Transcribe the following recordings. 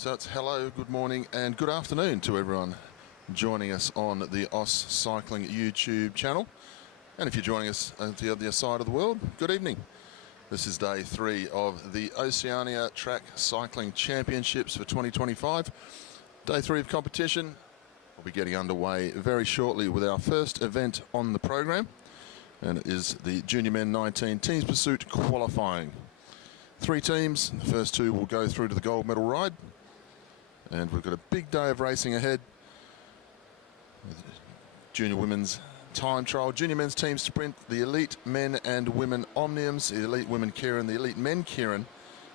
So it's hello, good morning and good afternoon to everyone joining us on the Oz Cycling YouTube channel. And if you're joining us at the other side of the world, good evening. This is day 3 of the Oceania Track Cycling Championships for 2025. Day 3 of competition. We'll be getting underway very shortly with our first event on the program, and it is the Junior Men 19 Teams Pursuit qualifying. 3 teams, the first 2 will go through to the gold medal ride. And we've got a big day of racing ahead. Junior women's time trial, junior men's team sprint, the elite men and women omniums, the elite women keirin, the elite men keirin,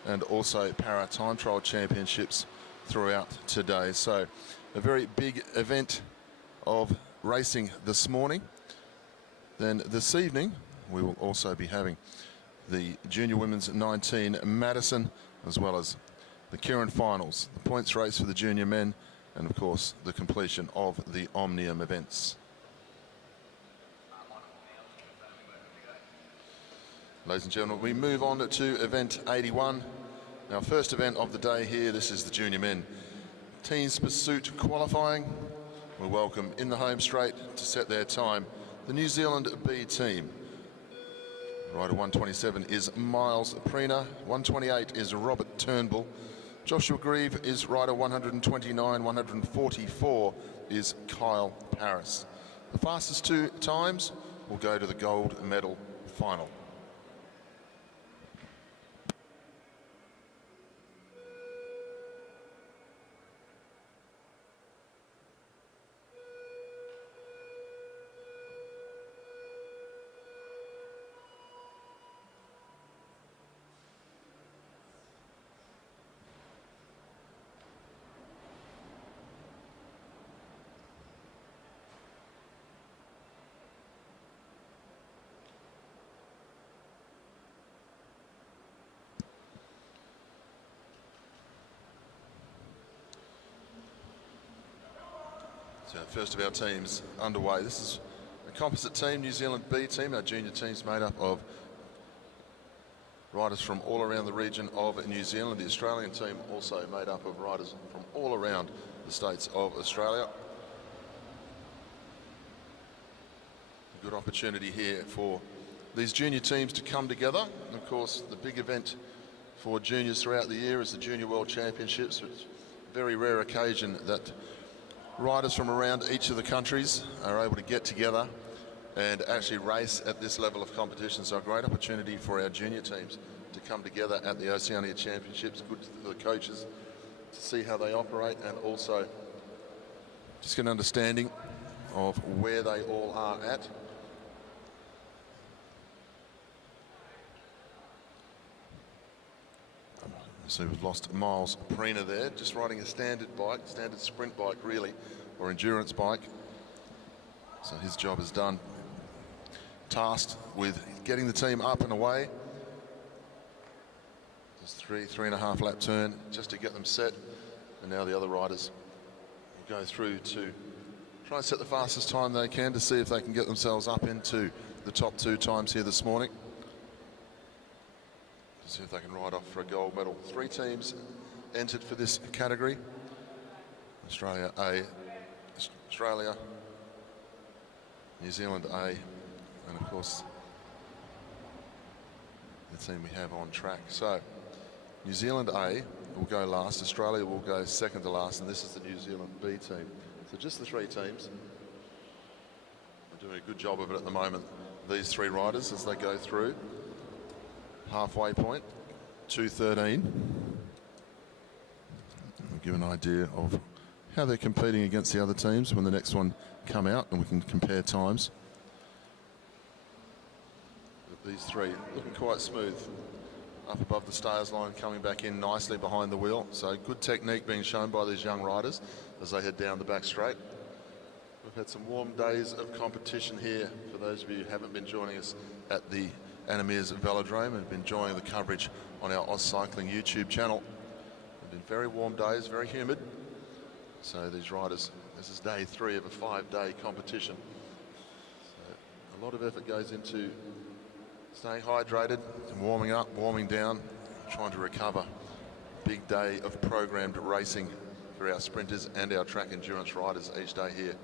and also para time trial championships throughout today. So a very big event of racing this morning. Then this evening we will also be having the junior women's 19 Madison, as well as the keirin finals, the points race for the junior men, and of course the completion of the omnium events. Ladies and gentlemen, we move on to event 81. Our first event of the day here. This is the junior men Teams Pursuit qualifying. We welcome in the home straight to set their time the New Zealand B team. Rider 127 is Miles Preener, 128 is Robert Turnbull, Joshua Grieve is rider 129, 144 is Kyle Paris. The fastest 2 times will go to the gold medal final. So first of our teams underway. This is a composite team, New Zealand B team. Our junior team's made up of riders from all around the region of New Zealand. The Australian team also made up of riders from all around the states of Australia. A good opportunity here for these junior teams to come together. And of course, the big event for juniors throughout the year is the Junior World Championships. It's a very rare occasion that riders from around each of the countries are able to get together and actually race at this level of competition. So a great opportunity for our junior teams to come together at the Oceania Championships. Good for the coaches to see how they operate, and also just get an understanding of where they all are at. So we've lost Miles Preener there, just riding a standard bike, standard sprint bike really, or endurance bike. So his job is done. Tasked with getting the team up and away. Just 3.5 lap turn just to get them set. And now the other riders will go through to try and set the fastest time they can to see if they can get themselves up into the top 2 times here this morning. See if they can ride off for a gold medal. 3 teams entered for this category. Australia A, Australia, New Zealand A, and of course the team we have on track. So New Zealand A will go last, Australia will go second to last, and this is the New Zealand B team. So just the 3 teams. We're doing a good job of it at the moment, these 3 riders as they go through. Halfway point, 2:13. We'll give an idea of how they're competing against the other teams when the next one come out, and we can compare times. But these 3 looking quite smooth. Up above the stars line, coming back in nicely behind the wheel. So good technique being shown by these young riders as they head down the back straight. We've had some warm days of competition here. For those of you who haven't been joining us at the Anna Meares Velodrome and been enjoying the coverage on our Oz Cycling YouTube channel. It's been very warm days, very humid. So these riders, this is day 3 of a 5-day competition. So a lot of effort goes into staying hydrated and warming up, warming down, trying to recover big day of programmed racing for our sprinters and our track endurance riders each day here.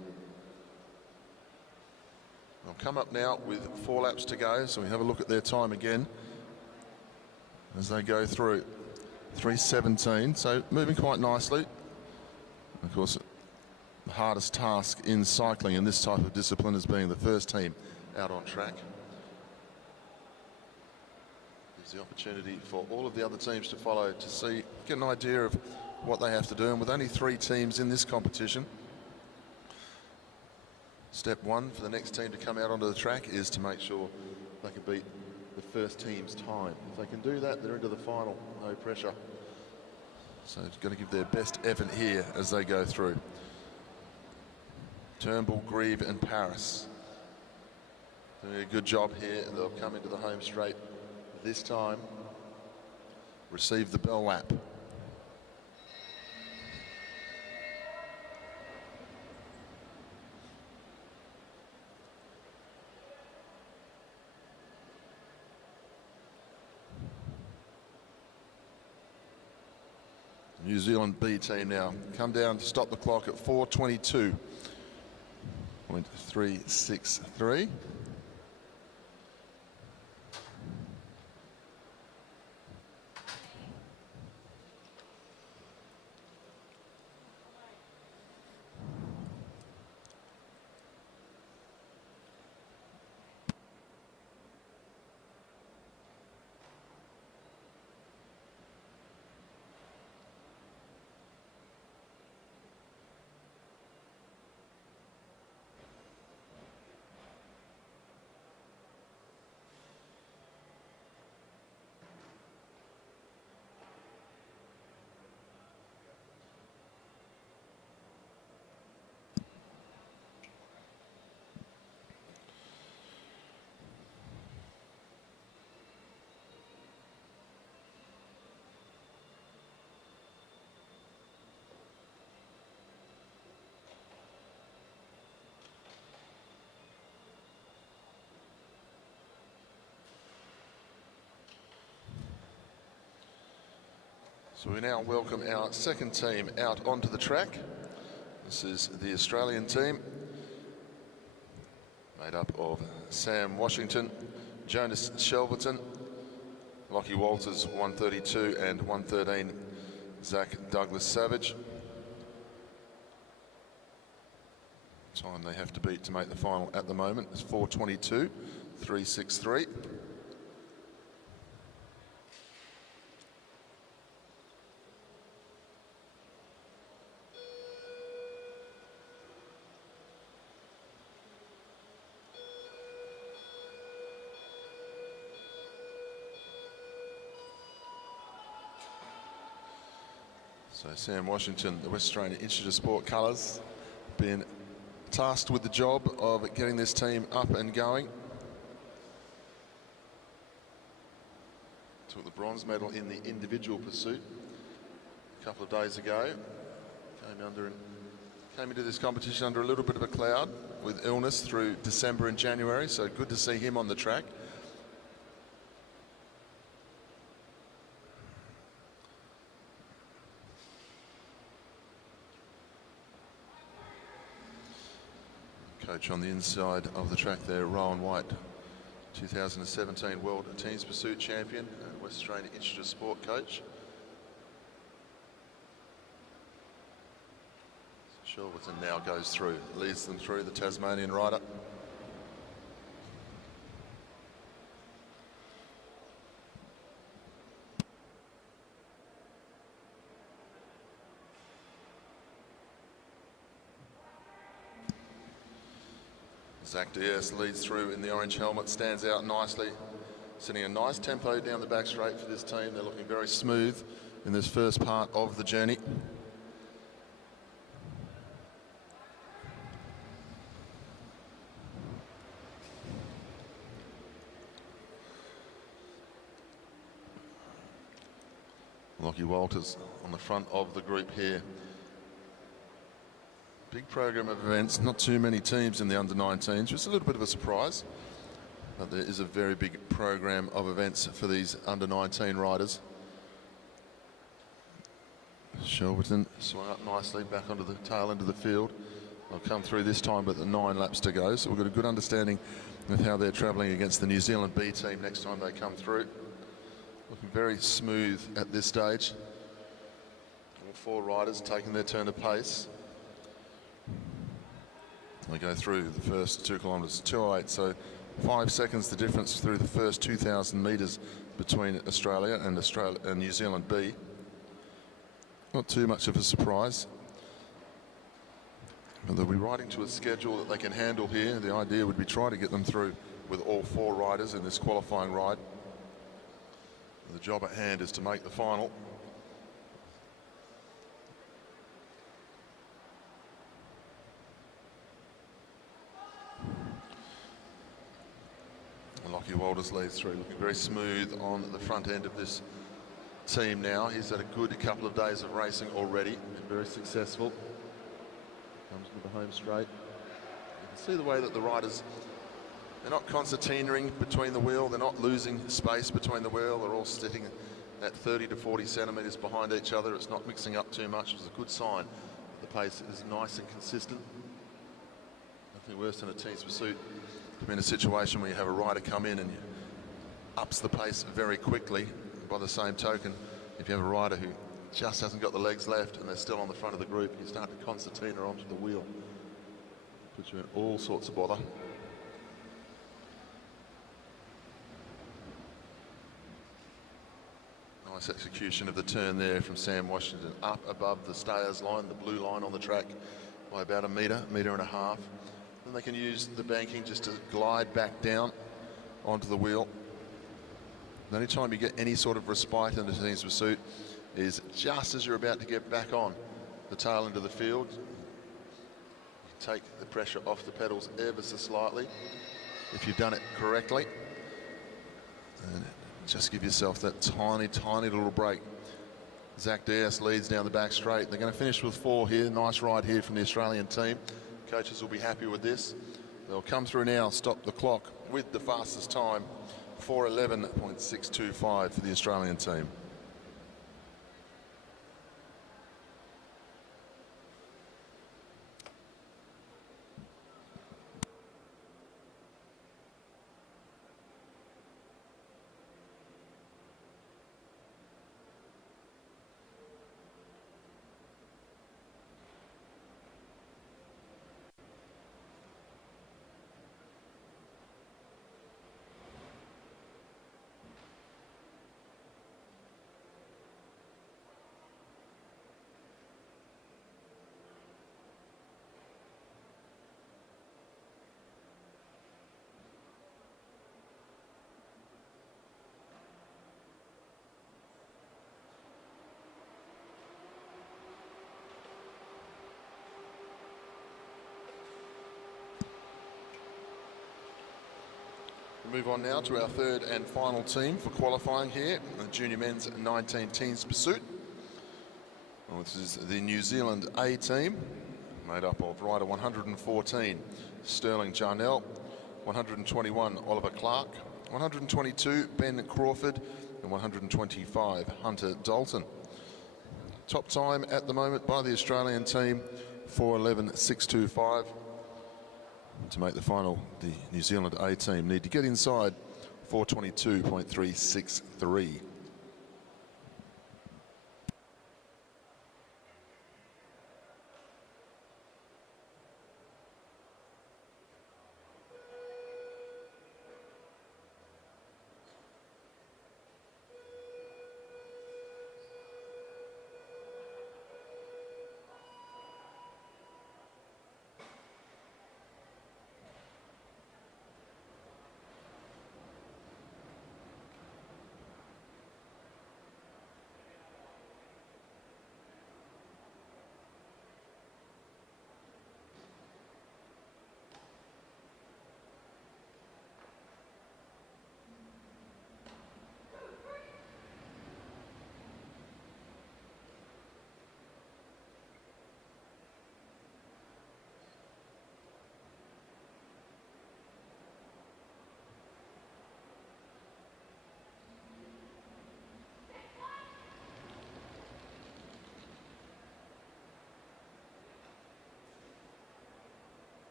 They'll come up now with 4 laps to go, so we have a look at their time again as they go through. 3:17, so moving quite nicely. Of course, the hardest task in cycling in this type of discipline is being the first team out on track. Gives the opportunity for all of the other teams to follow, to get an idea of what they have to do. And with only 3 teams in this competition, step 1 for the next team to come out onto the track is to make sure they can beat the first team's time. If they can do that, they're into the final, no pressure. So it's going to give their best effort here as they go through. Turnbull, Grieve and Paris doing a good job here, and they'll come into the home straight this time. Receive the bell lap. New Zealand B team now come down to stop the clock at 4:22.363. So we now welcome our second team out onto the track. This is the Australian team, made up of Sam Washington, Jonas Shelverton, Lockie Walters 132 and 113, Zach Douglas Savage. Time they have to beat to make the final at the moment is 4:22.363. So Sam Washington, the West Australian Institute of Sport colours, been tasked with the job of getting this team up and going. Took the bronze medal in the individual pursuit a couple of days ago. Came into this competition under a little bit of a cloud with illness through December and January, so good to see him on the track. Coach on the inside of the track there, Rowan White, 2017 World Teams Pursuit Champion and West Australian Institute of Sport coach. So Shelverton now goes through, leads them through, the Tasmanian rider. Zach Diaz leads through in the orange helmet, stands out nicely, setting a nice tempo down the back straight for this team. They're looking very smooth in this first part of the journey. Lockie Walters on the front of the group here. Big program of events, not too many teams in the under-19s, just a little bit of a surprise. But there is a very big program of events for these under-19 riders. Shelverton swung up nicely back onto the tail end of the field. They'll come through this time, but the 9 laps to go. So we've got a good understanding of how they're travelling against the New Zealand B team next time they come through. Looking very smooth at this stage. All 4 riders taking their turn of pace. They go through the first 2 kilometres, 2:08, so 5 seconds the difference through the first 2,000 metres between Australia and New Zealand B. Not too much of a surprise. But they'll be riding to a schedule that they can handle here. The idea would be try to get them through with all 4 riders in this qualifying ride. The job at hand is to make the final. Lockie Walters leads through, looking very smooth on the front end of this team now. He's had a good couple of days of racing already, very successful. Comes with the home straight. You can see the way that the riders, they're not concertinaing between the wheel, they're not losing space between the wheel, they're all sitting at 30 to 40 centimetres behind each other. It's not mixing up too much. It's a good sign. The pace is nice and consistent. Nothing worse than a team's pursuit to be in a situation where you have a rider come in and ups the pace very quickly. By the same token, if you have a rider who just hasn't got the legs left and they're still on the front of the group, you start to concertina onto the wheel. Puts you in all sorts of bother. Nice execution of the turn there from Sam Washington, up above the stayers line, the blue line on the track, by about a metre and a half. Then they can use the banking just to glide back down onto the wheel. The only time you get any sort of respite in the team's pursuit is just as you're about to get back on the tail end of the field. You take the pressure off the pedals ever so slightly if you've done it correctly. And just give yourself that tiny little break. Zach Diaz leads down the back straight. They're going to finish with 4 here. Nice ride here from the Australian team. Coaches will be happy with this. They'll come through now, stop the clock with the fastest time, 4:11.625 for the Australian team. Move on now to our 3rd and final team for qualifying here, the junior men's 19 teens pursuit. Well, this is the New Zealand A team, made up of rider 114, Sterling Jarnell, 121, Oliver Clark, 122, Ben Crawford, and 125, Hunter Dalton. Top time at the moment by the Australian team, 4:11.625. To make the final, the New Zealand A team need to get inside 4:22.363.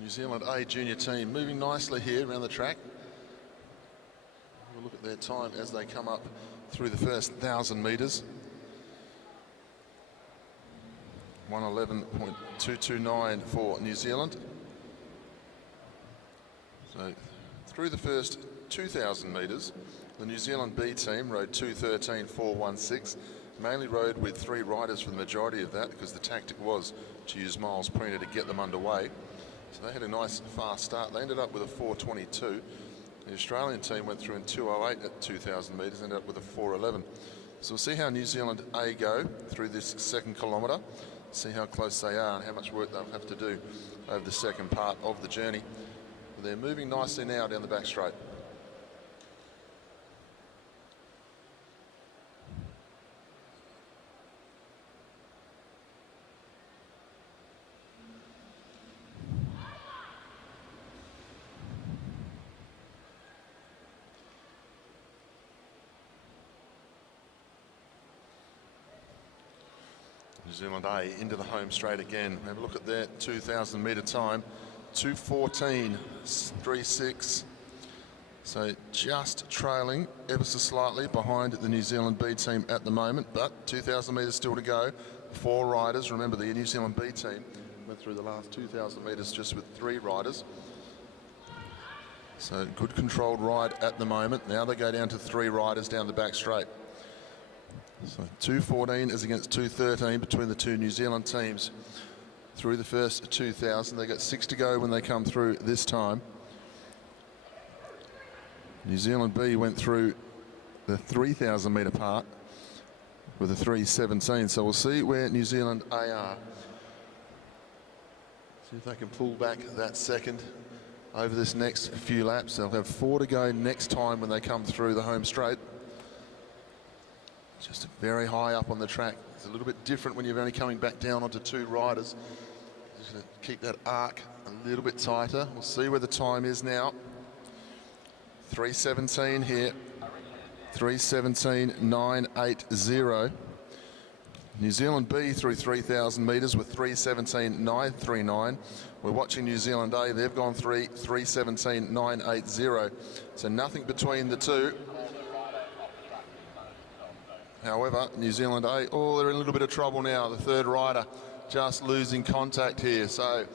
New Zealand A junior team moving nicely here around the track. We'll look at their time as they come up through the first 1,000 metres. 1:11.229 for New Zealand. So through the first 2,000 metres, the New Zealand B team rode 2:13.416. Mainly rode with 3 riders for the majority of that because the tactic was to use Miles Preener to get them underway. So they had a nice fast start. They ended up with a 4:22. The Australian team went through in 2:08 at 2,000 metres, ended up with a 4:11. So we'll see how New Zealand A go through this second kilometre, see how close they are and how much work they'll have to do over the second part of the journey. But they're moving nicely now down the back straight. New Zealand A into the home straight again. Have a look at their 2,000 metre time, 2:14.36. So just trailing ever so slightly behind the New Zealand B team at the moment, but 2,000 metres still to go. 4 riders. Remember, the New Zealand B team went through the last 2,000 metres just with 3 riders. So good controlled ride at the moment. Now they go down to 3 riders down the back straight. So 2:14 is against 2:13 between the 2 New Zealand teams through the first 2,000. They got 6 to go when they come through this time. New Zealand B went through the 3,000 metre part with a 3:17. So we'll see where New Zealand A are. See if they can pull back that second over this next few laps. They'll have 4 to go next time when they come through the home straight. Just very high up on the track. It's a little bit different when you're only coming back down onto 2 riders. Just going to keep that arc a little bit tighter. We'll see where the time is now. 3:17 here. 3:17.980. New Zealand B through 3,000 metres with 3:17.939. We're watching New Zealand A. They've gone 3:17.980. So nothing between the two. However, New Zealand A, they're in a little bit of trouble now. The third rider just losing contact here. So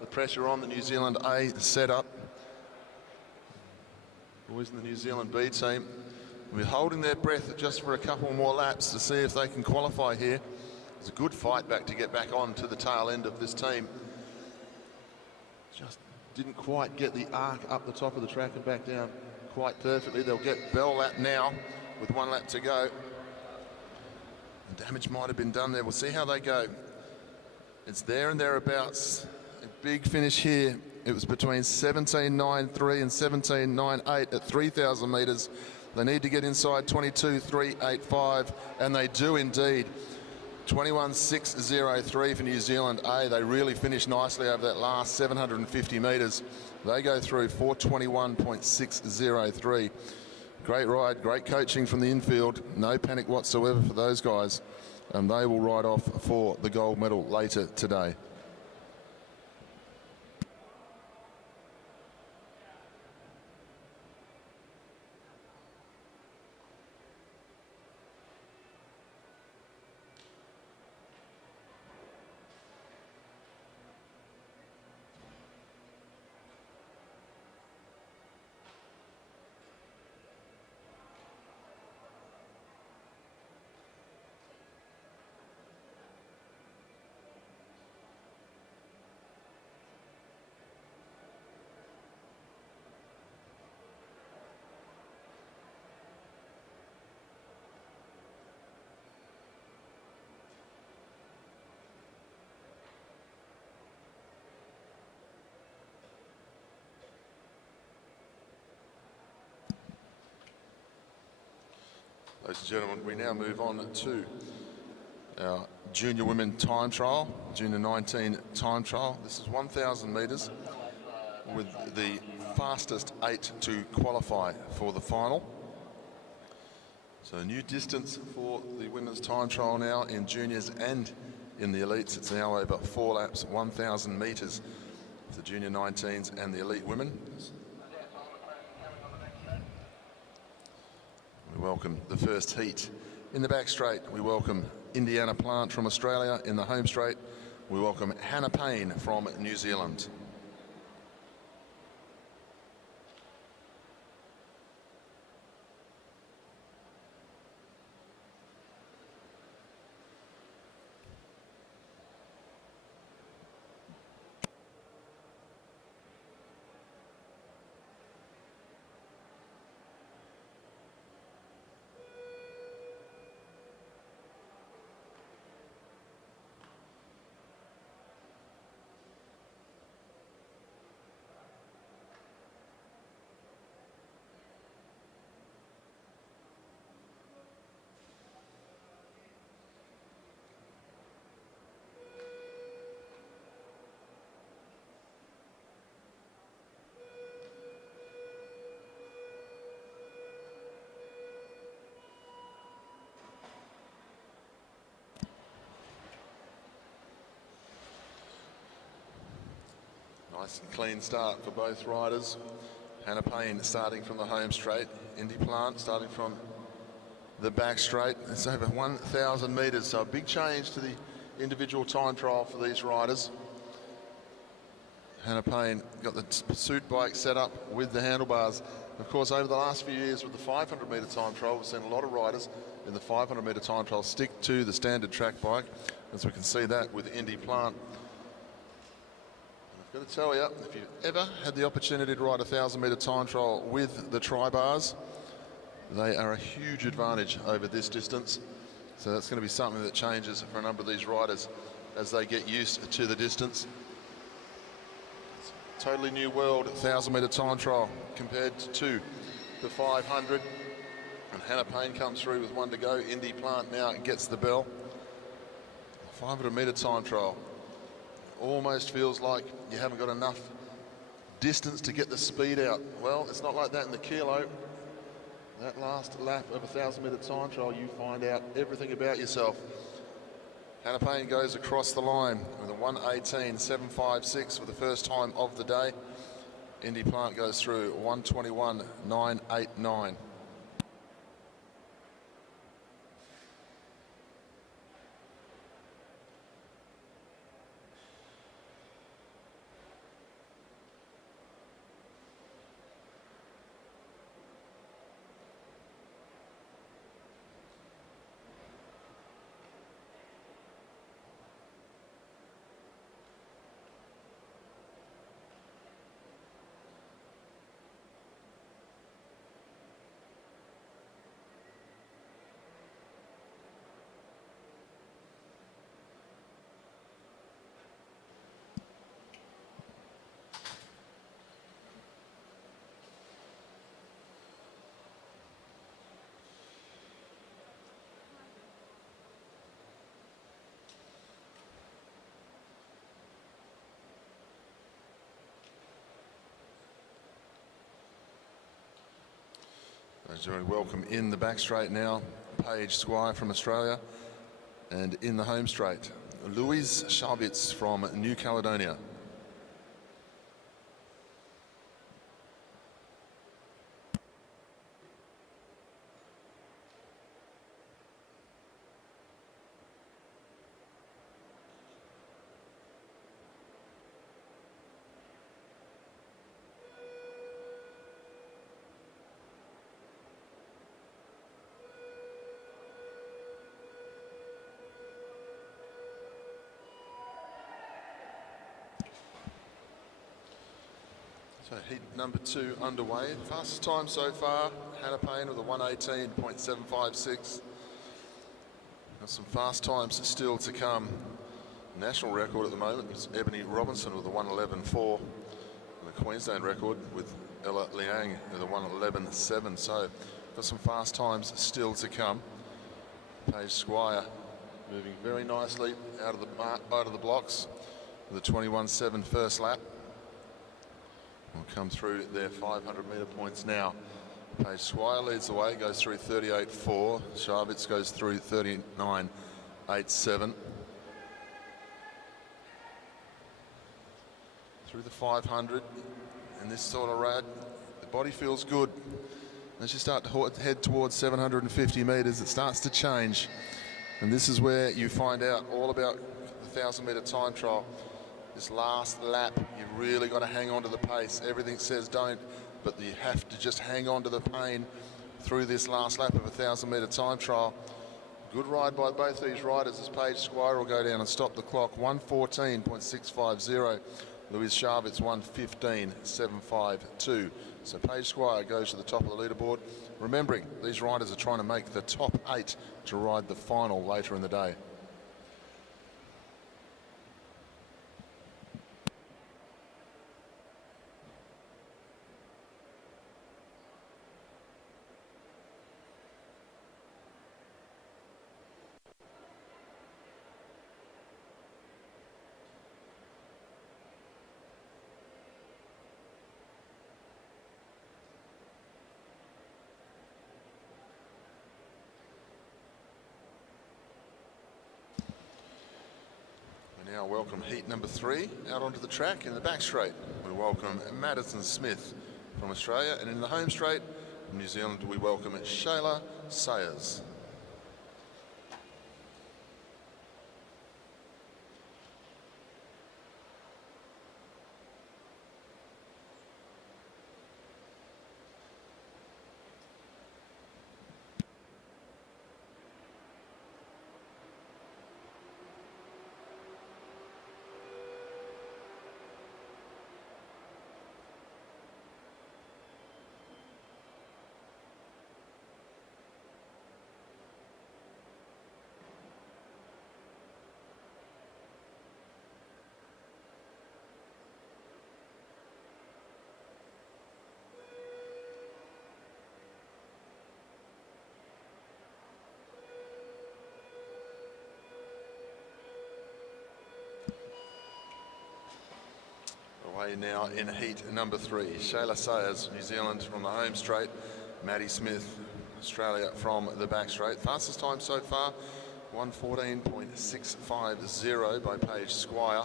the pressure on the New Zealand A setup. Boys in the New Zealand B team will be holding their breath just for a couple more laps to see if they can qualify here. It's a good fight back to get back on to the tail end of this team. Just didn't quite get the arc up the top of the track and back down quite perfectly. They'll get bell lap now with 1 lap to go. The damage might have been done there. We'll see how they go. It's there and thereabouts. A big finish here. It was between 17.93 and 17.98 at 3,000 metres. They need to get inside 22.385, and they do indeed. 21.603 for New Zealand A. They really finished nicely over that last 750 metres. They go through 421.603. Great ride, great coaching from the infield. No panic whatsoever for those guys. And they will ride off for the gold medal later today. Ladies and gentlemen, we now move on to our junior women time trial, junior 19 time trial. This is 1,000 metres with the fastest 8 to qualify for the final. So a new distance for the women's time trial now in juniors and in the elites. It's now over 4 laps, 1,000 metres. the junior 19s and the elite women. We welcome the first heat. In the back straight, we welcome Indiana Plant from Australia. In the home straight, we welcome Hannah Payne from New Zealand. Nice and clean start for both riders. Hannah Payne starting from the home straight. Indy Plant starting from the back straight. It's over 1,000 metres, so a big change to the individual time trial for these riders. Hannah Payne got the pursuit bike set up with the handlebars. Of course, over the last few years with the 500 metre time trial, we've seen a lot of riders in the 500 metre time trial stick to the standard track bike, as we can see that with Indy Plant. I've got to tell you, if you've ever had the opportunity to ride a 1,000 metre time trial with the tri-bars, they are a huge advantage over this distance. So that's going to be something that changes for a number of these riders as they get used to the distance. It's a totally new world, 1,000 metre time trial compared to the 500. And Hannah Payne comes through with one to go. Indy Plant now gets the bell. 500 metre time trial. Almost feels like you haven't got enough distance to get the speed out. Well, it's not like that in the kilo. That last lap of a 1,000 metre time trial, you find out everything about yourself. Hannah Payne goes across the line with a 1:18.756 for the first time of the day. Indy Plant goes through 1:21.989. Welcome in the back straight now, Paige Squire from Australia, and in the home straight, Louise Scharwitz from New Caledonia. So heat number 2 underway. Fastest time so far, Hannah Payne with a 1:18.756. Got some fast times still to come. National record at the moment is Ebony Robinson with a 1:11.4. And the Queensland record with Ella Liang with a 1:11.7. So got some fast times still to come. Paige Squire moving very nicely out of the blocks with a 21.7 first lap. We'll come through their 500 metre points now. Paige Squire leads the way, goes through 38.4. Scharwitz goes through 39.87. through the 500 and this sort of ride, the body feels good. As you start to head towards 750 metres, it starts to change. And this is where you find out all about the 1,000-metre time trial. This last lap, you've really got to hang on to the pace. Everything says don't, but you have to just hang on to the pain through this last lap of a 1,000-metre time trial. Good ride by both these riders as Paige Squire will go down and stop the clock. 1:14.650. Louise Sharvitz 1:15.752. So Paige Squire goes to the top of the leaderboard. Remembering, these riders are trying to make the top 8 to ride the final later in the day. Now welcome heat number 3 out onto the track in the back straight. We welcome Madison Smith from Australia, and in the home straight from New Zealand we welcome Shayla Sayers. Away now in heat number 3. Shayla Sayers, New Zealand from the home straight. Maddie Smith, Australia from the back straight. Fastest time so far, 1:14.650 by Paige Squire.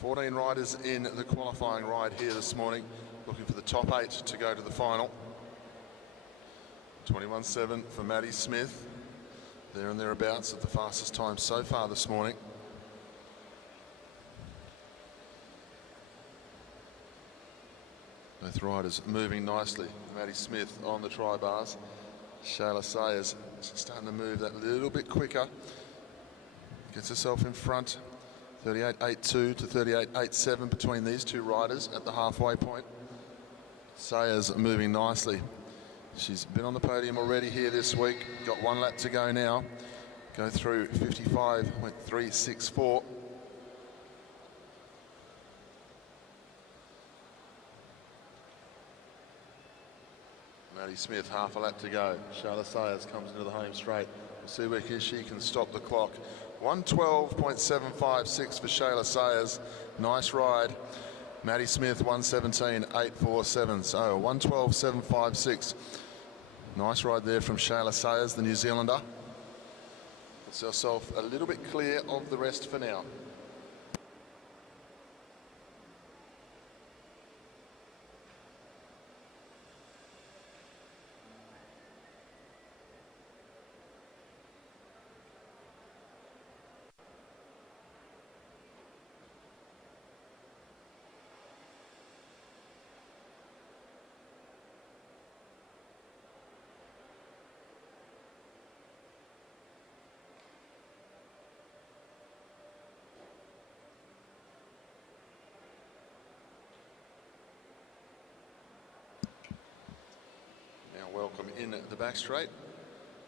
14 riders in the qualifying ride here this morning, looking for the top 8 to go to the final. 21.7 for Maddie Smith, there and thereabouts at the fastest time so far this morning. Both riders moving nicely. Maddie Smith on the tri-bars. Shayla Sayers starting to move that little bit quicker. Gets herself in front. 38.82 to 38.87 between these two riders at the halfway point. Sayers moving nicely. She's been on the podium already here this week. Got one lap to go now. Go through 55.364. Maddie Smith, half a lap to go. Shayla Sayers comes into the home straight. We'll see where she can stop the clock. 1:12.756 for Shayla Sayers. Nice ride. Maddie Smith, 1:17.847. So 1:12.756. Nice ride there from Shayla Sayers, the New Zealander. Puts herself a little bit clear of the rest for now. Welcome in the back straight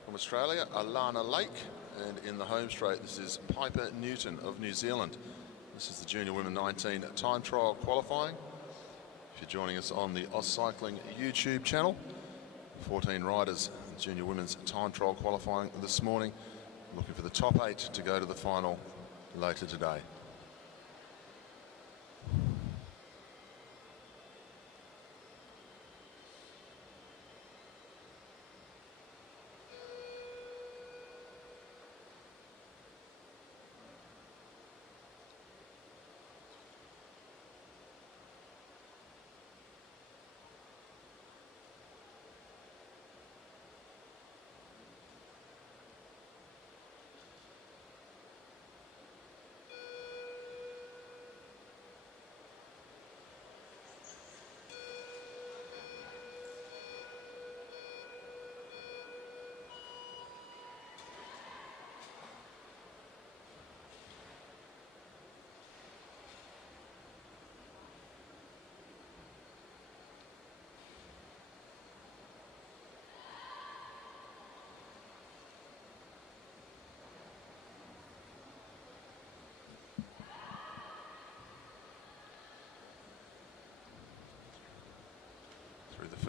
from Australia, Alana Lake, and in the home straight this is Piper Newton of New Zealand. This is the Junior Women 19 time trial qualifying. If you're joining us on the Paracycling YouTube channel, 14 riders, Junior Women's time trial qualifying this morning, looking for the top 8 to go to the final later today.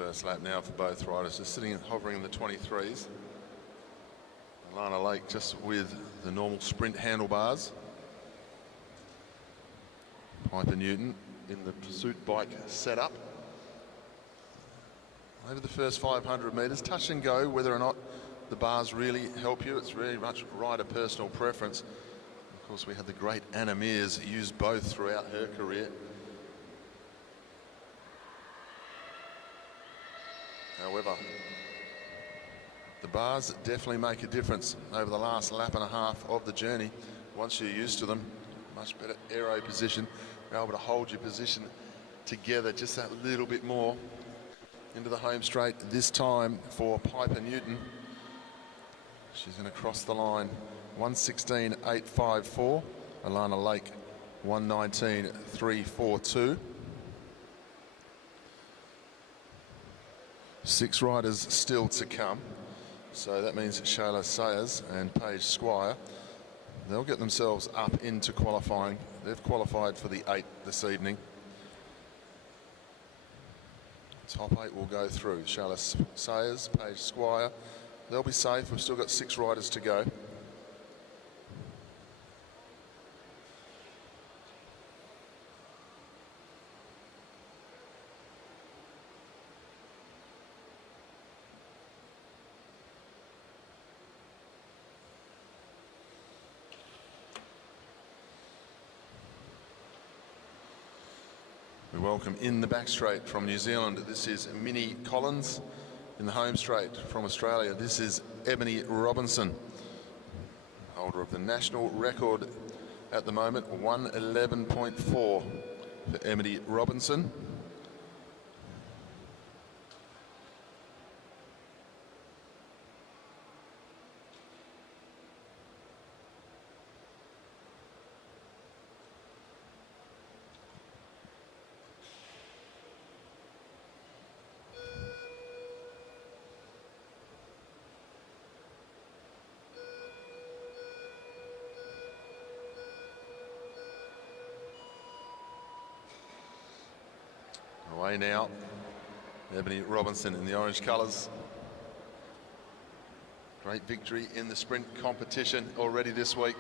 first lap now for both riders, just sitting and hovering in the 23s. Alana Lake just with the normal sprint handlebars. Piper Newton in the pursuit bike setup. Over the first 500 metres, touch and go whether or not the bars really help you. It's very much rider personal preference. Of course, we had the great Anna Meares use both throughout her career. However, the bars definitely make a difference over the last lap and a half of the journey. Once you're used to them, much better aero position. You're able to hold your position together just that little bit more. Into the home straight this time for Piper Newton. She's going to cross the line. 1:16.854. Alana Lake 1:19.342. 6 riders still to come. So that means Shayla Sayers and Paige Squire, they'll get themselves up into qualifying. They've qualified for the 8 this evening. Top 8 will go through. Shayla Sayers, Paige Squire, they'll be safe. We've still got 6 riders to go. We welcome in the back straight from New Zealand. This is Minnie Collins. In the home straight from Australia, this is Ebony Robinson, holder of the national record at the moment, 1:11.4 for Ebony Robinson. Away now, Ebony Robinson in the orange colours. Great victory in the sprint competition already this week.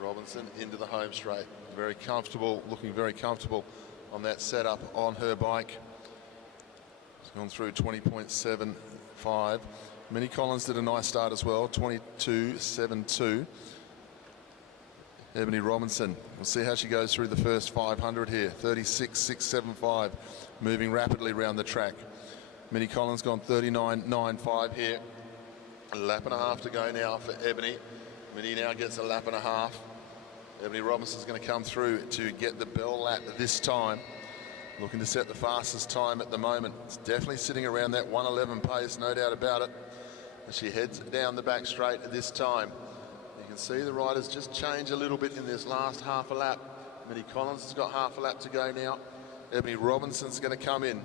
Robinson into the home straight. Very comfortable, looking very comfortable on that setup on her bike. She's gone through 20.75. Minnie Collins did a nice start as well, 22.72. Ebony Robinson, we'll see how she goes through the first 500 here. 36.675, moving rapidly around the track. Minnie Collins gone 39.95 here. A lap and a half to go now for Ebony. Minnie now gets a lap and a half. Ebony Robinson's going to come through to get the bell lap this time. Looking to set the fastest time at the moment. It's definitely sitting around that 1:11 pace, no doubt about it. As she heads down the back straight this time. You can see the riders just change a little bit in this last half a lap. Minnie Collins has got half a lap to go now. Ebony Robinson's going to come in.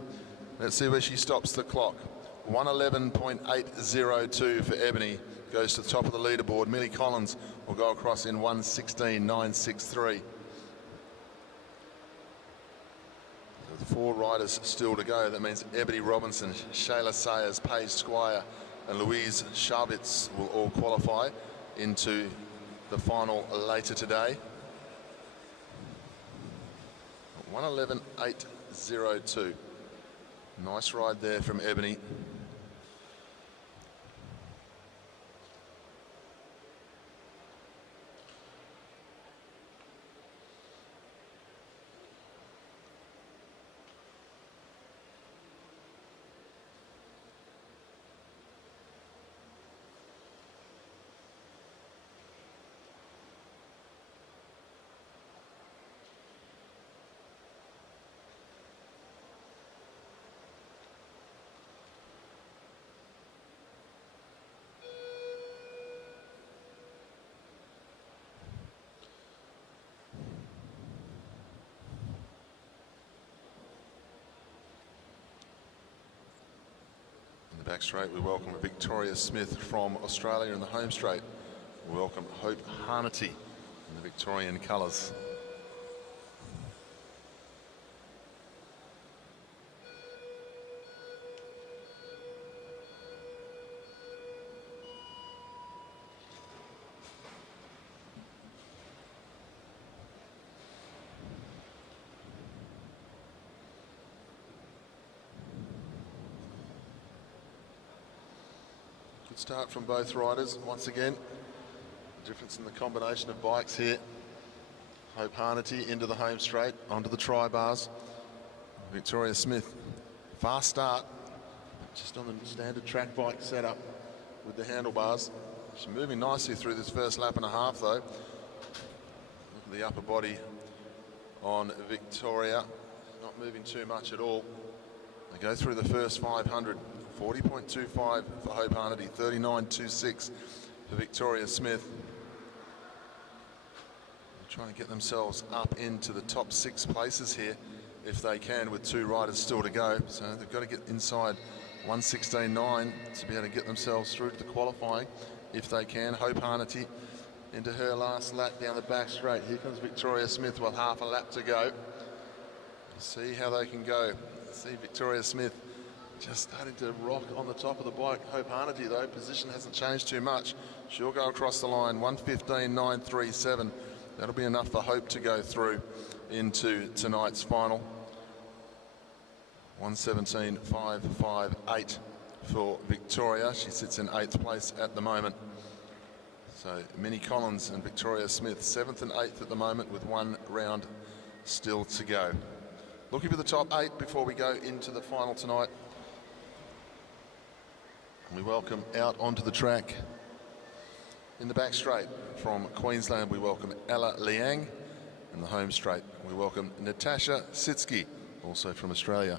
Let's see where she stops the clock. 1:11.802 for Ebony. Goes to the top of the leaderboard. Minnie Collins will go across in 1:16.963. So 4 riders still to go. That means Ebony Robinson, Shayla Sayers, Paige Squire and Louise Schabitz will all qualify into the final later today. 1:11.802. Nice ride there from Ebony. Back straight, we welcome Victoria Smith from Australia. In the home straight, we welcome Hope Harnety in the Victorian colours. Good start from both riders. Once again, the difference in the combination of bikes here. Hope Harnety into the home straight, onto the tri-bars. Victoria Smith, fast start, just on the standard track bike setup with the handlebars. She's moving nicely through this first lap and a half though. Look at the upper body on Victoria, not moving too much at all. They go through the first 500. 40.25 for Hope Harnety, 39.26 for Victoria Smith. They're trying to get themselves up into the top 6 places here if they can, with 2 riders still to go. So they've got to get inside 1:16.9 to be able to get themselves through to the qualifying if they can. Hope Harnety into her last lap down the back straight. Here comes Victoria Smith with half a lap to go. See how they can go. See Victoria Smith just starting to rock on the top of the bike. Hope Harnety though, position hasn't changed too much. She'll go across the line, 1:15.937. That'll be enough for Hope to go through into tonight's final. 1:17.558 for Victoria. She sits in 8th place at the moment. So Minnie Collins and Victoria Smith, 7th and 8th at the moment, with 1 round still to go. Looking for the top 8 before we go into the final tonight. We welcome out onto the track in the back straight from Queensland. We welcome Ella Liang. In the home straight, we welcome Natasha Sitsky, also from Australia.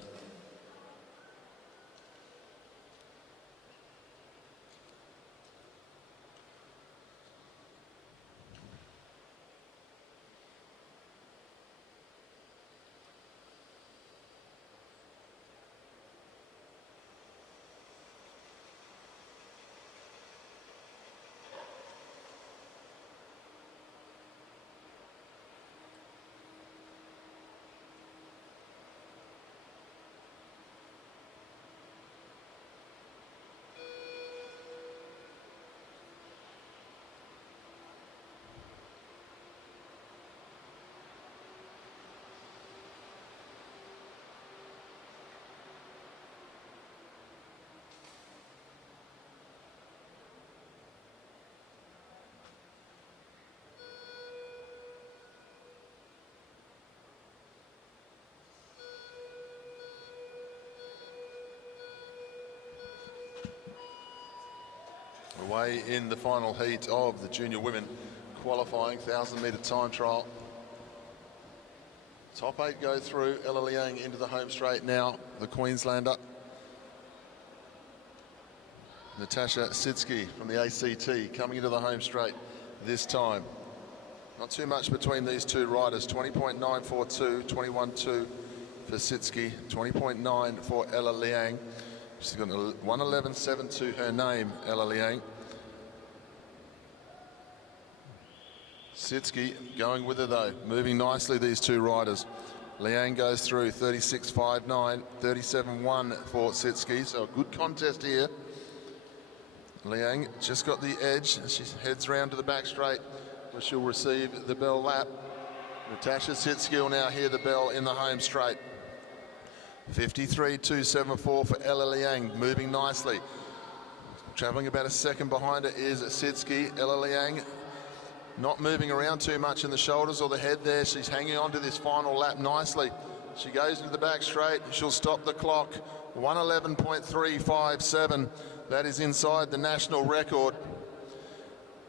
Away in the final heat of the junior women qualifying 1,000-metre time trial. Top 8 go through. Ella Liang into the home straight now, the Queenslander. Natasha Sitsky from the ACT coming into the home straight this time. Not too much between these 2 riders, 20.942, 21.2 for Sitsky, 20.9 for Ella Liang. She's got a 1:11.7 to her name, Ella Liang. Sitsky going with her though, moving nicely these 2 riders. Liang goes through 36.59, 37.1 for Sitsky, so a good contest here. Liang just got the edge as she heads round to the back straight where she'll receive the bell lap. Natasha Sitsky will now hear the bell in the home straight. 53.274 for Ella Liang, moving nicely. Travelling about a second behind her is Sitsky. Ella Liang not moving around too much in the shoulders or the head there. She's hanging on to this final lap nicely. She goes into the back straight. She'll stop the clock. 1:11.357. That is inside the national record.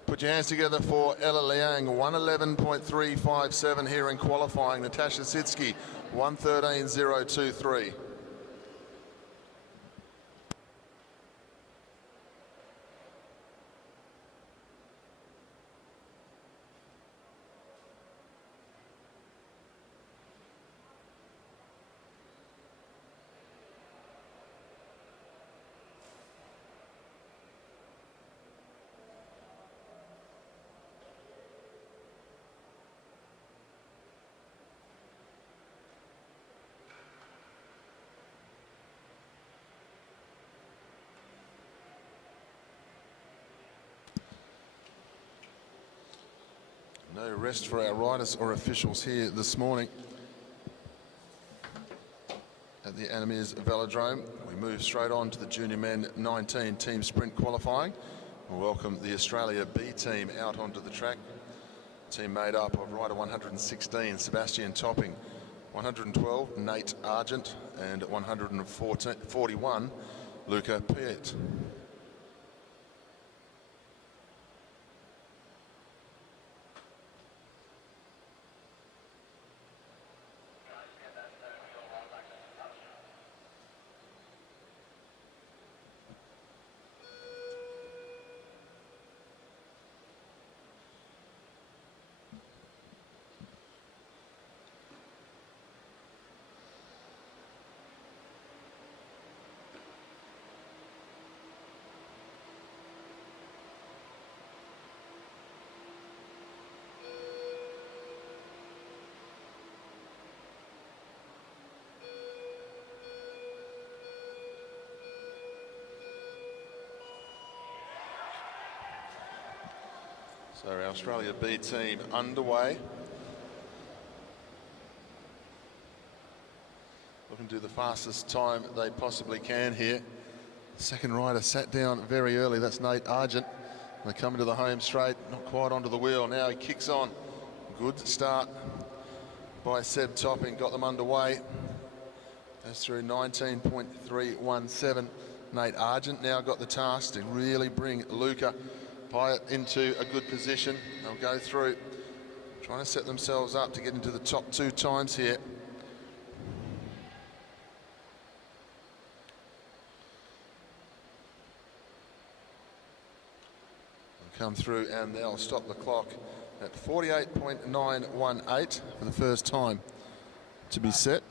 Put your hands together for Ella Liang. 1:11.357 here in qualifying. Natasha Sitsky, 1:13.023. No rest for our riders or officials here this morning at the Anna Meares Velodrome. We move straight on to the Junior Men 19 team sprint qualifying. We'll welcome the Australia B team out onto the track. Team made up of rider 116, Sebastian Topping, 112, Nate Argent, and 141, Luca Piet. So our Australia B team underway. Looking to do the fastest time they possibly can here. Second rider sat down very early, that's Nate Argent. They come into the home straight, not quite onto the wheel. Now he kicks on. Good start by Seb Topping, got them underway. Goes through 19.317. Nate Argent now got the task to really bring Luca Piet into a good position. They'll go through, trying to set themselves up to get into the top two times here. They'll come through and they'll stop the clock at 48.918 for the first time to be set.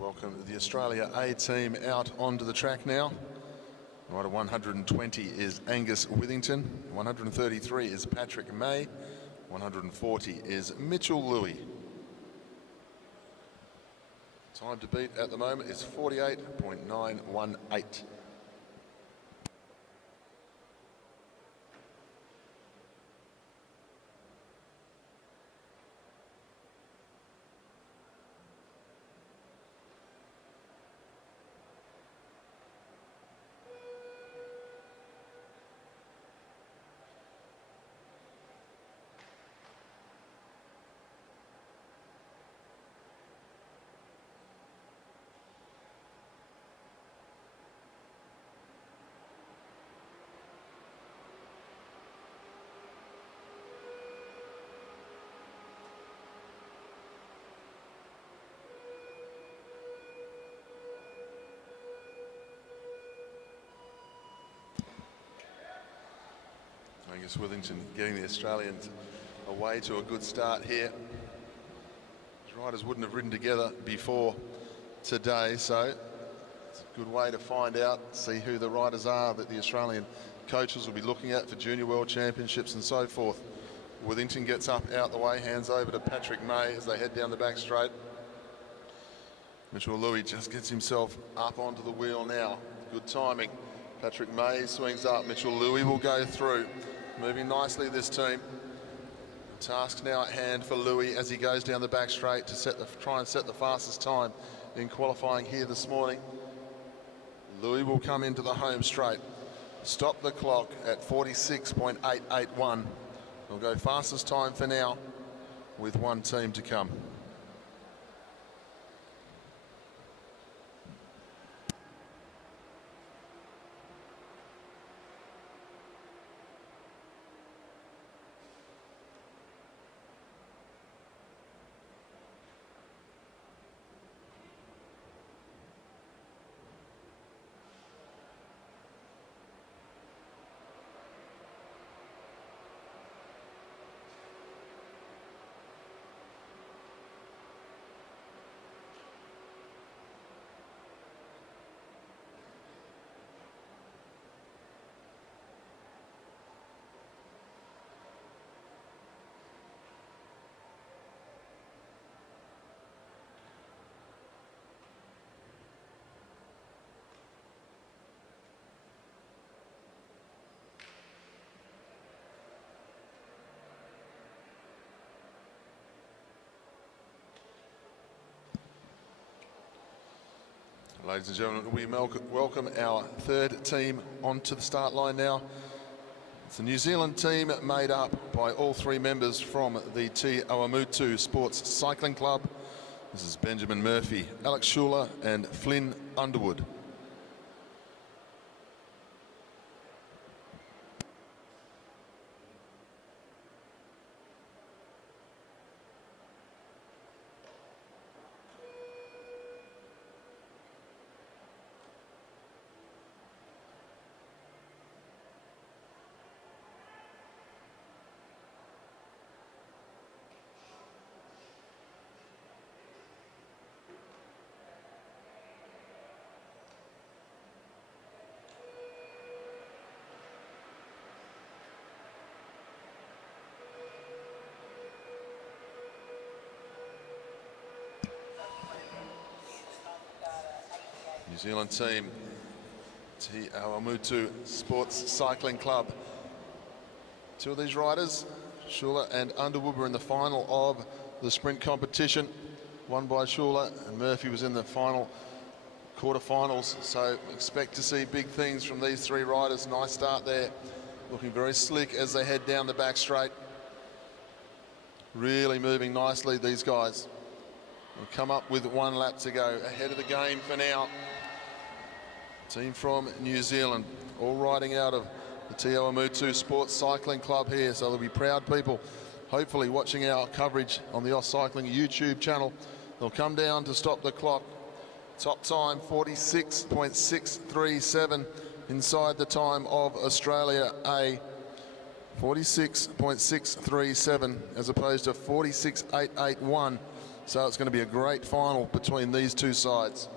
Welcome the Australia A team out onto the track now. Rider 120 is Angus Withington, 133 is Patrick May, 140 is Mitchell Louis. Time to beat at the moment is 48.918. Angus Withington getting the Australians away to a good start here. These riders wouldn't have ridden together before today, so it's a good way to find out, see who the riders are that the Australian coaches will be looking at for Junior World Championships and so forth. Withington gets up out the way, hands over to Patrick May as they head down the back straight. Mitchell Louis just gets himself up onto the wheel now. Good timing. Patrick May swings up, Mitchell Louis will go through. Moving nicely, this team. The task now at hand for Louis as he goes down the back straight to try and set the fastest time in qualifying here this morning. Louis will come into the home straight. Stop the clock at 46.881. We'll go fastest time for now with one team to come. Ladies and gentlemen, we welcome our third team onto the start line now. It's a New Zealand team made up by all three members from the Te Awamutu Sports Cycling Club. This is Benjamin Murphy, Alex Schuler and Flynn Underwood. New Zealand team, Te Awamutu Sports Cycling Club. Two of these riders, Schuler and Underwood, were in the final of the sprint competition, won by Schuler, and Murphy was in the final quarterfinals. So expect to see big things from these three riders. Nice start there, looking very slick as they head down the back straight. Really moving nicely, these guys. We'll come up with one lap to go, ahead of the game for now. Team from New Zealand, all riding out of the Te Awamutu Sports Cycling Club here, so there'll be proud people hopefully watching our coverage on the Oz Cycling YouTube channel. They'll come down to stop the clock. Top time 46.637 inside the time of Australia A. 46.637 as opposed to 46.881. So it's going to be a great final between these two sides.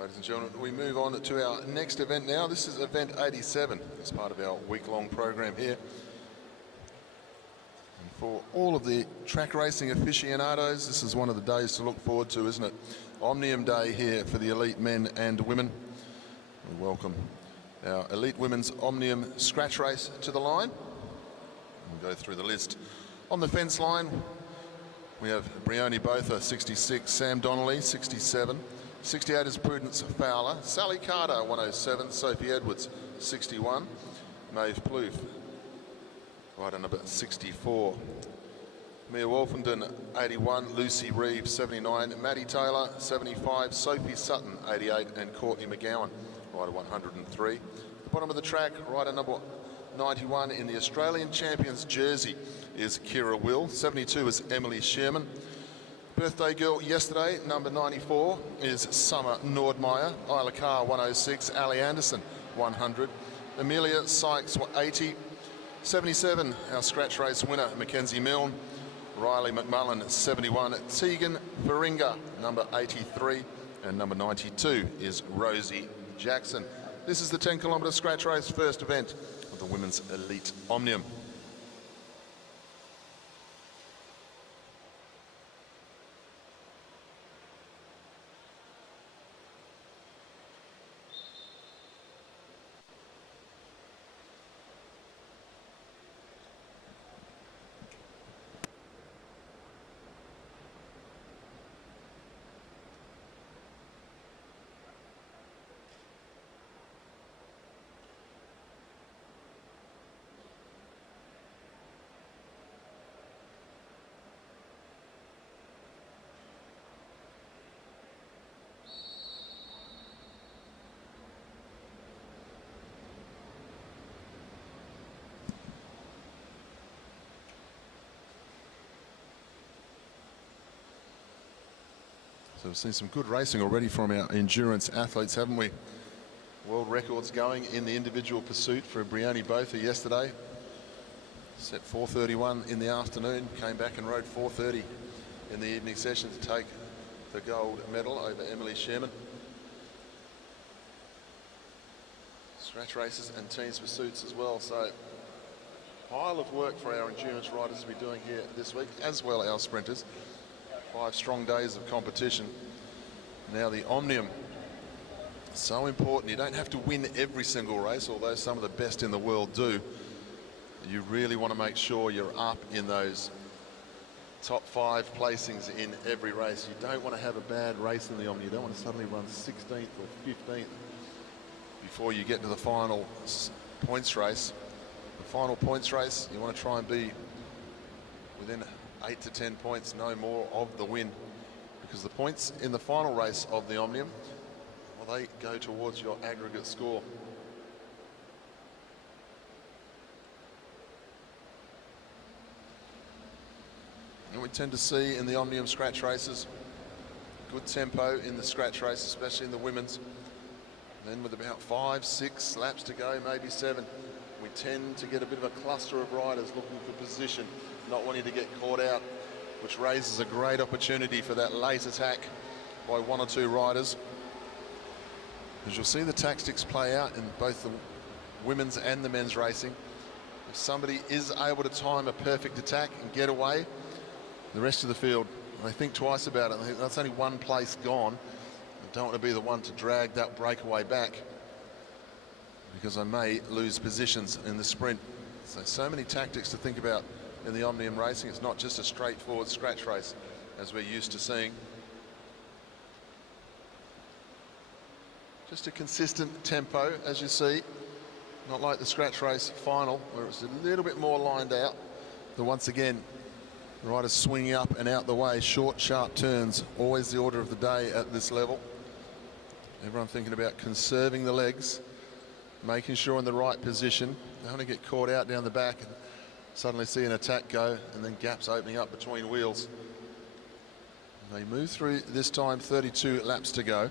Ladies and gentlemen, we move on to our next event now. This is event 87 as part of our week-long program here. And for all of the track racing aficionados, this is one of the days to look forward to, isn't it? Omnium Day here for the elite men and women. We welcome our elite women's Omnium scratch race to the line. We'll go through the list. On the fence line, we have Brioni Botha, 66, Sam Donnelly, 67, 68 is Prudence Fowler, Sally Carter, 107, Sophie Edwards, 61, Maeve Plouffe, rider number 64, Mia Wolfenden, 81, Lucy Reeves, 79, Maddie Taylor, 75, Sophie Sutton, 88, and Courtney McGowan, rider 103. At the bottom of the track, rider number 91 in the Australian Champions jersey is Kira Will, 72 is Emily Sherman. Birthday girl yesterday, number 94, is Summer Nordmeyer. Isla Carr, 106. Ali Anderson, 100. Amelia Sykes, 80. 77, our scratch race winner, Mackenzie Milne. Riley McMullen, 71. Tegan Faringa, number 83. And number 92 is Rosie Jackson. This is the 10-kilometre scratch race first event of the Women's Elite Omnium. So we've seen some good racing already from our endurance athletes, haven't we? World records going in the individual pursuit for Brioni Botha yesterday. Set 4:31 in the afternoon, came back and rode 4:30 in the evening session to take the gold medal over Emily Sherman. Scratch races and teams pursuits as well, so pile of work for our endurance riders to be doing here this week, as well our sprinters. 5 strong days of competition. Now the Omnium, so important. You don't have to win every single race, although some of the best in the world do. You really want to make sure you're up in those top 5 placings in every race. You don't want to have a bad race in the Omnium. You don't want to suddenly run 16th or 15th before you get to the final points race. The final points race, you want to try and be within 8 to 10 points, no more, of the win, because the points in the final race of the Omnium, well, they go towards your aggregate score. And we tend to see in the Omnium scratch races good tempo in the scratch race, especially in the women's. And then with about 5, 6 laps to go, maybe 7, we tend to get a bit of a cluster of riders looking for position, not wanting to get caught out, which raises a great opportunity for that late attack by 1 or 2 riders. As you'll see the tactics play out in both the women's and the men's racing. If somebody is able to time a perfect attack and get away, the rest of the field, they think twice about it. They think that's only 1 place gone. They don't want to be the one to drag that breakaway back, because I may lose positions in the sprint. So many tactics to think about in the Omnium racing. It's not just a straightforward scratch race as we're used to seeing. Just a consistent tempo, as you see, not like the scratch race final where it's a little bit more lined out. But once again, the riders swinging up and out the way, short, sharp turns, always the order of the day at this level. Everyone thinking about conserving the legs, making sure in the right position. They don't want to get caught out down the back and suddenly see an attack go, and then gaps opening up between wheels. And they move through this time, 32 laps to go.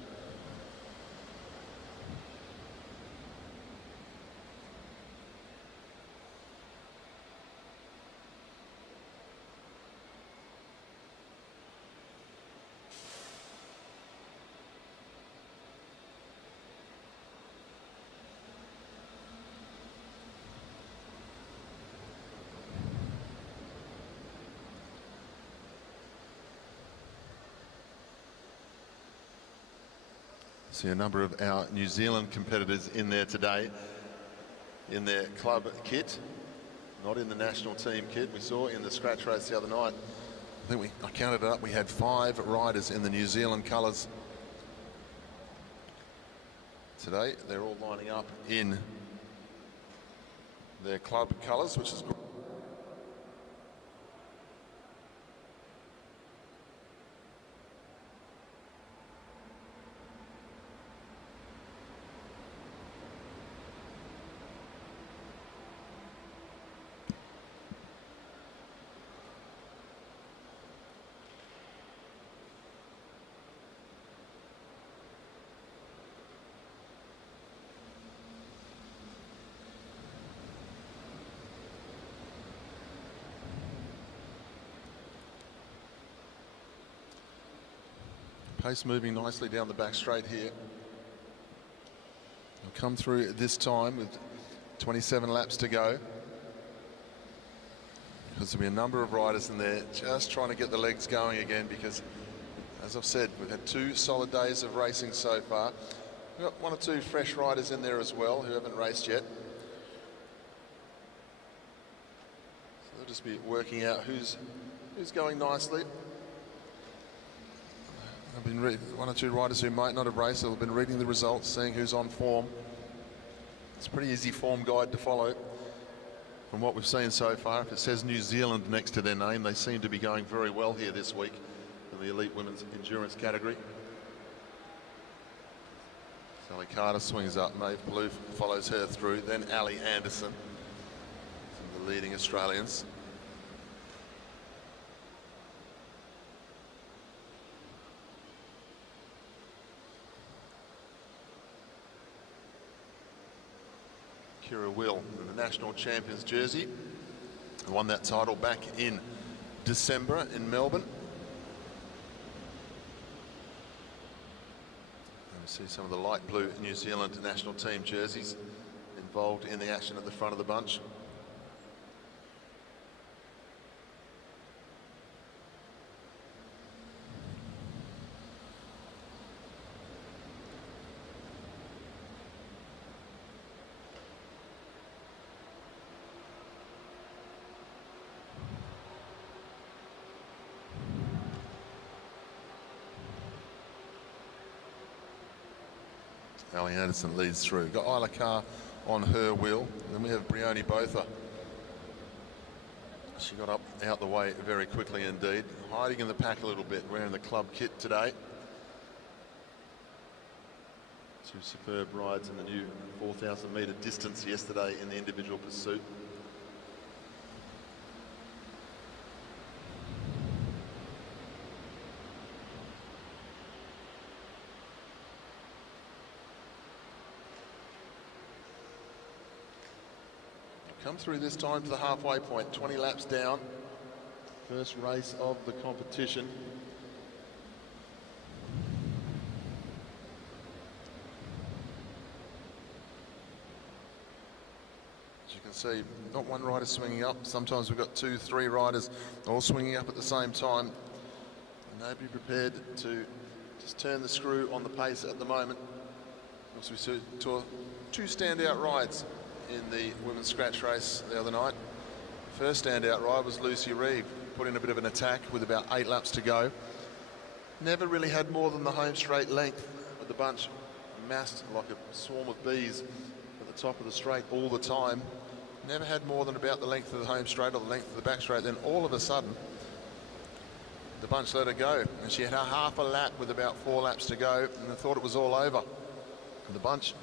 See a number of our New Zealand competitors in there today in their club kit, not in the national team kit. We saw in the scratch race the other night, I counted it up, we had 5 riders in the New Zealand colours. Today they're all lining up in their club colours, which is good. Pace moving nicely down the back straight here. We'll come through this time with 27 laps to go. Because there'll be a number of riders in there just trying to get the legs going again, because, as I've said, we've had 2 solid days of racing so far. We've got 1 or 2 fresh riders in there as well who haven't raced yet. So they'll just be working out who's going nicely. I've been 1 or 2 riders who might not have raced, have been reading the results, seeing who's on form. It's a pretty easy form guide to follow from what we've seen so far. If it says New Zealand next to their name, they seem to be going very well here this week in the elite women's endurance category. Sally Carter swings up, Maeve Palouf follows her through, then Ali Anderson, some of the leading Australians. Kira Will in the national champions jersey, won that title back in December in Melbourne. And we see some of the light blue New Zealand national team jerseys involved in the action at the front of the bunch. Ali Anderson leads through. Got Isla Carr on her wheel. And then we have Brioni Botha. She got out the way very quickly indeed. Hiding in the pack a little bit, wearing the club kit today. 2 superb rides in the new 4,000 metre distance yesterday in the individual pursuit. Come through this time to the halfway point, 20 laps down. First race of the competition. As you can see, not 1 rider swinging up. Sometimes we've got 2, 3 riders all swinging up at the same time. And they'd be prepared to just turn the screw on the pace at the moment. Also, we saw 2 standout rides in the women's scratch race the other night. First standout ride was Lucy Reeve, put in a bit of an attack with about 8 laps to go. Never really had more than the home straight length, with the bunch massed like a swarm of bees at the top of the straight all the time. Never had more than about the length of the home straight or the length of the back straight. Then all of a sudden, the bunch let her go, and she had a half a lap with about 4 laps to go, and they thought it was all over. And the bunch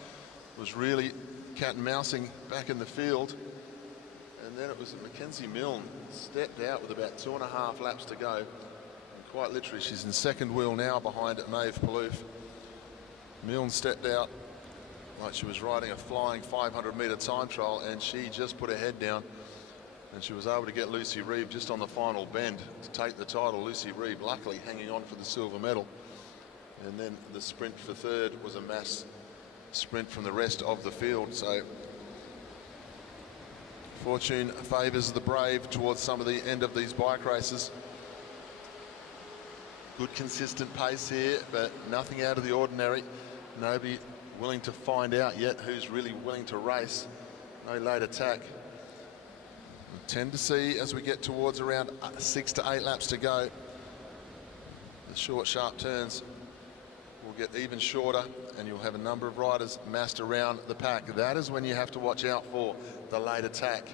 was really cat and mousing back in the field, and then it was Mackenzie Milne stepped out with about 2.5 laps to go, and quite literally she's in second wheel now behind Maeve Palouf. Milne stepped out like she was riding a flying 500 metre time trial, and she just put her head down, and she was able to get Lucy Reeve just on the final bend to take the title. Lucy Reeve luckily hanging on for the silver medal, and then the sprint for third was a mass sprint from the rest of the field. So fortune favours the brave towards some of the end of these bike races. Good consistent pace here, but nothing out of the ordinary. Nobody willing to find out yet who's really willing to race. No late attack. We tend to see as we get towards around 6 to 8 laps to go, the short, sharp turns will get even shorter and you'll have a number of riders massed around the pack. That is when you have to watch out for the late attack.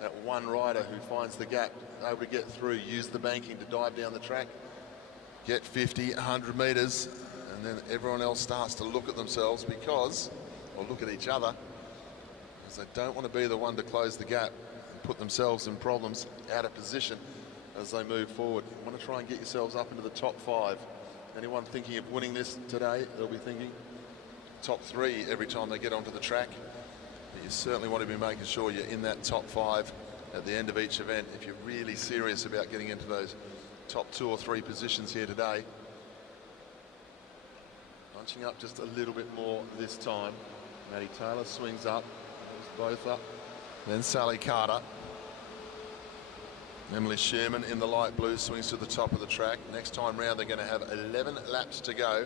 That one rider who finds the gap, able to get through, use the banking to dive down the track, get 50, 100 metres, and then everyone else starts to look at themselves or look at each other, because they don't want to be the one to close the gap and put themselves in problems, out of position as they move forward. You want to try and get yourselves up into the top 5. Anyone thinking of winning this today, they'll be thinking top 3 every time they get onto the track. But you certainly want to be making sure you're in that top 5 at the end of each event if you're really serious about getting into those top 2 or 3 positions here today. Bunching up just a little bit more this time. Maddie Taylor swings up, both up. Then Sally Carter. Emily Sherman in the light blue swings to the top of the track. Next time round they're going to have 11 laps to go.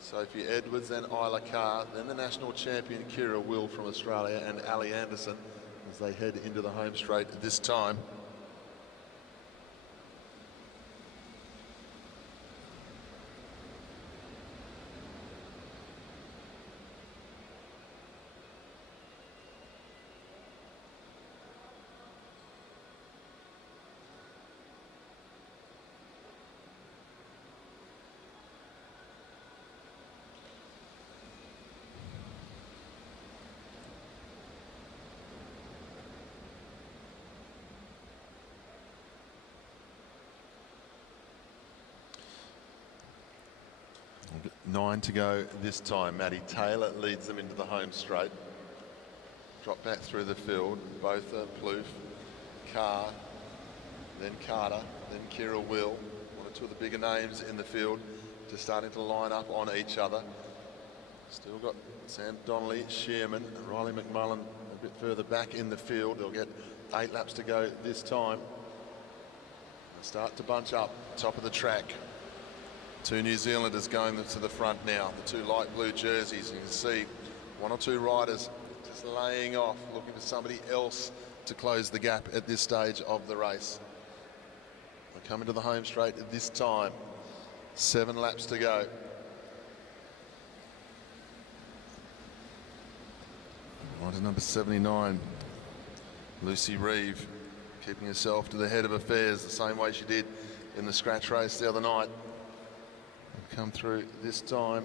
Sophie Edwards, then Isla Carr, then the national champion Kira Will from Australia and Ali Anderson as they head into the home straight this time. Nine to go this time. Maddie Taylor leads them into the home straight. Drop back through the field. Both Plouffe, Carr, then Carter, then Kira Will. One or two of the bigger names in the field just starting to line up on each other. Still got Sam Donnelly, Sherman, Riley McMullen a bit further back in the field. They'll get 8 laps to go this time. They'll start to bunch up top of the track. 2 New Zealanders going to the front now, the 2 light blue jerseys. You can see 1 or 2 riders just laying off, looking for somebody else to close the gap at this stage of the race. They come into the home straight this time. 7 laps to go. Rider number 79, Lucy Reeve, keeping herself to the head of affairs the same way she did in the scratch race the other night. Come through this time.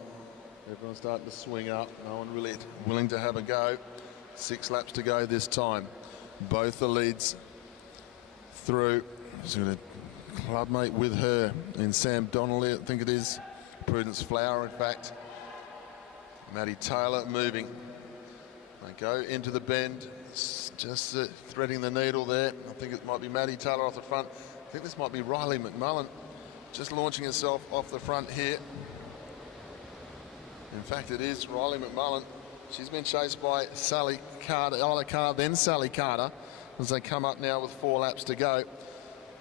Everyone's starting to swing up. No one really willing to have a go. 6 laps to go this time. Both the leads through. She's got a clubmate with her in Sam Donnelly, I think it is. Prudence Flower, in fact. Maddie Taylor moving. They go into the bend. Just threading the needle there. I think it might be Maddie Taylor off the front. I think this might be Riley McMullen. Just launching herself off the front here. In fact, it is Riley McMullen. She's been chased by Sally Carter, Isla Carr, then Sally Carter, as they come up now with 4 laps to go.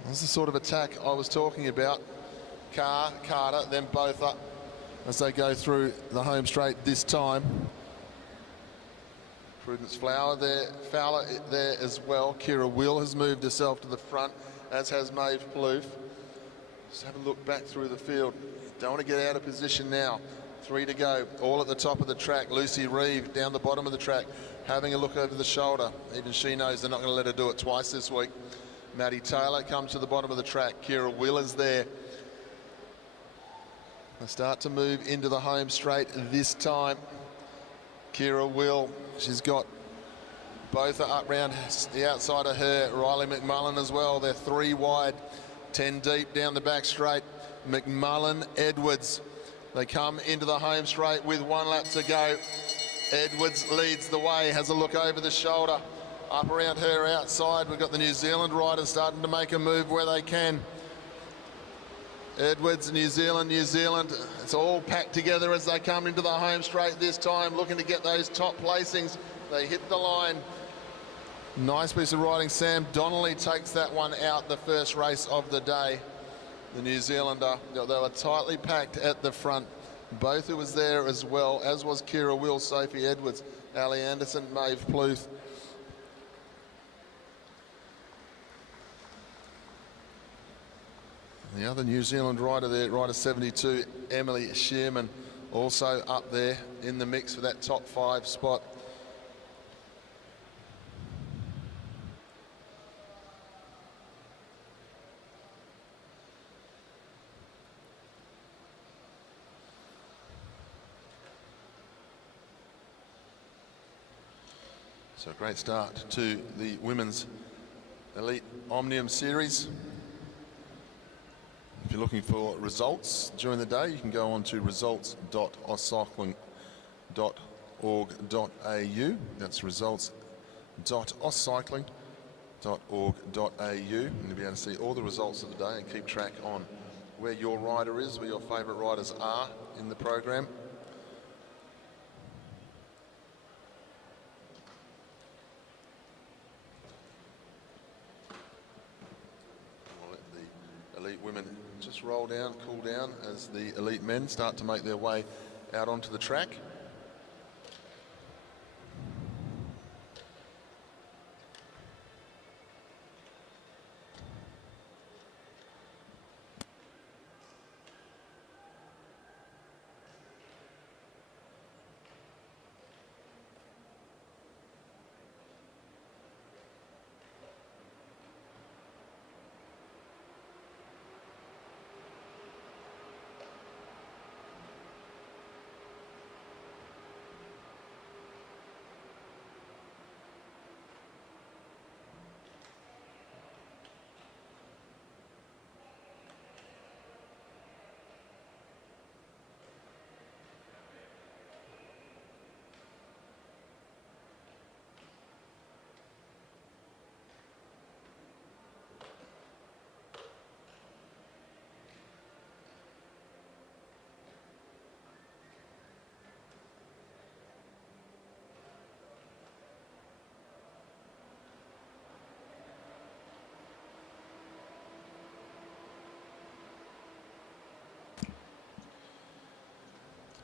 That's the sort of attack I was talking about. Carr, Carter, then both up as they go through the home straight this time. Prudence Fowler there as well. Kira Will has moved herself to the front, as has Maeve Plouffe. Just have a look back through the field. Don't want to get out of position now. 3 to go, all at the top of the track. Lucy Reeve down the bottom of the track, having a look over the shoulder. Even she knows they're not going to let her do it twice this week. Maddie Taylor comes to the bottom of the track. Kira Will is there. They start to move into the home straight this time. Kira Will, she's got both are up round the outside of her. Riley McMullen as well. They're 3 wide. 10 deep down the back straight. McMullen, Edwards. They come into the home straight with 1 lap to go. Edwards leads the way, has a look over the shoulder. Up around her outside, we've got the New Zealand riders starting to make a move where they can. Edwards, New Zealand, it's all packed together as they come into the home straight this time, looking to get those top placings. They hit the line. Nice piece of riding. Sam Donnelly takes that one out, the first race of the day. The New Zealander, they were tightly packed at the front. Both who was there as well, as was Kira Will, Sophie Edwards, Ali Anderson, Maeve Pluth. The other New Zealand rider there, rider 72, Emily Shearman, also up there in the mix for that top 5 spot. So a great start to the Women's Elite Omnium Series. If you're looking for results during the day, you can go on to results.oscycling.org.au. That's results.oscycling.org.au. And you'll be able to see all the results of the day and keep track on where your rider is, where your favourite riders are in the program. Elite women just roll down, cool down as the elite men start to make their way out onto the track.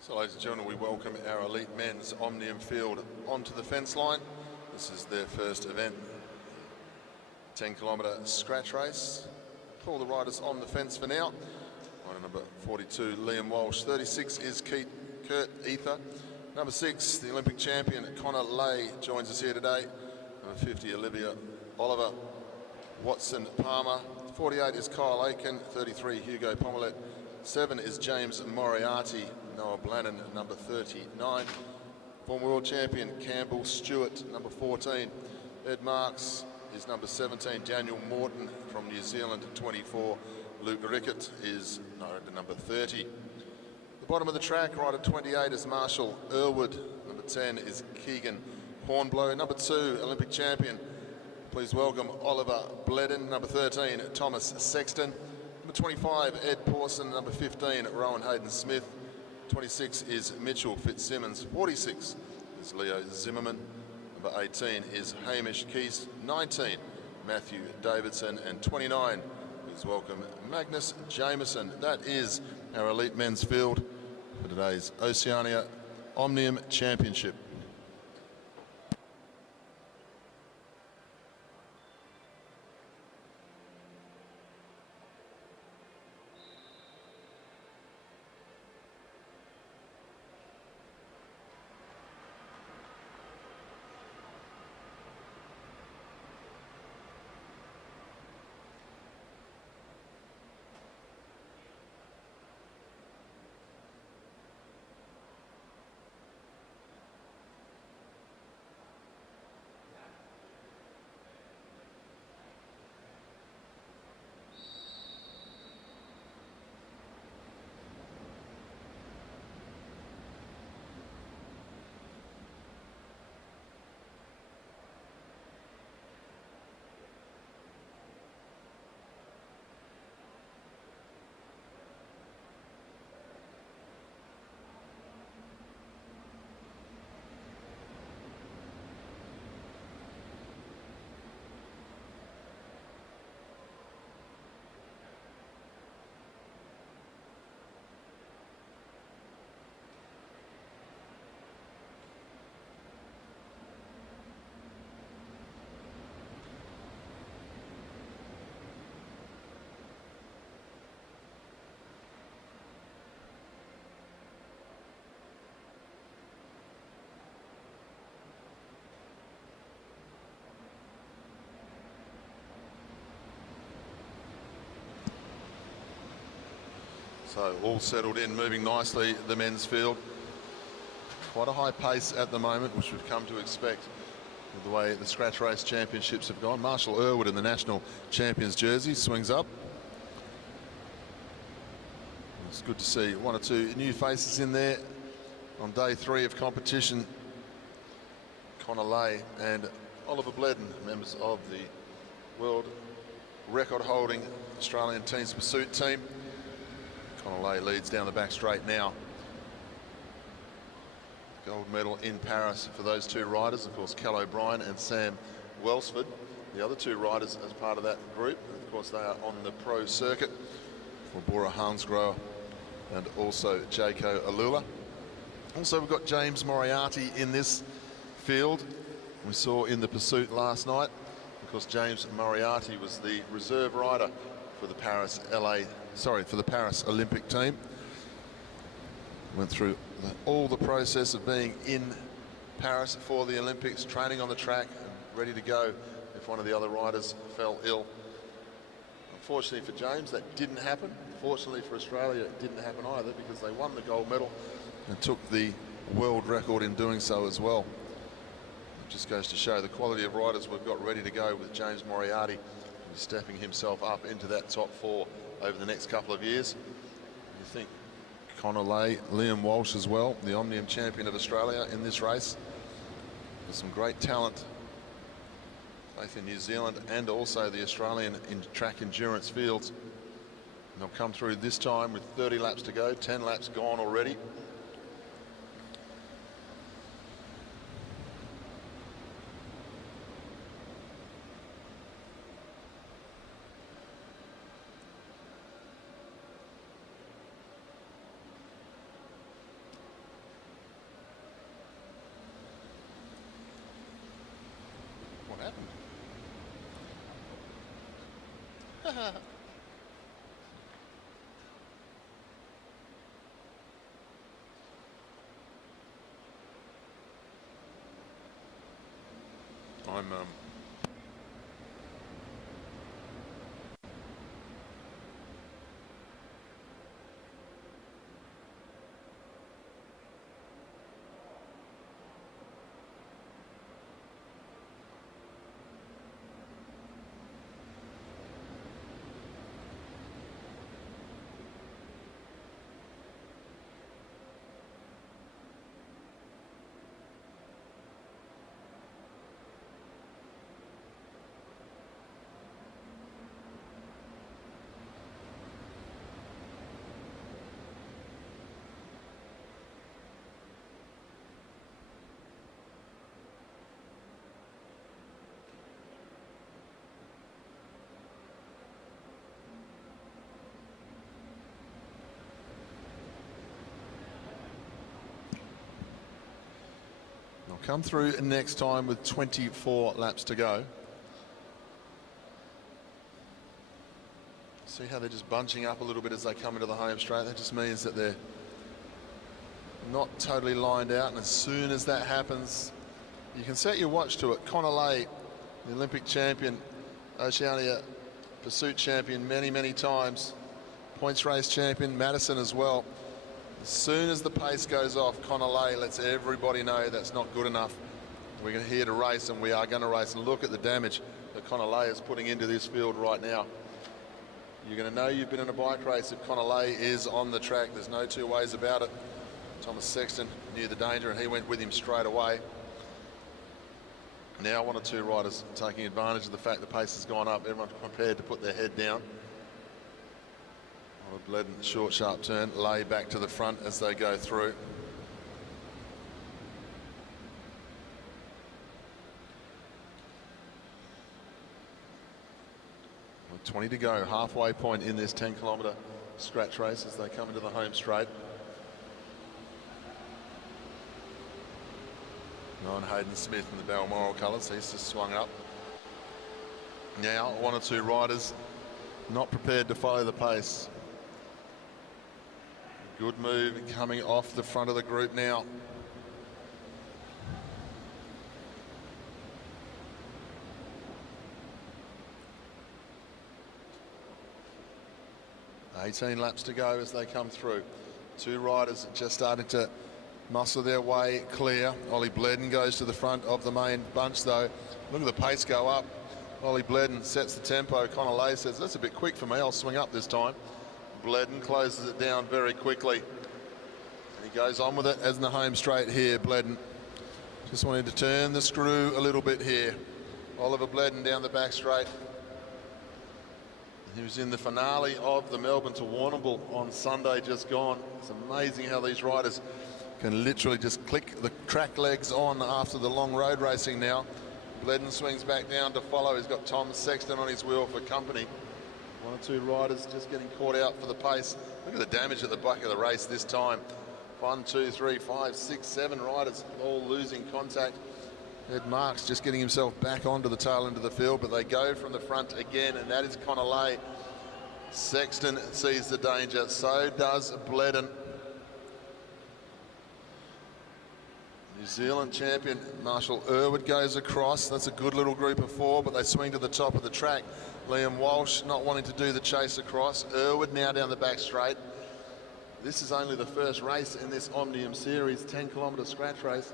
So ladies and gentlemen, we welcome our elite men's Omnium field onto the fence line. This is their first event, 10-kilometre scratch race. All the riders on the fence for now. Rider number 42, Liam Walsh. 36 is Kurt Ether. Number 6, the Olympic champion, Connor Lay, joins us here today. Number 50, Olivia Oliver. Watson Palmer. 48 is Kyle Aiken. 33, Hugo Pomelet. 7 is James Moriarty. Noah Blannon, number 39. Former world champion Campbell Stewart, number 14. Ed Marks is number 17. Daniel Morton from New Zealand, 24. Luke Rickett is number 30. The bottom of the track, rider 28 is Marshall Irwood. Number 10 is Keegan Hornblow. Number 2, Olympic champion. Please welcome Oliver Bledden. Number 13, Thomas Sexton. Number 25, Ed Pawson. Number 15, Rowan Hayden-Smith. 26 is Mitchell Fitzsimmons. 46 is Leo Zimmerman. Number 18 is Hamish Keys. 19, Matthew Davidson. And 29, please welcome Magnus Jameson. That is our elite men's field for today's Oceania Omnium Championship. So all settled in, moving nicely, the men's field. Quite a high pace at the moment, which we've come to expect with the way the Scratch Race Championships have gone. Marshall Irwood in the National Champions jersey swings up. It's good to see one or two new faces in there on day 3 of competition. Connor Lay and Oliver Bledden, members of the world record-holding Australian teams pursuit team. Connor Lay leads down the back straight now. Gold medal in Paris for those two riders, of course, Cal O'Brien and Sam Welsford. The other two riders as part of that group, of course, they are on the pro circuit for Bora Hansgrohe and also Jaco Alula. Also, we've got James Moriarty in this field. We saw in the pursuit last night, of course, James Moriarty was the reserve rider for the Paris Olympic team. Went through all the process of being in Paris for the Olympics, training on the track, and ready to go if one of the other riders fell ill. Unfortunately for James, that didn't happen. Fortunately for Australia, it didn't happen either, because they won the gold medal and took the world record in doing so as well. It just goes to show the quality of riders we've got ready to go, with James Moriarty stepping himself up into that top 4 over the next couple of years. You think Connor Lay, Liam Walsh as well, the Omnium champion of Australia in this race. There's some great talent, both in New Zealand and also the Australian track endurance fields. And they'll come through this time with 30 laps to go, 10 laps gone already. Come through next time with 24 laps to go. See how they're just bunching up a little bit as they come into the home straight. That just means that they're not totally lined out, and as soon as that happens, you can set your watch to it. Connor Lay, the Olympic champion, Oceania pursuit champion many times, points race champion, Madison as well. As soon as the pace goes off, Connor Lay lets everybody know that's not good enough. We're here to race, and we are going to race. And look at the damage that Connor Lay is putting into this field right now. You're going to know you've been in a bike race if Connor Lay is on the track. There's no two ways about it. Thomas Sexton knew the danger, and he went with him straight away. Now one or two riders taking advantage of the fact the pace has gone up. Everyone's prepared to put their head down. Bledden, short, sharp turn, Lay back to the front as they go through. With 20 to go, halfway point in this 10-kilometre scratch race as they come into the home straight. Ryan Hayden Smith in the Balmoral colours, he's just swung up. Now one or two riders not prepared to follow the pace. Good move coming off the front of the group now. 18 laps to go as they come through. Two riders just starting to muscle their way clear. Ollie Bledden goes to the front of the main bunch though. Look at the pace go up. Ollie Bledden sets the tempo. Connor Lay says, that's a bit quick for me, I'll swing up this time. Bledden closes it down very quickly. And he goes on with it as in the home straight here, Bledden. Just wanting to turn the screw a little bit here. Oliver Bledden down the back straight. He was in the finale of the Melbourne to Warrnambool on Sunday just gone. It's amazing how these riders can literally just click the track legs on after the long road racing now. Bledden swings back down to follow. He's got Tom Sexton on his wheel for company. One or two riders just getting caught out for the pace. Look at the damage at the back of the race this time. 1, 2, 3, 5, 6, 7 riders all losing contact. Ed Marks just getting himself back onto the tail end of the field, but they go from the front again, and that is Connor Lay. Sexton sees the danger, so does Bledden. New Zealand champion Marshall Irwood goes across. That's a good little group of 4, but they swing to the top of the track. Liam Walsh not wanting to do the chase across. Irwood now down the back straight. This is only the first race in this Omnium Series, 10-kilometre scratch race.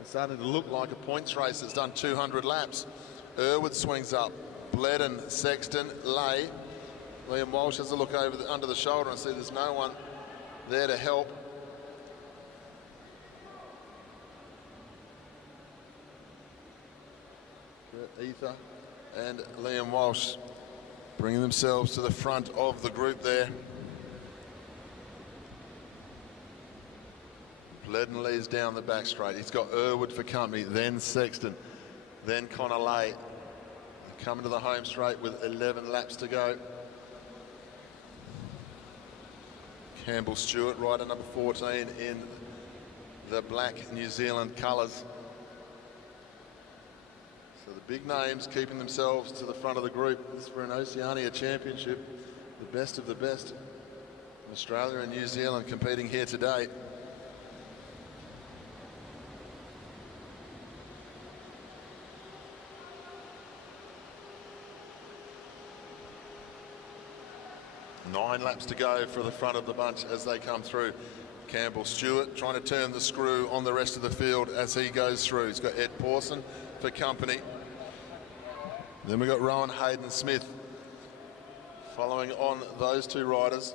It's starting to look like a points race that's done 200 laps. Irwood swings up. Bledden, Sexton, Lay. Liam Walsh has a look over under the shoulder and see there's no one there to help. Ether and Liam Walsh bringing themselves to the front of the group there. Bledden leads down the back straight. He's got Irwood for company, then Sexton, then Connor Lay. Coming to the home straight with 11 laps to go. Campbell Stewart, rider number 14 in the black New Zealand colours. So the big names keeping themselves to the front of the group. This is for an Oceania Championship, the best of the best. Australia and New Zealand competing here today. Nine laps to go for the front of the bunch as they come through. Campbell Stewart trying to turn the screw on the rest of the field as he goes through. He's got Ed Pawson for company. Then we've got Rowan Hayden-Smith following on those two riders.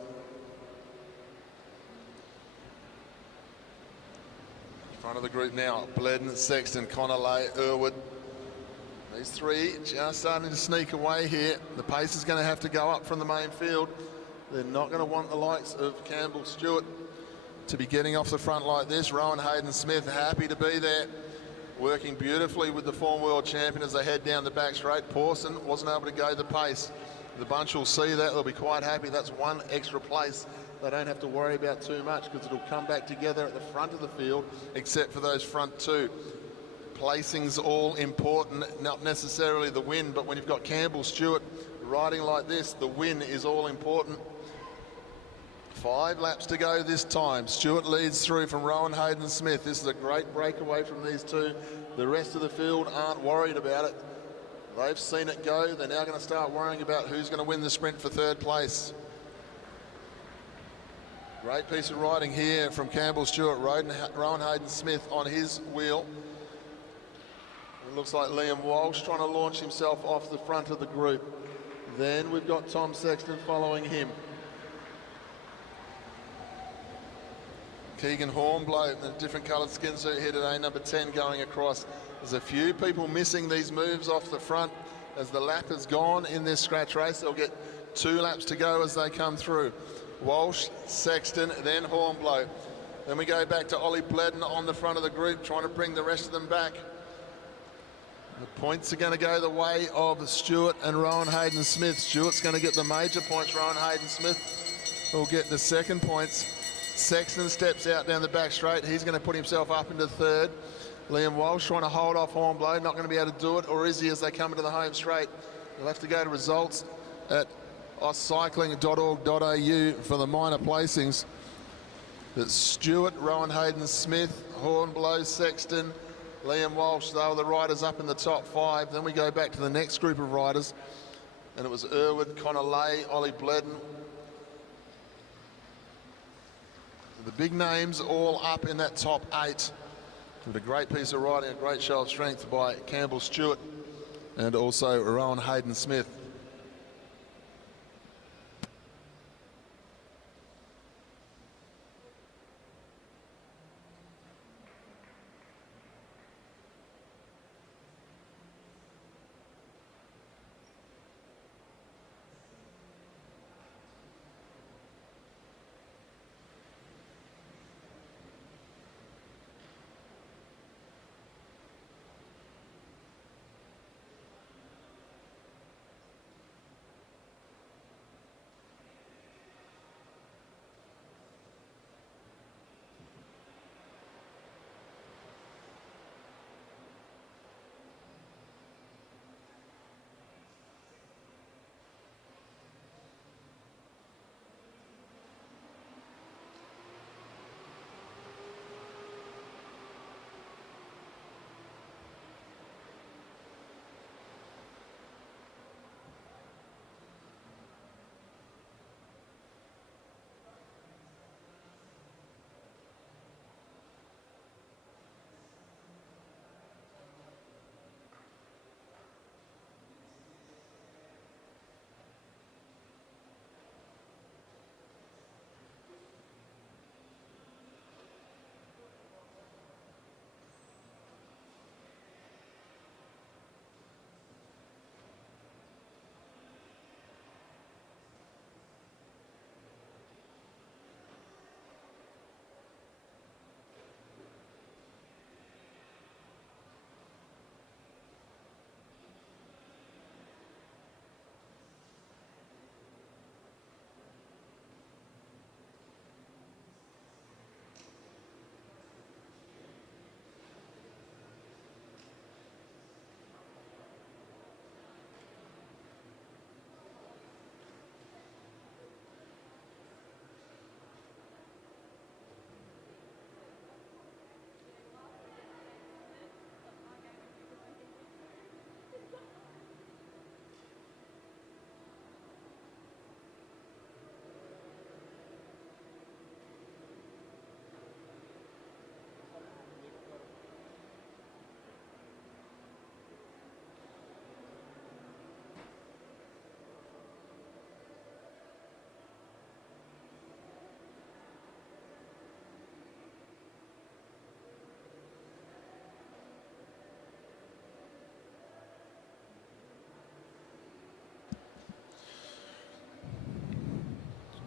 Front of the group now, Bledden, Sexton, Connor Lay, Irwood. These three just starting to sneak away here. The pace is going to have to go up from the main field. They're not going to want the likes of Campbell Stewart to be getting off the front like this. Rowan Hayden-Smith happy to be there, working beautifully with the former world champion as they head down the back straight. Pawson wasn't able to go the pace. The bunch will see that, they'll be quite happy. That's one extra place they don't have to worry about too much because it'll come back together at the front of the field, except for those front two. Placing's all important, not necessarily the win, but when you've got Campbell Stewart riding like this, the win is all important. 5 laps to go this time. Stewart leads through from Rowan Hayden-Smith. This is a great breakaway from these two. The rest of the field aren't worried about it. They've seen it go. They're now going to start worrying about who's going to win the sprint for third place. Great piece of riding here from Campbell Stewart. Rowan Hayden-Smith on his wheel. It looks like Liam Walsh trying to launch himself off the front of the group. Then we've got Tom Sexton following him. Keegan Hornblow in a different coloured skin suit here today, number 10 going across. There's a few people missing these moves off the front as the lap has gone in this scratch race. They'll get 2 laps to go as they come through. Walsh, Sexton, then Hornblow. Then we go back to Ollie Bledden on the front of the group, trying to bring the rest of them back. The points are going to go the way of Stewart and Rowan Hayden-Smith. Stewart's going to get the major points. Rowan Hayden-Smith will get the second points. Sexton steps out down the back straight. He's going to put himself up into third. Liam Walsh trying to hold off Hornblow, not going to be able to do it, or is he as they come into the home straight? You'll have to go to results at oscycling.org.au for the minor placings. That's Stewart, Rowan Hayden-Smith, Hornblow, Sexton, Liam Walsh. They were the riders up in the top 5. Then we go back to the next group of riders, and it was Irwood, Connor Lay, Ollie Bledden, The big names all up in that top 8. With a great piece of riding, a great show of strength by Campbell Stewart and also Rowan Hayden-Smith.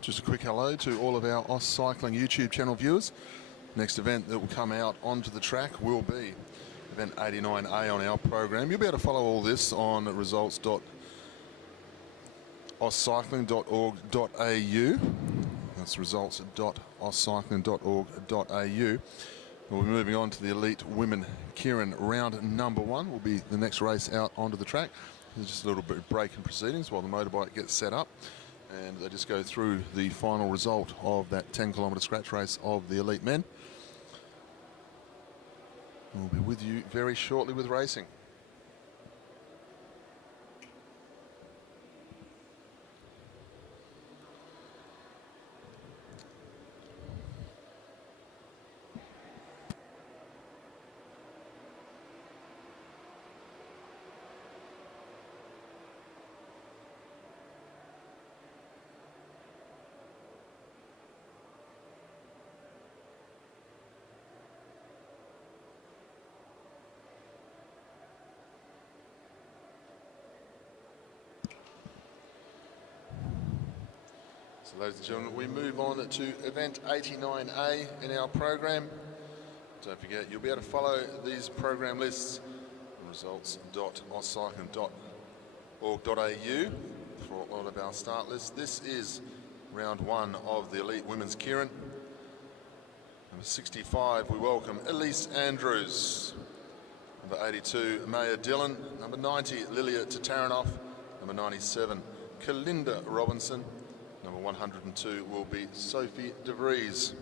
Just a quick hello to all of our Oz Cycling YouTube channel viewers. Next event that will come out onto the track will be event 89A on our program. You'll be able to follow all this on results.ozcycling.org.au. That's results.ozcycling.org.au. We'll be moving on to the Elite Women Keirin round number 1. Will be the next race out onto the track. There's just a little bit of break in proceedings while the motorbike gets set up. And they just go through the final result of that 10-kilometre scratch race of the elite men. We'll be with you very shortly with racing. So ladies and gentlemen, we move on to event 89A in our program. Don't forget, you'll be able to follow these program lists on results.ozcycling.org.au for all of our start lists. This is round 1 of the Elite Women's Keirin. Number 65, we welcome Elise Andrews. Number 82, Maya Dillon. Number 90, Lilia Tataranoff. Number 97, Kalinda Robinson. Number 102 will be Sophie De Vries.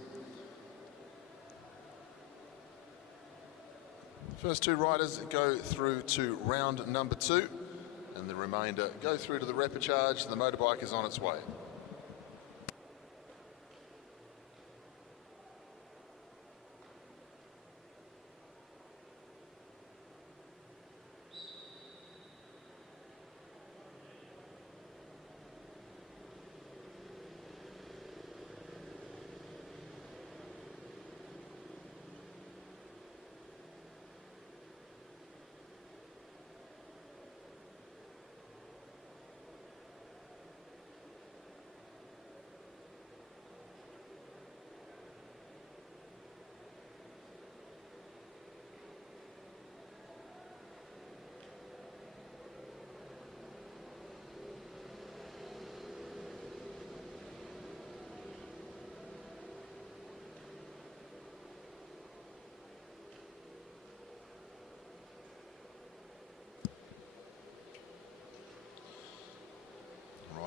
First 2 riders go through to round number 2, and the remainder go through to the repechage. The motorbike is on its way.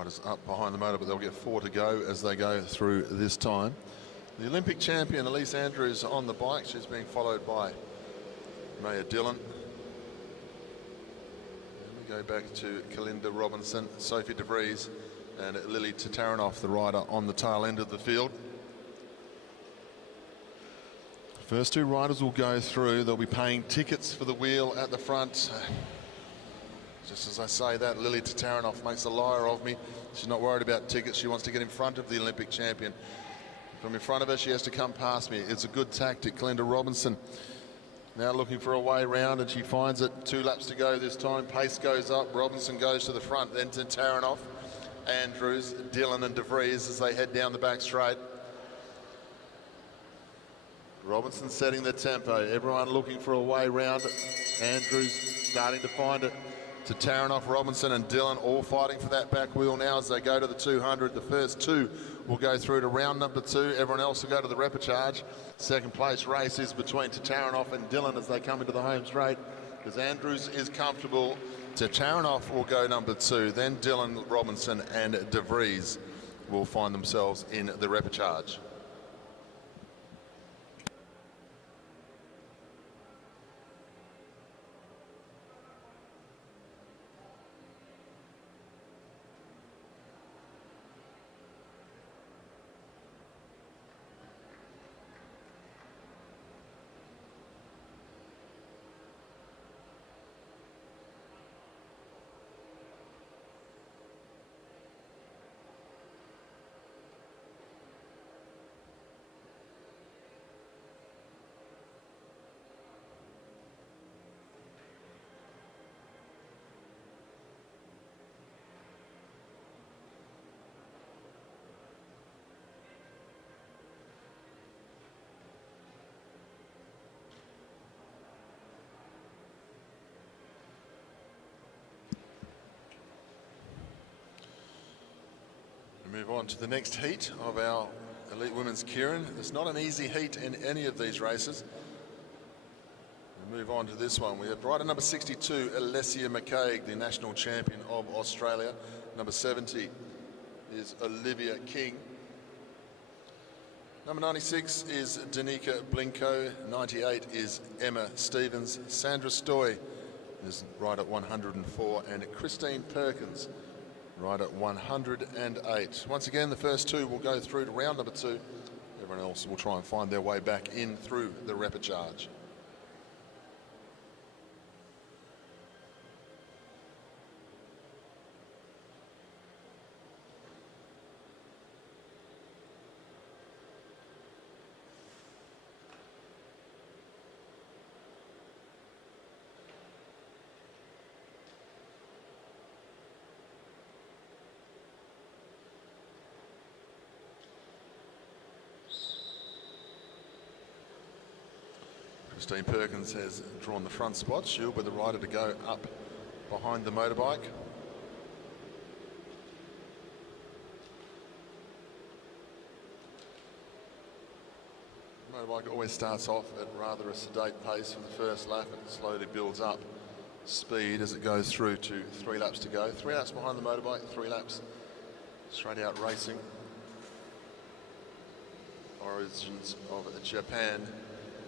Riders up behind the motor, but they'll get 4 to go as they go through this time. The Olympic champion, Elise Andrews, on the bike. She's being followed by Maya Dillon. And we go back to Kalinda Robinson, Sophie De Vries, and Lily Tatarinov, the rider on the tail end of the field. First 2 riders will go through. They'll be paying tickets for the wheel at the front. Just as I say that, Lily Tatarinov makes a liar of me. She's not worried about tickets. She wants to get in front of the Olympic champion. From in front of her, she has to come past me. It's a good tactic. Kalinda Robinson now looking for a way round, and she finds it. 2 laps to go this time. Pace goes up. Robinson goes to the front. Then Tatarinov, Andrews, Dillon and De Vries as they head down the back straight. Robinson setting the tempo. Everyone looking for a way round. Andrews starting to find it. Tatarinov, Robinson and Dillon all fighting for that back wheel now as they go to the 200. The first 2 will go through to round number 2. Everyone else will go to the repechage. Second place race is between Tatarinov and Dillon as they come into the home straight. Because Andrews is comfortable, Tatarinov will go number 2. Then Dillon, Robinson and De Vries will find themselves in the repechage. Move on to the next heat of our elite women's keirin. It's not an easy heat in any of these races. We move on to this one. We have rider number 62, Alessia McCaig, the national champion of Australia. Number 70 is Olivia King. Number 96 is Danica Blinko. 98 is Emma Stevens. Sandra Stoy is right at 104, and Christine Perkins right at 108. Once again, the first 2 will go through to round number 2. Everyone else will try and find their way back in through the repechage. Christine Perkins has drawn the front spot. She'll be the rider to go up behind the motorbike. The motorbike always starts off at rather a sedate pace for the first lap and slowly builds up speed as it goes through to 3 laps to go. 3 laps behind the motorbike, 3 laps straight out racing. Origins of Japan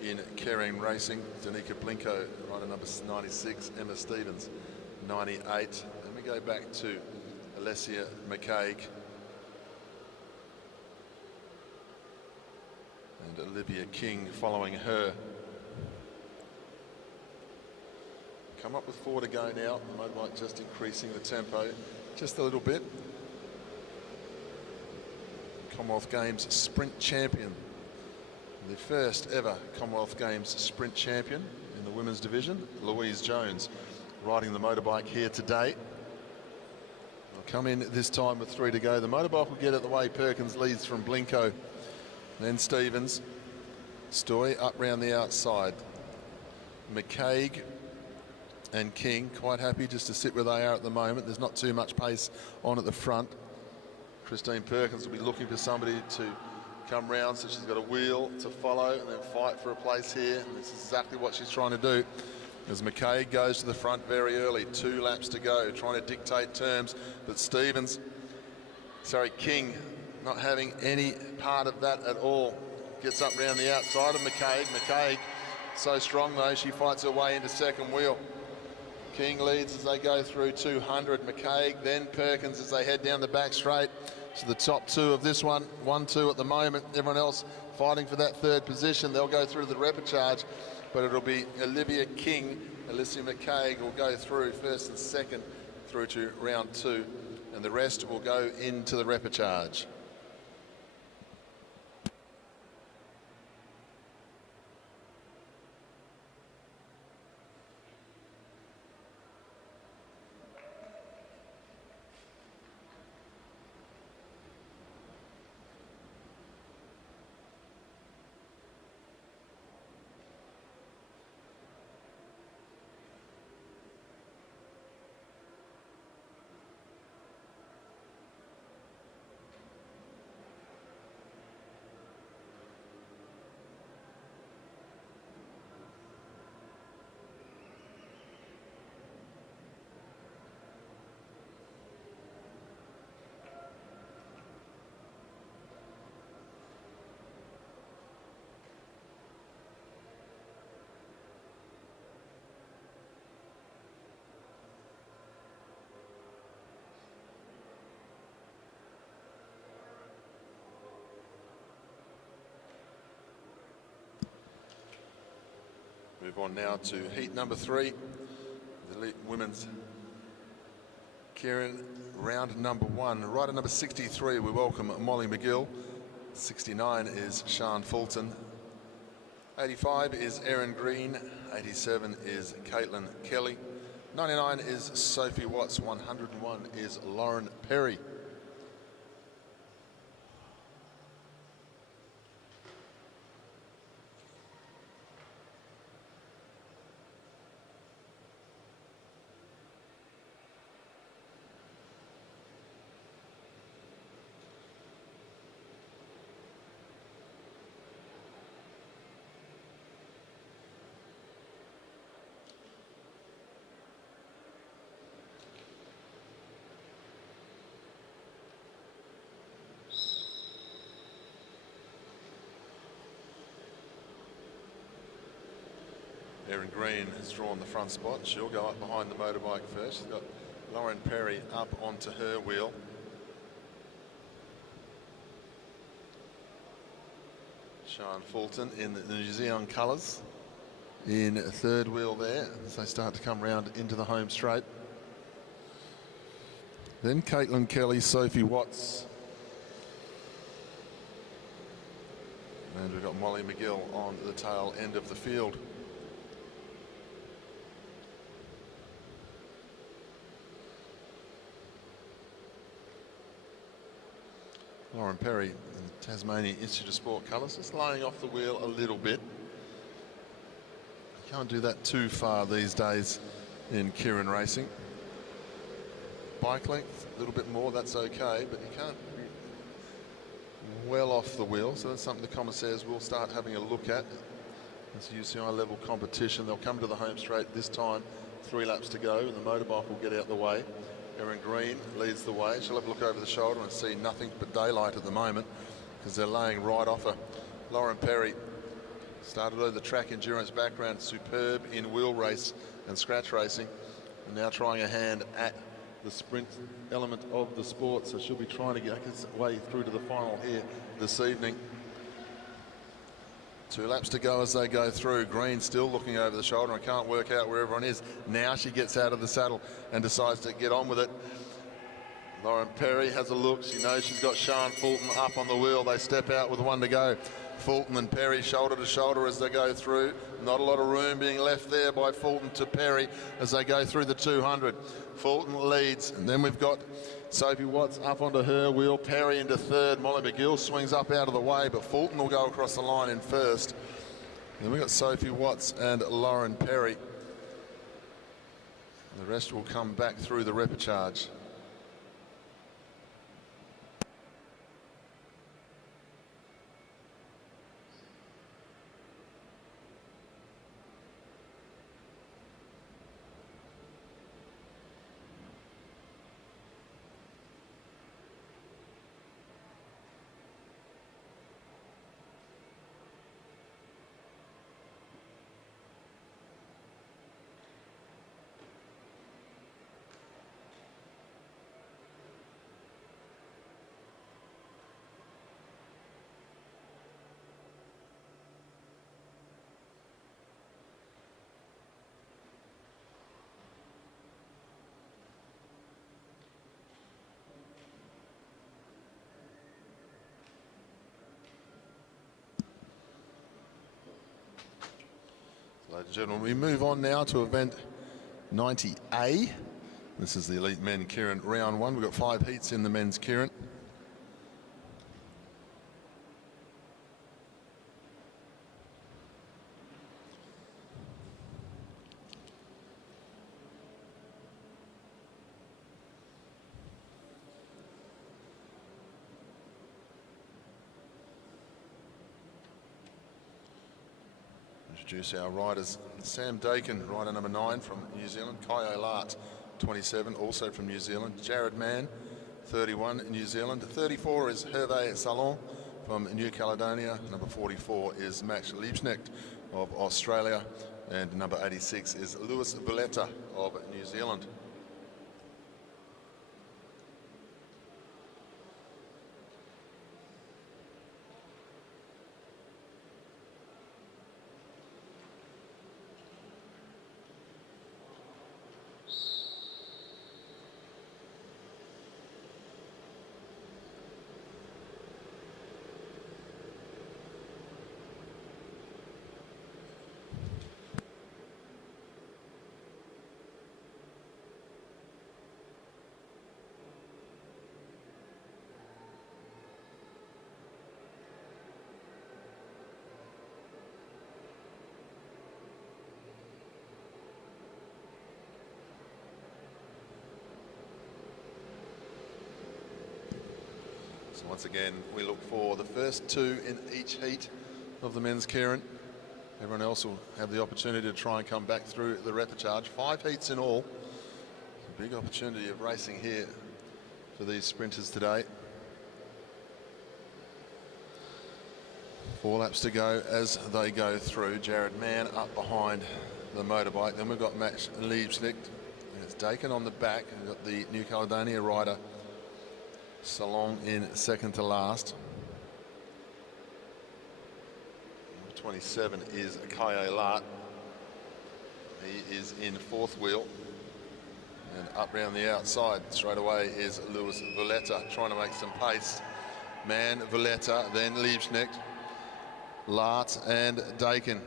in keirin racing. Danica Blinko, rider number 96, Emma Stevens, 98. Then we go back to Alessia McCaig and Olivia King following her. Come up with 4 to go now. The motorbike just increasing the tempo just a little bit. Commonwealth Games sprint champion. The first ever Commonwealth Games sprint champion in the women's division, Louise Jones, riding the motorbike here today. They'll come in this time with 3 to go. The motorbike will get it the way Perkins leads from Blinko. Then Stevens, Stoy up round the outside. McCaig and King quite happy just to sit where they are at the moment. There's not too much pace on at the front. Christine Perkins will be looking for somebody to come round, so she's got a wheel to follow and then fight for a place here, and this is exactly what she's trying to do as McCaig goes to the front very early. 2 laps to go, trying to dictate terms, but Stevens King not having any part of that at all. Gets up round the outside of McCaig. McCaig, so strong though, she fights her way into second wheel. King leads as they go through 200. McCaig, then Perkins as they head down the back straight to the top two of this one. 1-2 at the moment. Everyone else fighting for that third position. They'll go through the repechage, but it'll be Olivia King, Alicia McCaig will go through first and second through to round 2, and the rest will go into the repechage. Move on now to heat number 3, the elite women's keirin round number 1. Rider number 63, we welcome Molly McGill. 69 is Sian Fulton. 85 is Erin Green. 87 is Caitlin Kelly. 99 is Sophie Watts. 101 is Lauren Perry. Erin Green has drawn the front spot. She'll go up behind the motorbike first. She's got Lauren Perry up onto her wheel. Sian Fulton in the New Zealand colours in third wheel there as they start to come round into the home straight. Then Caitlin Kelly, Sophie Watts. And we've got Molly McGill on the tail end of the field. Lauren Perry in the Tasmania Institute of Sport colours, just laying off the wheel a little bit. You can't do that too far these days in keirin racing. Bike length, a little bit more, that's okay, but you can't be well off the wheel, so that's something the commissaires will start having a look at. It's UCI level competition. They'll come to the home straight this time, 3 laps to go, and the motorbike will get out the way. Erin Green leads the way. She'll have a look over the shoulder and see nothing but daylight at the moment because they're laying right off her. Lauren Perry started over the track endurance background, superb in wheel race and scratch racing, and now trying a hand at the sprint element of the sport, so she'll be trying to get her way through to the final here this evening. 2 laps to go as they go through. Green still looking over the shoulder and can't work out where everyone is. Now she gets out of the saddle and decides to get on with it. Lauren Perry has a look. She knows she's got Sian Fulton up on the wheel. They step out with 1 to go. Fulton and Perry shoulder to shoulder as they go through. Not a lot of room being left there by Fulton to Perry as they go through the 200. Fulton leads, and then we've got Sophie Watts up onto her wheel, Perry into third. Molly McGill swings up out of the way, but Fulton will go across the line in first. Then we've got Sophie Watts and Lauren Perry. The rest will come back through the repechage. Ladies and gentlemen, we move on now to event 90A. This is the elite men keirin round one. We've got 5 heats in the men's keirin. Introduce our riders. Sam Dakin, rider number 9 from New Zealand. Kai Olart, 27, also from New Zealand. Jared Mann, 31, New Zealand. 34 is Hervé Salon from New Caledonia. Number 44 is Max Liebknecht of Australia. And number 86 is Louis Valletta of New Zealand. So once again, we look for the first 2 in each heat of the men's keirin. Everyone else will have the opportunity to try and come back through the repechage. 5 heats in all. It's a big opportunity of racing here for these sprinters today. 4 laps to go as they go through. Jared Mann up behind the motorbike. Then we've got Max Liebknecht. It's Dakin on the back. We've got the New Caledonia rider Salon in second to last. 27 is Kai Olart. He is in 4th wheel. And up round the outside straight away is Louis Valletta trying to make some pace. Mann, Valletta, then Liebknecht, Lart and Dakin.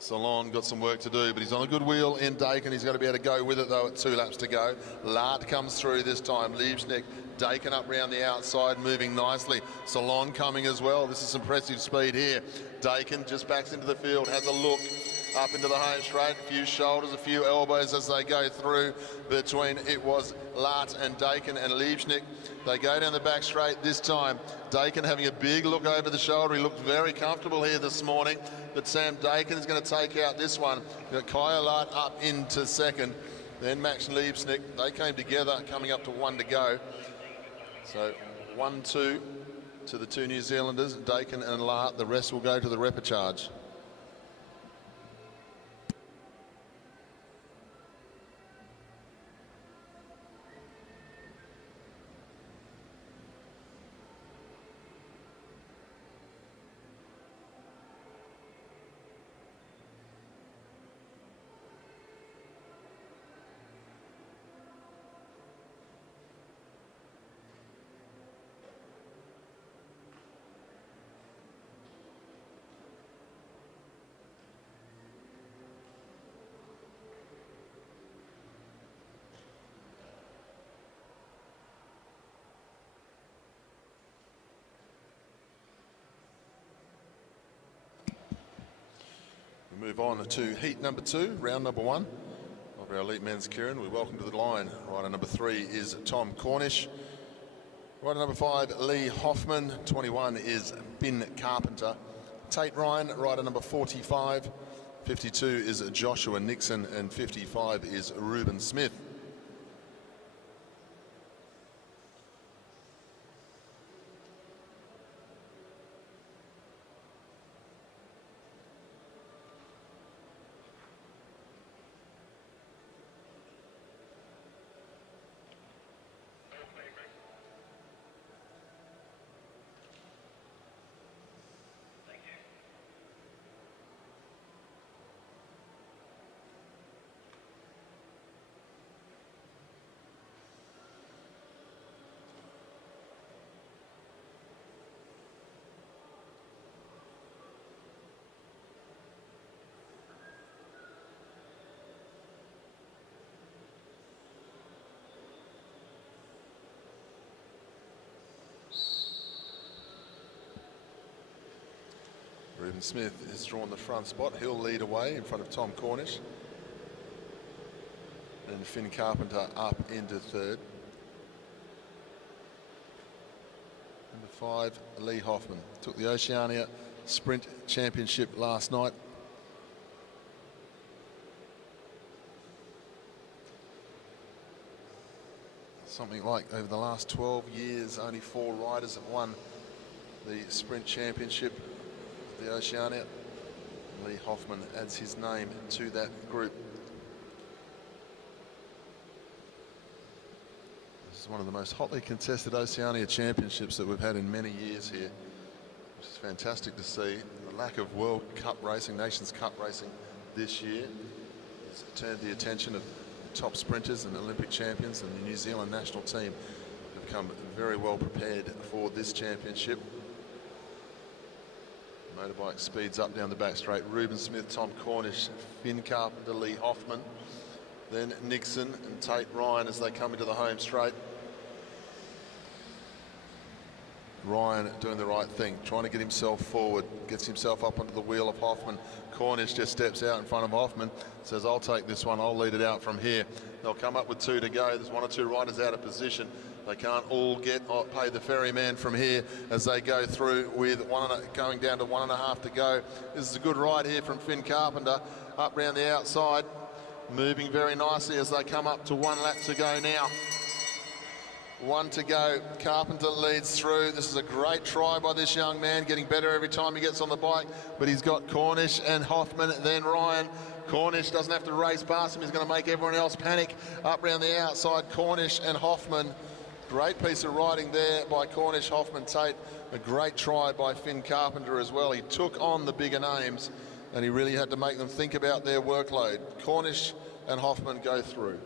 Salon got some work to do, but he's on a good wheel in Dakin. He's got to be able to go with it though at 2 laps to go. Lart comes through this time. Liebknecht, Dakin up round the outside, moving nicely. Salon coming as well. This is impressive speed here. Dakin just backs into the field, has a look up into the home straight. A few shoulders, a few elbows as they go through between it was Lart and Dakin and Liebknecht. They go down the back straight this time. Dakin having a big look over the shoulder. He looked very comfortable here this morning, but Sam Dakin is going to take out this one. We've got Kai Olart up into second. Then Max Liebknecht. They came together, coming up to 1 to go. So 1-2 to the 2 New Zealanders, Dakin and Lart. The rest will go to the repechage. Move on to heat number 2, round number 1 of our elite men's keirin. We welcome to the line. Rider number 3 is Tom Cornish. Rider number 5, Lee Hoffman. 21 is Ben Carpenter. Tate Ryan, rider number 45. 52 is Joshua Nixon, and 55 is Ruben Smith. Ruben Smith has drawn the front spot. He'll lead away in front of Tom Cornish. And Finn Carpenter up into third. Number 5, Lee Hoffman. Took the Oceania Sprint Championship last night. Something like over the last 12 years, only 4 riders have won the Sprint Championship of the Oceania. Lee Hoffman adds his name to that group. This is one of the most hotly contested Oceania Championships that we've had in many years here, which is fantastic to see. The lack of World Cup racing, Nations Cup racing this year has turned the attention of top sprinters and Olympic champions, and the New Zealand national team have come very well prepared for this championship. Motorbike speeds up down the back straight. Ruben Smith, Tom Cornish, Finn Carpenter, Lee Hoffman, then Nixon and Tate Ryan as they come into the home straight. Ryan doing the right thing, trying to get himself forward, gets himself up onto the wheel of Hoffman. Cornish just steps out in front of Hoffman, says, I'll take this one, I'll lead it out from here. They'll come up with 2 to go. There's 1 or 2 riders out of position. They can't all pay the ferryman from here as they go through with going down to 1.5 to go. This is a good ride here from Finn Carpenter, up round the outside, moving very nicely as they come up to 1 lap to go now. 1 to go. Carpenter leads through. This is a great try by this young man, getting better every time he gets on the bike, but he's got Cornish and Hoffman, then Ryan. Cornish doesn't have to race past him. He's going to make everyone else panic. Up round the outside, Cornish and Hoffman. Great piece of riding there by Cornish, Hoffman, Tate. A great try by Finn Carpenter as well. He took on the bigger names and he really had to make them think about their workload. Cornish and Hoffman go through.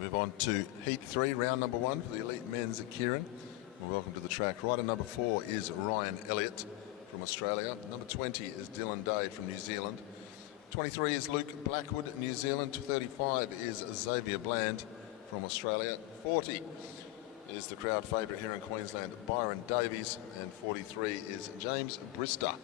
Move on to Heat 3, round number 1 for the elite men's at Keirin. Well, welcome to the track. Rider number 4 is Ryan Elliott from Australia. Number 20 is Dylan Day from New Zealand. 23 is Luke Blackwood, New Zealand. 35 is Xavier Bland from Australia. 40 is the crowd favourite here in Queensland, Byron Davies. And 43 is James Brister.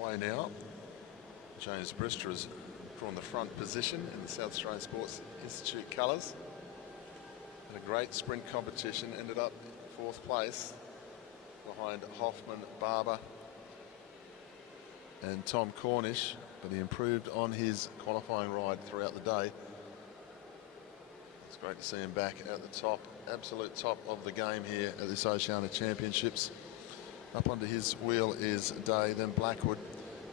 Away now. James Brister has drawn the front position in the South Australian Sports Institute colours. Had a great sprint competition, ended up 4th place behind Hoffman, Barber and Tom Cornish, but he improved on his qualifying ride throughout the day. It's great to see him back at the top absolute top of the game here at this Oceania Championships. Up under his wheel is Day, then Blackwood.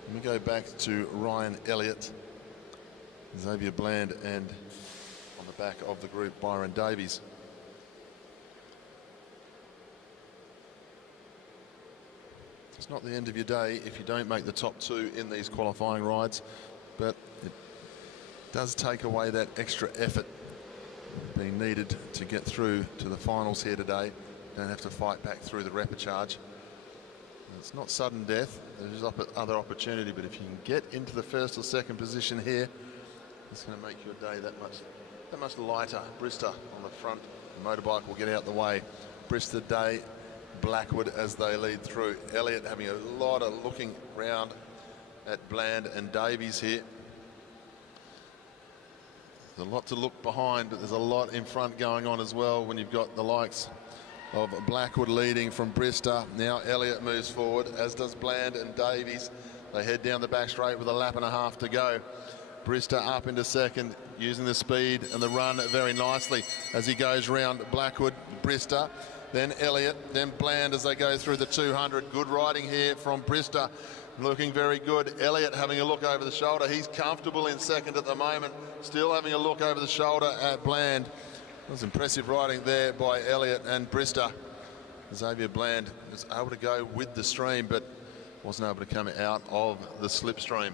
And we go back to Ryan Elliott, Xavier Bland, and on the back of the group, Byron Davies. It's not the end of your day if you don't make the top two in these qualifying rides, but it does take away that extra effort being needed to get through to the finals here today. Don't have to fight back through the repechage. It's not sudden death, there's other opportunity, but if you can get into the first or second position here, it's going to make your day that much lighter. Brister on the front, the motorbike will get out the way. Brister, Day, Blackwood as they lead through. Elliott having a lot of looking round at Bland and Davies here. There's a lot to look behind, but there's a lot in front going on as well when you've got the likes of Blackwood leading from Brister. Now Elliott moves forward, as does Bland and Davies. They head down the back straight with a lap and a half to go. Brister up into second, using the speed and the run very nicely as he goes round Blackwood. Brister, then Elliott, then Bland as they go through the 200. Good riding here from Brister, looking very good. Elliott having a look over the shoulder. He's comfortable in second at the moment, still having a look over the shoulder at Bland. That was impressive riding there by Elliott and Brister. Xavier Bland was able to go with the stream, but wasn't able to come out of the slipstream.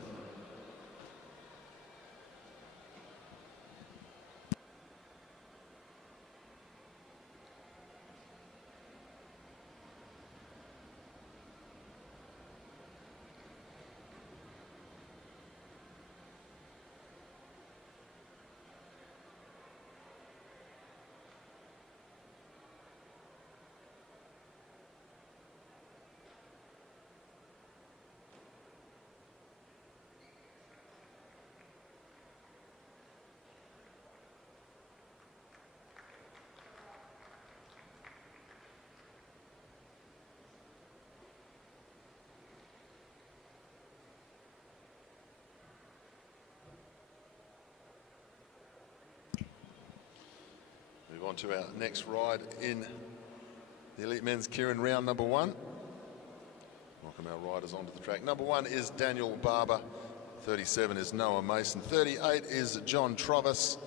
Move on to our next ride in the Elite Men's Keirin round number one. Welcome our riders onto the track. Number one is Daniel Barber. 37 is Noah Mason. 38 is John Travis.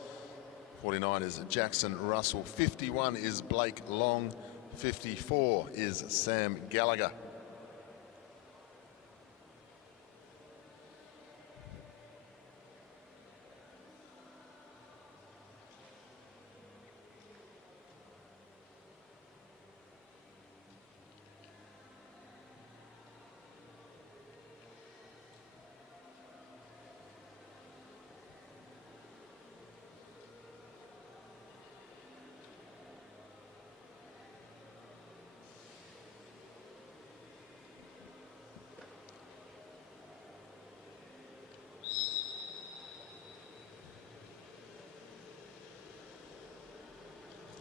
49 is Jackson Russell. 51 is Blake Long. 54 is Sam Gallagher.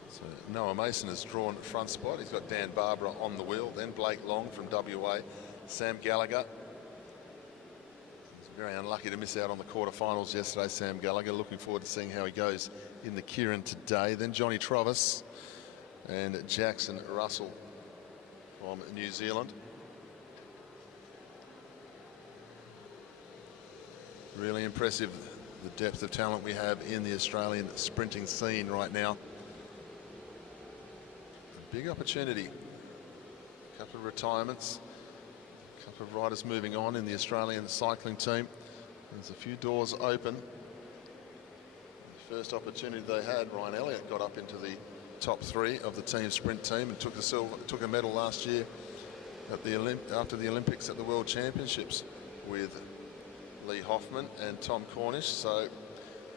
So Noah Mason has drawn front spot. He's got Dan Barbara on the wheel, then Blake Long from WA, Sam Gallagher. He's very unlucky to miss out on the quarterfinals yesterday, Sam Gallagher. Looking forward to seeing how he goes in the Keirin today. Then Johnny Travis and Jackson Russell from New Zealand. Really impressive, the depth of talent we have in the Australian sprinting scene right now. Big opportunity. A couple of retirements, a couple of riders moving on in the Australian cycling team. There's a few doors open. The first opportunity they had, Ryan Elliott got up into the top three of the team sprint team and took a medal last year at after the Olympics at the World Championships with Lee Hoffman and Tom Cornish. So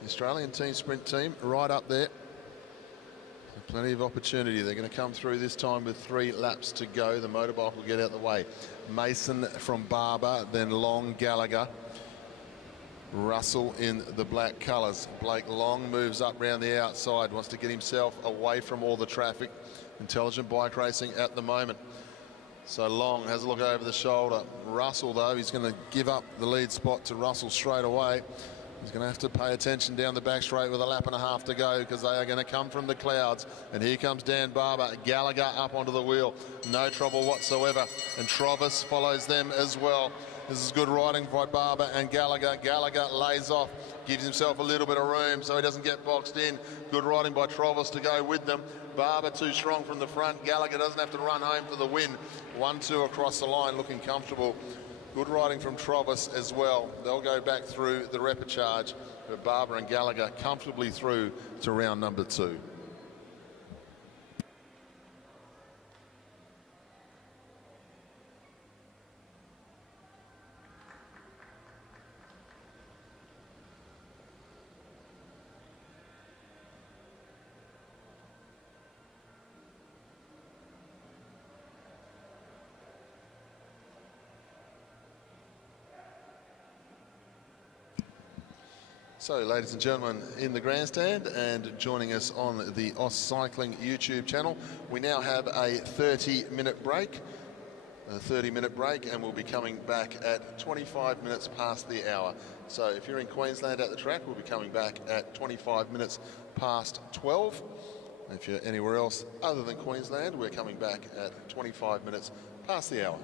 the Australian team sprint team right up there. Plenty of opportunity. They're going to come through this time with 3 laps to go. The motorbike will get out the way. Mason from Barber, then Long, Gallagher, Russell in the black colours. Blake Long moves up round the outside, wants to get himself away from all the traffic. Intelligent bike racing at the moment. So Long has a look over the shoulder. Russell, though, he's going to give up the lead spot to Russell straight away. He's going to have to pay attention down the back straight with a lap and a half to go, because they are going to come from the clouds. And here comes Dan Barber. Gallagher up onto the wheel. No trouble whatsoever. And Travis follows them as well. This is good riding by Barber and Gallagher. Gallagher lays off, gives himself a little bit of room so he doesn't get boxed in. Good riding by Travis to go with them. Barber too strong from the front. Gallagher doesn't have to run home for the win. 1-2 across the line, looking comfortable. Good riding from Travis as well. They'll go back through the repechage, but Barber and Gallagher comfortably through to round number 2. So, ladies and gentlemen, in the grandstand and joining us on the Oz Cycling YouTube channel, we now have a 30-minute break. And we'll be coming back at 25 minutes past the hour. So if you're in Queensland at the track, we'll be coming back at 25 minutes past 12. If you're anywhere else other than Queensland, we're coming back at 25 minutes past the hour.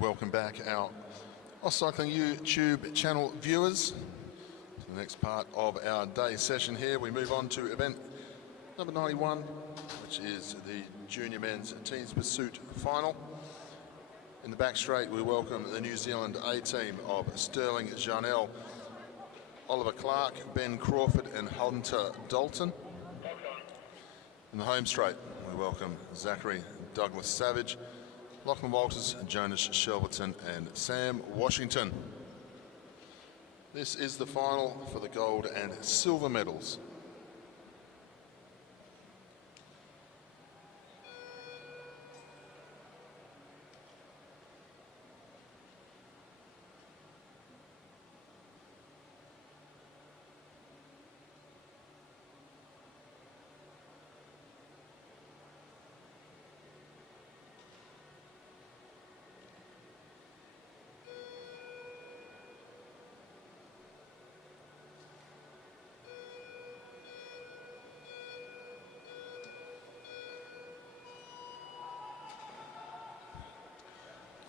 welcome back our Oz Cycling YouTube channel viewers to the next part of our day session here. We move on to event number 91, which is the Junior Men's Teams Pursuit Final. In the back straight, we welcome the New Zealand A team of Sterling Jarnell, Oliver Clark, Ben Crawford and Hunter Dalton. In the home straight, we welcome Zachary Douglas Savage, Lachlan Walters, Jonas Shelverton and Sam Washington. This is the final for the gold and silver medals.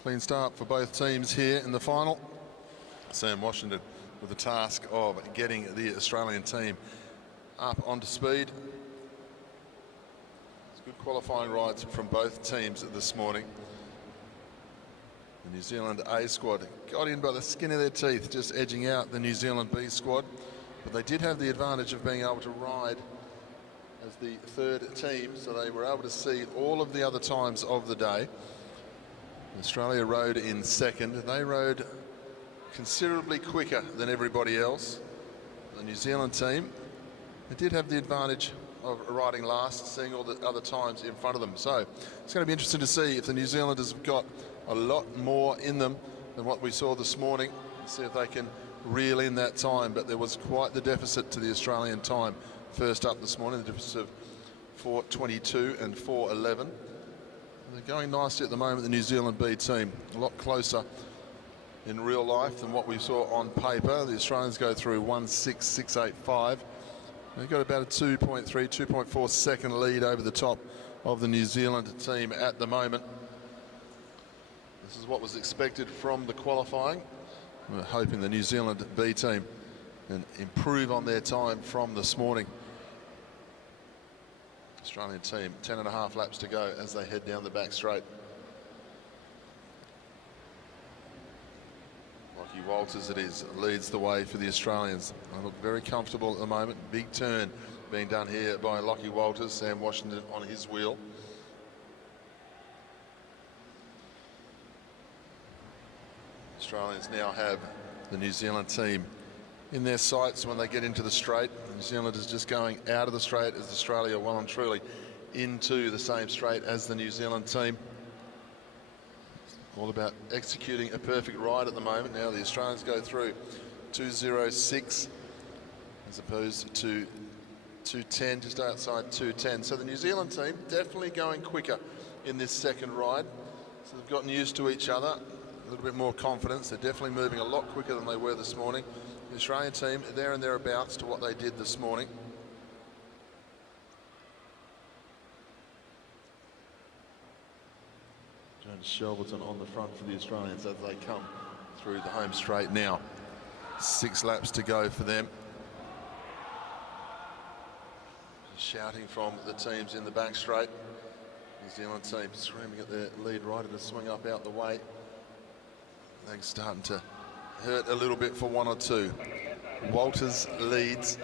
Clean start for both teams here in the final. Sam Washington with the task of getting the Australian team up onto speed. It's good qualifying rides from both teams this morning. The New Zealand A squad got in by the skin of their teeth, just edging out the New Zealand B squad. But they did have the advantage of being able to ride as the third team, so they were able to see all of the other times of the day. Australia rode in second. They rode considerably quicker than everybody else. The New Zealand team, they did have the advantage of riding last, seeing all the other times in front of them. So it's going to be interesting to see if the New Zealanders have got a lot more in them than what we saw this morning. See if they can reel in that time. But there was quite the deficit to the Australian time first up this morning, the difference of 4:22 and 4:11. They're going nicely at the moment, the New Zealand B team. A lot closer in real life than what we saw on paper. The Australians go through 1:06.685. They've got about a 2.3, 2.4 second lead over the top of the New Zealand team at the moment. This is what was expected from the qualifying. We're hoping the New Zealand B team can improve on their time from this morning. Australian team, 10.5 laps to go as they head down the back straight. Lachie Walters it is, leads the way for the Australians. They look very comfortable at the moment. Big turn being done here by Lachie Walters, Sam Washington on his wheel. Australians now have the New Zealand team in their sights when they get into the straight. New Zealand is just going out of the straight as Australia well and truly into the same straight as the New Zealand team. All about executing a perfect ride at the moment. Now the Australians go through 2:06 as opposed to 2:10, just outside 2:10. So the New Zealand team definitely going quicker in this second ride. So they've gotten used to each other, a little bit more confidence. They're definitely moving a lot quicker than they were this morning. The Australian team there and thereabouts to what they did this morning. Jonas Shelverton on the front for the Australians as they come through the home straight now. 6 laps to go for them. Shouting from the teams in the back straight. New Zealand team screaming at their lead rider to swing up out the way. They're starting to hurt a little bit for one or two. Walters leads.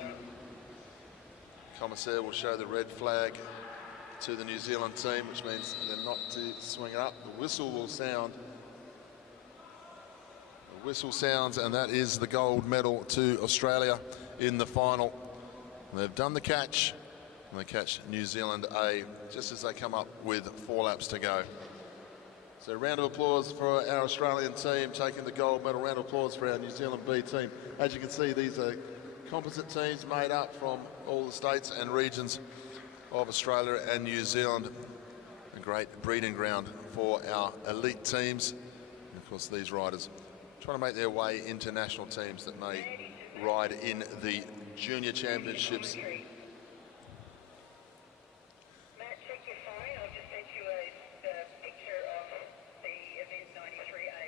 Commissaire will show the red flag to the New Zealand team, which means they're not to swing it up. The whistle will sound. The whistle sounds, and that is the gold medal to Australia in the final. They've done the catch, and they catch New Zealand A just as they come up with 4 laps to go. So a round of applause for our Australian team taking the gold medal. Round of applause for our New Zealand B team. As you can see, these are composite teams made up from all the states and regions of Australia and New Zealand. A great breeding ground for our elite teams. And of course, these riders trying to make their way into national teams that may ride in the Junior Championships. Matt, check your phone. I've just sent you a picture of the event 93A.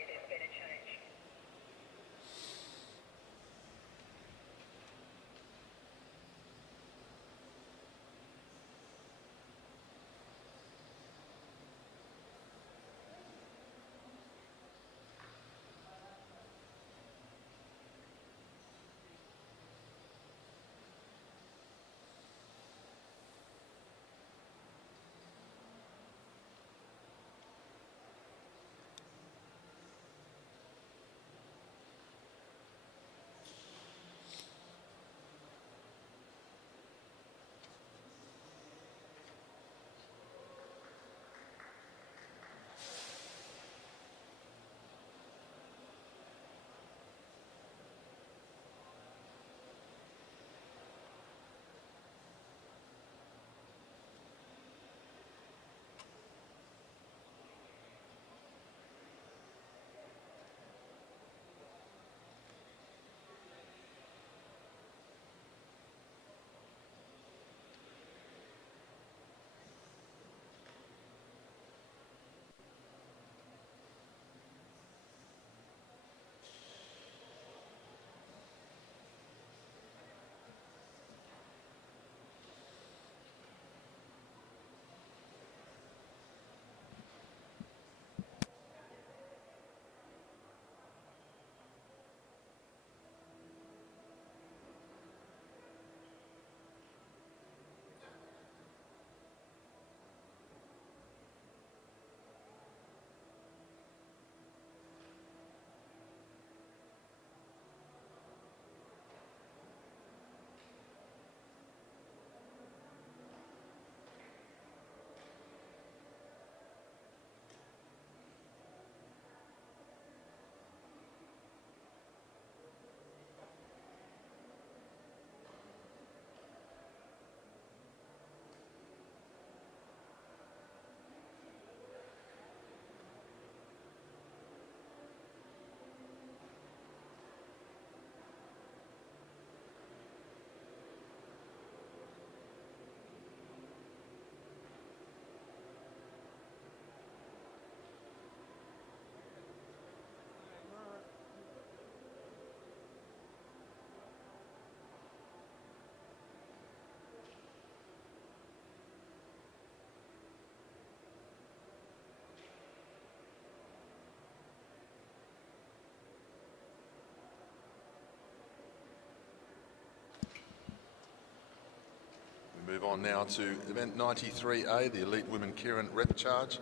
on now to event 93A, the Elite Women Keirin Repechage.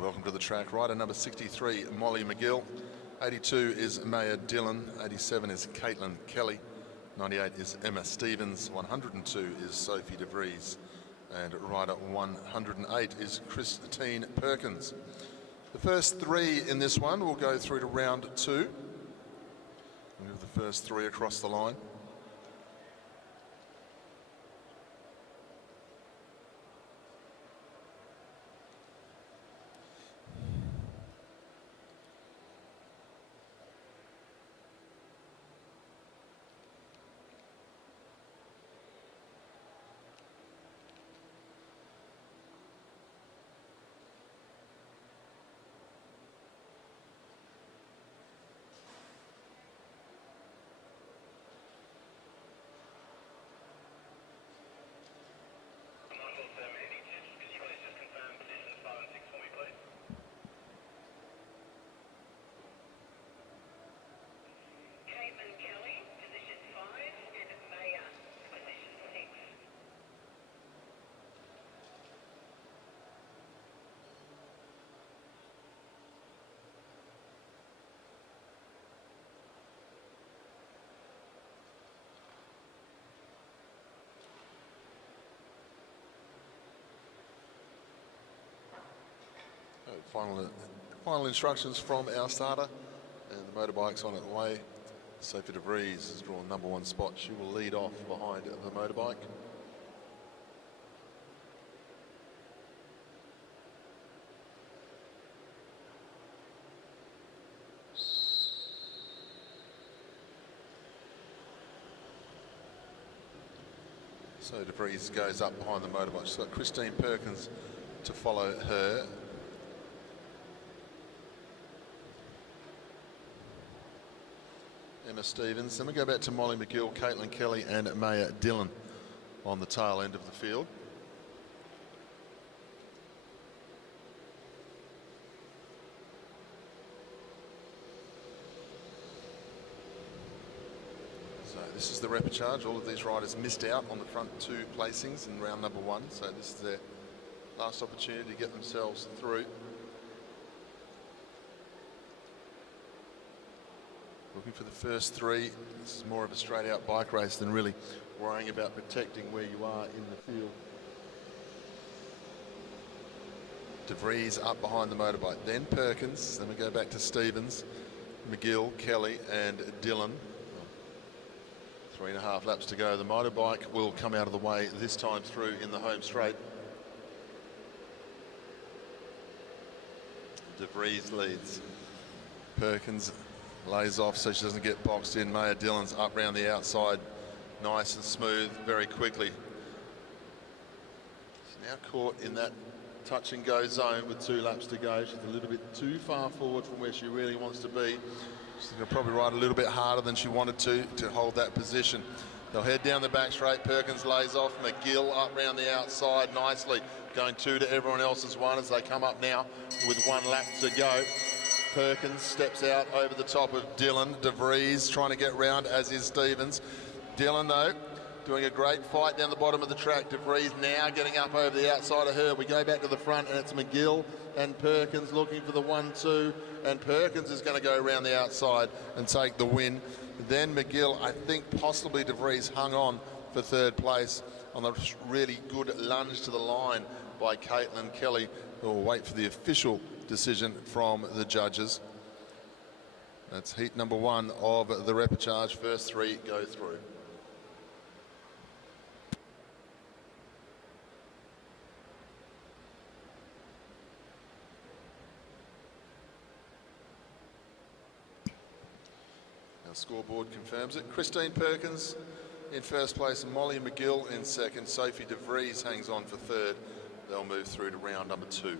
Welcome to the track. Rider number 63, Molly McGill. 82 is Maya Dillon. 87 is Caitlin Kelly. 98 is Emma Stevens. 102 is Sophie De Vries. And rider 108 is Christine Perkins. The first three in this one will go through to round two. We have the first three across the line. Final instructions from our starter, and the motorbike's on its way. Sophie De Vries has drawn number one spot. She will lead off behind the motorbike. So De Vries goes up behind the motorbike. She's got Christine Perkins to follow her. Emma Stevens. Then we go back to Molly McGill, Caitlin Kelly and Maya Dillon on the tail end of the field. So this is the repechage. All of these riders missed out on the front two placings in round number one. So this is their last opportunity to get themselves through. Looking for the first three. This is more of a straight out bike race than really worrying about protecting where you are in the field. De Vries up behind the motorbike, then Perkins, then we go back to Stevens, McGill, Kelly and Dillon. 3.5 laps to go. The motorbike will come out of the way this time through in the home straight. De Vries leads. Perkins lays off so she doesn't get boxed in. Maya Dillon's up round the outside, nice and smooth, very quickly. She's now caught in that touch and go zone with 2 laps to go. She's a little bit too far forward from where she really wants to be. She's going to probably ride a little bit harder than she wanted to hold that position. They'll head down the back straight. Perkins lays off. McGill up round the outside nicely, going 2 to everyone else's 1 as they come up now with 1 lap to go. Perkins steps out over the top of Dillon. De Vries trying to get round, as is Stevens. Dillon, though, doing a great fight down the bottom of the track. De Vries now getting up over the outside of her. We go back to the front, and it's McGill and Perkins looking for the 1-2. And Perkins is going to go around the outside and take the win. Then McGill, I think possibly De Vries hung on for 3rd place on a really good lunge to the line by Caitlin Kelly. We'll wait for the official decision from the judges. That's heat number 1 of the repechage. First 3 go through. Our scoreboard confirms it. Christine Perkins in first place, Molly McGill in second. Sophie De Vries hangs on for 3rd. They'll move through to round number 2.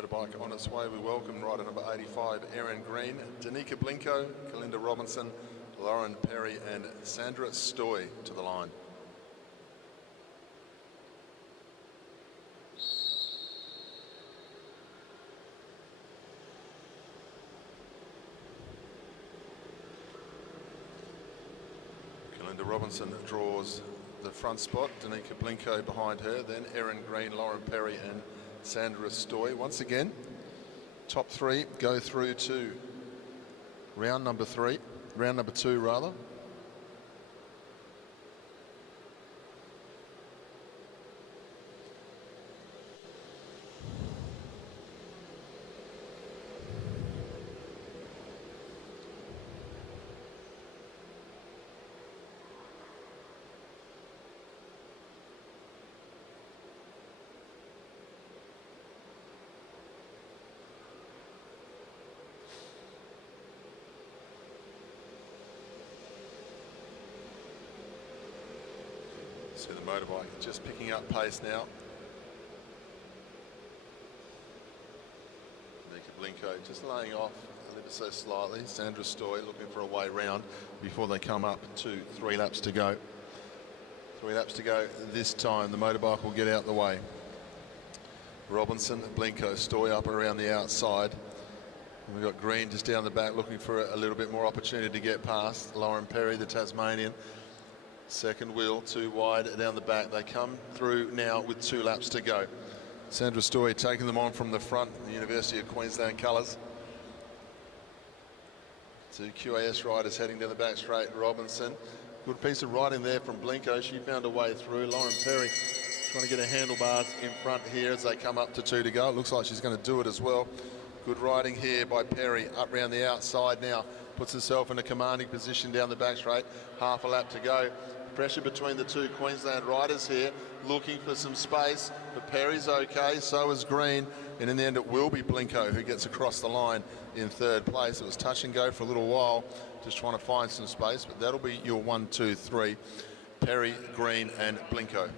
Motorbike on its way. We welcome rider number 85, Erin Green, Danica Blinko, Kalinda Robinson, Lauren Perry and Sandra Stoy to the line. Kalinda Robinson draws the front spot, Danica Blinko behind her, then Erin Green, Lauren Perry and Sandra Stoy. Once again, top three go through to round number two rather. See the motorbike just picking up pace now. Danica Blinko just laying off a little so slightly. Sandra Stoy looking for a way round before they come up to 3 laps to go. 3 laps to go this time. The motorbike will get out the way. Robinson, Blinko, Stoy up and around the outside. And we've got Green just down the back looking for a little bit more opportunity to get past. Lauren Perry, the Tasmanian. Second wheel, too wide down the back. They come through now with 2 laps to go. Sandra Stoy taking them on from the front, the University of Queensland colours. 2 QAS riders heading down the back straight. Robinson, good piece of riding there from Blinko. She found a way through. Lauren Perry trying to get her handlebars in front here as they come up to 2 to go. It looks like she's going to do it as well. Good riding here by Perry, up round the outside now. Puts herself in a commanding position down the back straight. Half a lap to go. Pressure between the 2 Queensland riders here, looking for some space, but Perry's okay, so is Green, and in the end it will be Blinko who gets across the line in 3rd place. It was touch and go for a little while, just trying to find some space, but that'll be your 1, 2, 3, Perry, Green and Blinko.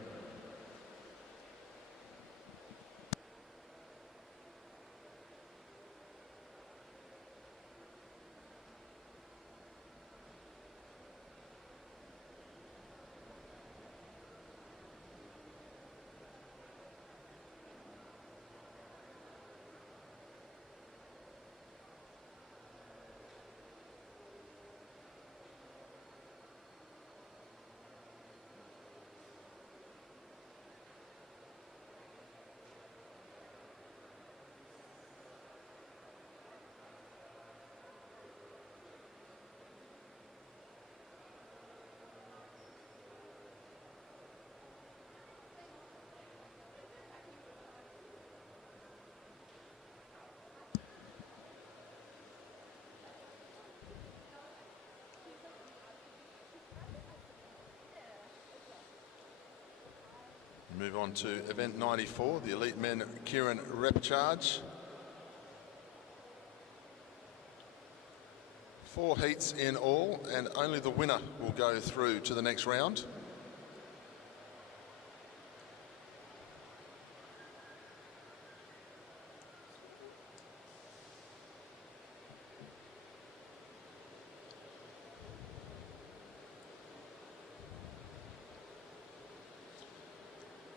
Move on to event 94, the elite men keirin repechage. 4 heats in all, and only the winner will go through to the next round.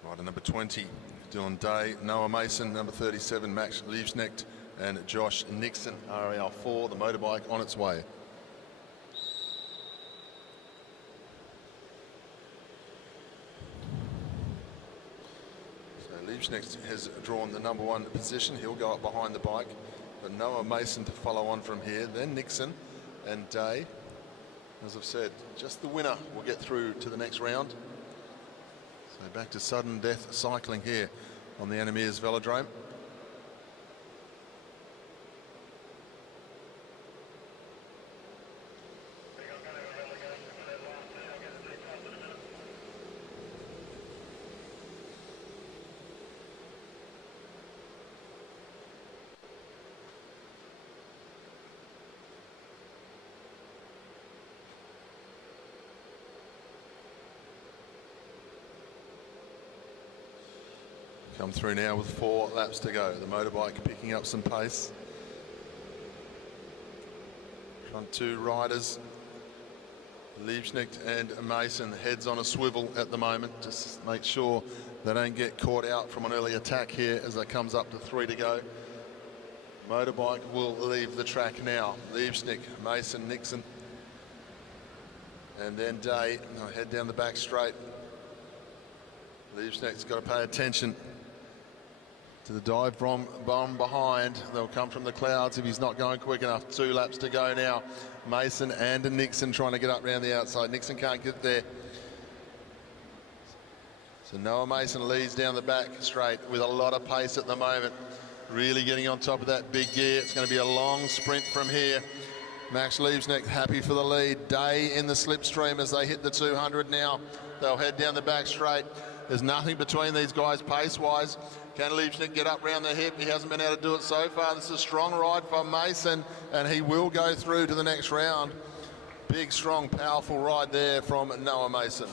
Rider number 20, Dylan Day, Noah Mason, number 37, Max Liebknecht, and Josh Nixon are our 4, the motorbike on its way. So Liebknecht has drawn the number 1 position. He'll go up behind the bike, but Noah Mason to follow on from here, then Nixon and Day. As I've said, just the winner will get through to the next round. So back to sudden death cycling here on the Anna Meares Velodrome. Come through now with 4 laps to go. The motorbike picking up some pace. Front 2 riders, Liebknecht and Mason, heads on a swivel at the moment. Just make sure they don't get caught out from an early attack here as it comes up to 3 to go. Motorbike will leave the track now. Liebknecht, Mason, Nixon, and then Day. They'll head down the back straight. Liebknecht's got to pay attention to the dive bomb behind. They'll come from the clouds if he's not going quick enough. 2 laps to go now. Mason and Nixon trying to get up around the outside. Nixon can't get there. So Noah Mason leads down the back straight with a lot of pace at the moment. Really getting on top of that big gear. It's going to be a long sprint from here. Max Liebknecht happy for the lead. Day in the slipstream as they hit the 200 now. They'll head down the back straight. There's nothing between these guys pace-wise. Can Liebknecht get up round the hip? He hasn't been able to do it so far. This is a strong ride for Mason, and he will go through to the next round. Big, strong, powerful ride there from Noah Mason.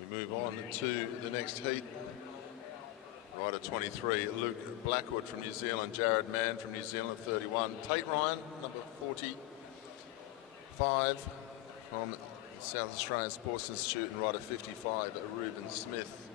We move on to the next heat. Rider 23, Luke Blackwood from New Zealand, Jared Mann from New Zealand, 31. Tate Ryan, number 45 from South Australian Sports Institute, and rider 55, Reuben Smith.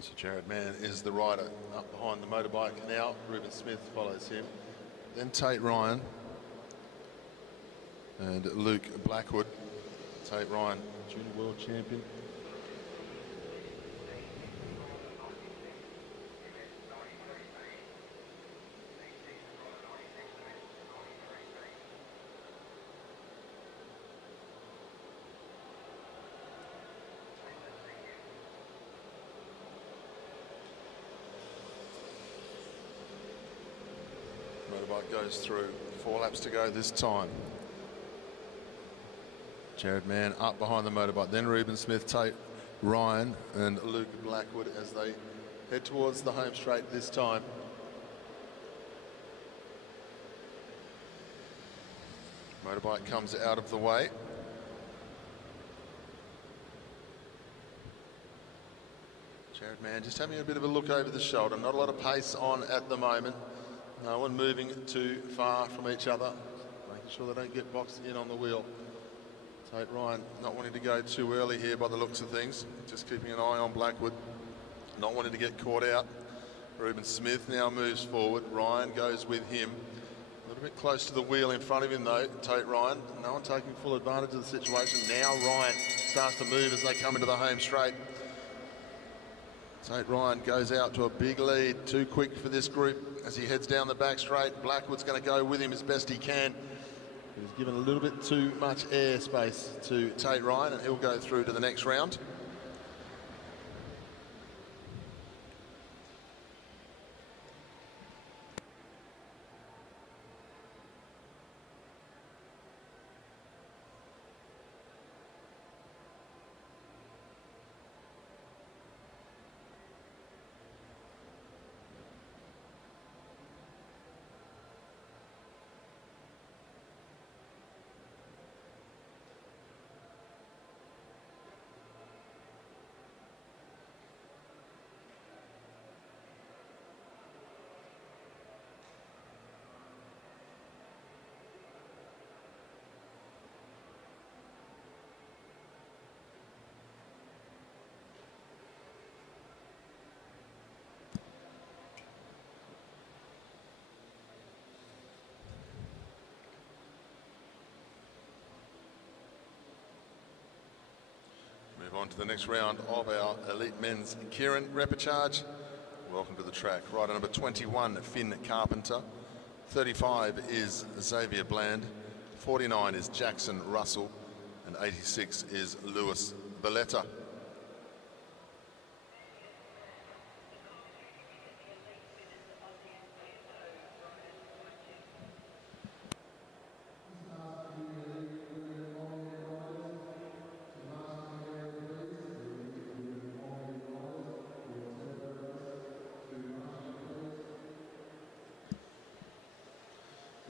So Jared Mann is the rider up behind the motorbike now. Reuben Smith follows him. Then Tate Ryan and Luke Blackwood. Tate Ryan, junior world champion. Motorbike goes through. 4 laps to go this time. Jared Mann up behind the motorbike. Then Reuben Smith, Tate Ryan and Luke Blackwood as they head towards the home straight this time. Motorbike comes out of the way. Jared Mann just having a bit of a look over the shoulder. Not a lot of pace on at the moment. No one moving too far from each other, making sure they don't get boxed in on the wheel. Tate Ryan not wanting to go too early here by the looks of things, just keeping an eye on Blackwood, not wanting to get caught out. Reuben Smith now moves forward. Ryan goes with him. A little bit close to the wheel in front of him though, Tate Ryan. No one taking full advantage of the situation. Now Ryan starts to move as they come into the home straight. Tate Ryan goes out to a big lead, too quick for this group as he heads down the back straight. Blackwood's going to go with him as best he can. He's given a little bit too much air space to Tate Ryan, and he'll go through to the next round. Move on to the next round of our elite men's keirin repechage. Welcome to the track. Rider number 21, Finn Carpenter. 35 is Xavier Bland. 49 is Jackson Russell. And 86 is Lewis Valletta.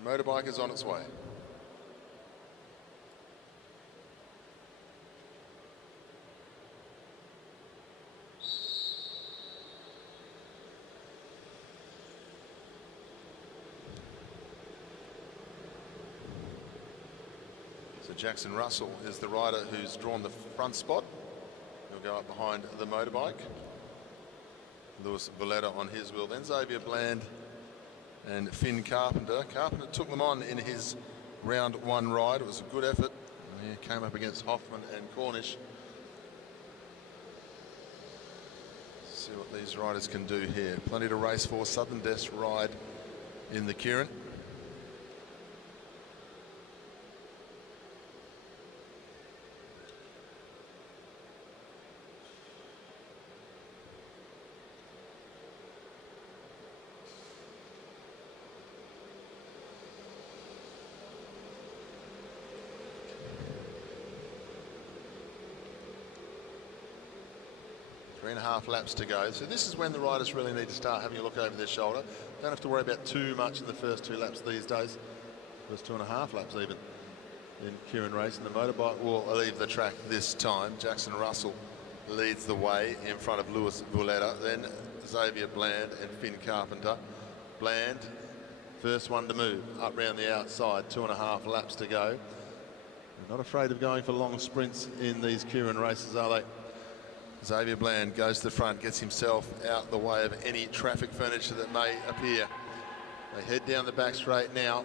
Motorbike is on its way. So Jackson Russell is the rider who's drawn the front spot. He'll go up behind the motorbike. Lewis Valletta on his wheel, then Xavier Bland and Finn Carpenter. Carpenter took them on in his round one ride. It was a good effort. He came up against Hoffman and Cornish. See what these riders can do here. Plenty to race for. Southern Death's ride in the keirin. 3.5 laps to go. So this is when the riders really need to start having a look over their shoulder. Don't have to worry about too much in the first 2 laps these days. First 2.5 laps even in keirin racing. The motorbike will leave the track this time. Jackson Russell leads the way in front of Lewis Valletta, then Xavier Bland and Finn Carpenter. Bland, first one to move, up round the outside, 2.5 laps to go. They're not afraid of going for long sprints in these keirin races, are they? Xavier Bland goes to the front, gets himself out the way of any traffic furniture that may appear. They head down the back straight now.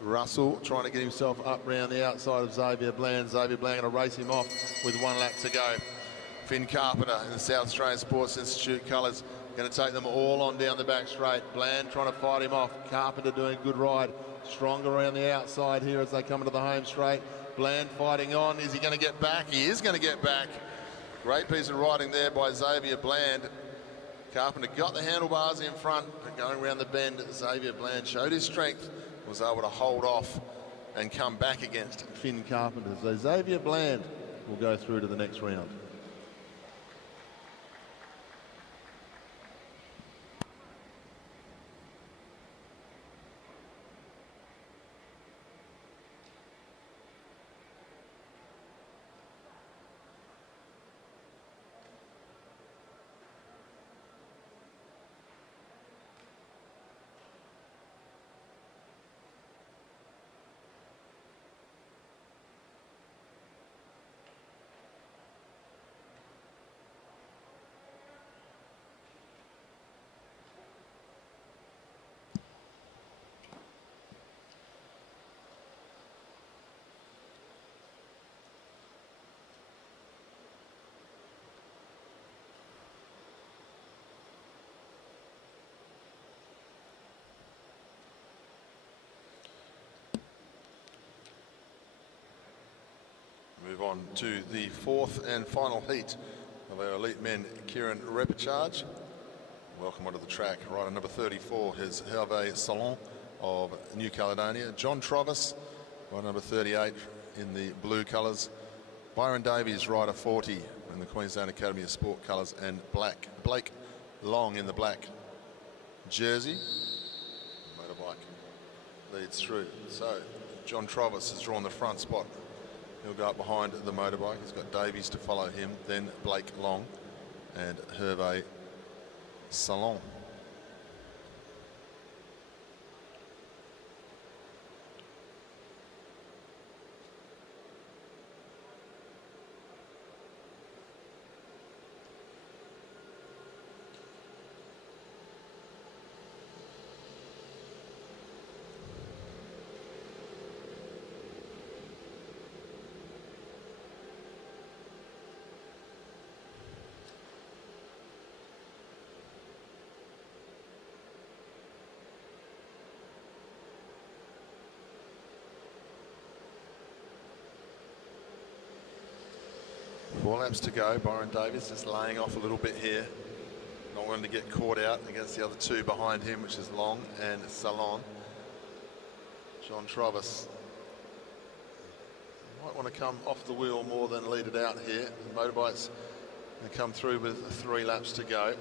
Russell trying to get himself up round the outside of Xavier Bland. Xavier Bland going to race him off with 1 lap to go. Finn Carpenter in the South Australian Sports Institute colours going to take them all on down the back straight. Bland trying to fight him off. Carpenter doing a good ride. Stronger around the outside here as they come into the home straight. Bland fighting on. Is he going to get back? He is going to get back. Great piece of riding there by Xavier Bland. Carpenter got the handlebars in front, but going around the bend, Xavier Bland showed his strength, was able to hold off and come back against Finn Carpenter. So Xavier Bland will go through to the next round. Move on to the fourth and final heat of our elite men keirin repechage. Welcome onto the track, rider number 34 is Hervé Salon of New Caledonia. John Travis, rider number 38 in the blue colours. Byron Davies, rider 40 in the Queensland Academy of Sport colours, and Blake Long in the black jersey. Motorbike leads through. So John Travis has drawn the front spot. He'll go up behind the motorbike. He's got Davies to follow him, then Blake Long and Hervé Salon. Four laps to go. Byron Davies just laying off a little bit here. Not wanting to get caught out against the other two behind him, which is Long and Salon. John Travis might want to come off the wheel more than lead it out here. The motorbike's going to come through with 3 laps to go.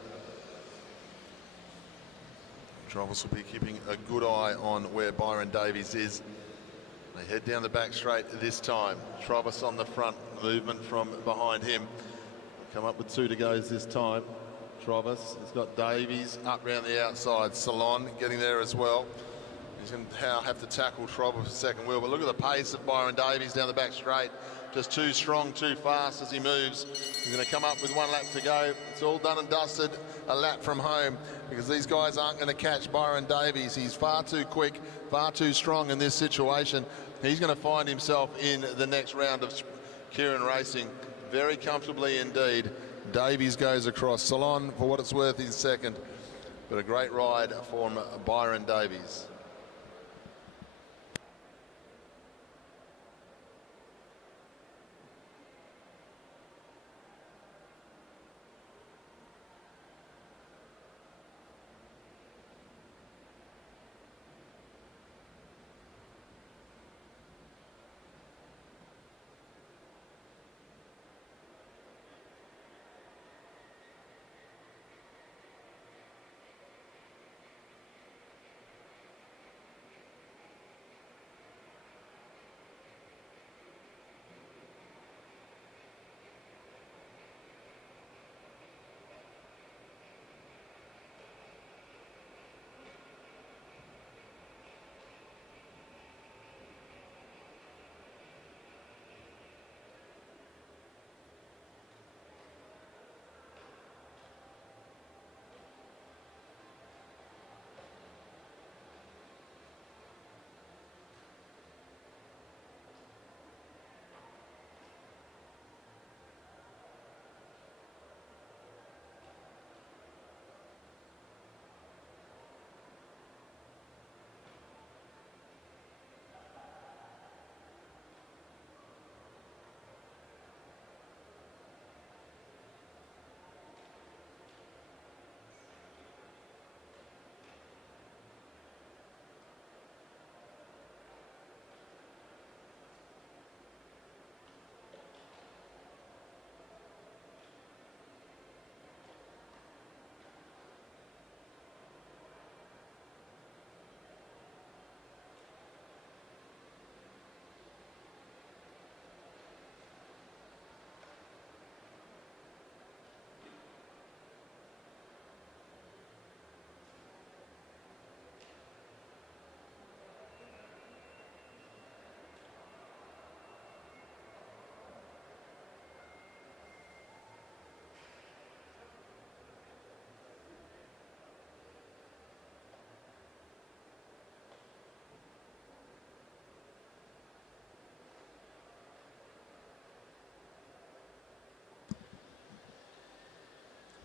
Travis will be keeping a good eye on where Byron Davies is. They head down the back straight this time. Travis on the front, movement from behind him. Come up with 2 to go this time. Travis has got Davies up round the outside. Salon getting there as well. He's going to now have to tackle Travis second wheel. But look at the pace of Byron Davies down the back straight. Just too strong, too fast as he moves. He's going to come up with 1 lap to go. It's all done and dusted, a lap from home, because these guys aren't going to catch Byron Davies. He's far too quick, far too strong in this situation. He's going to find himself in the next round of keirin racing very comfortably indeed. Davies goes across. Salon, for what it's worth, is second, but a great ride from Byron Davies.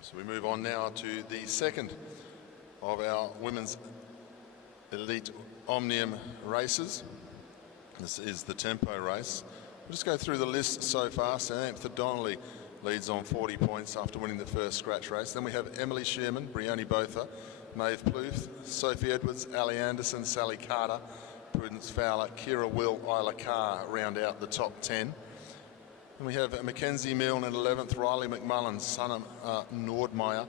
So we move on now to the second of our women's elite Omnium races. This is the tempo race, just go through the list so far. Samantha Donnelly leads on 40 points after winning the first scratch race. Then we have Emily Shearman, Brioni Botha, Maeve Plouffe, Sophie Edwards, Ali Anderson, Sally Carter, Prudence Fowler, Kira Will, Isla Carr round out the top 10. And we have Mackenzie Milne in 11th, Riley McMullen, Sanna Nordmeyer,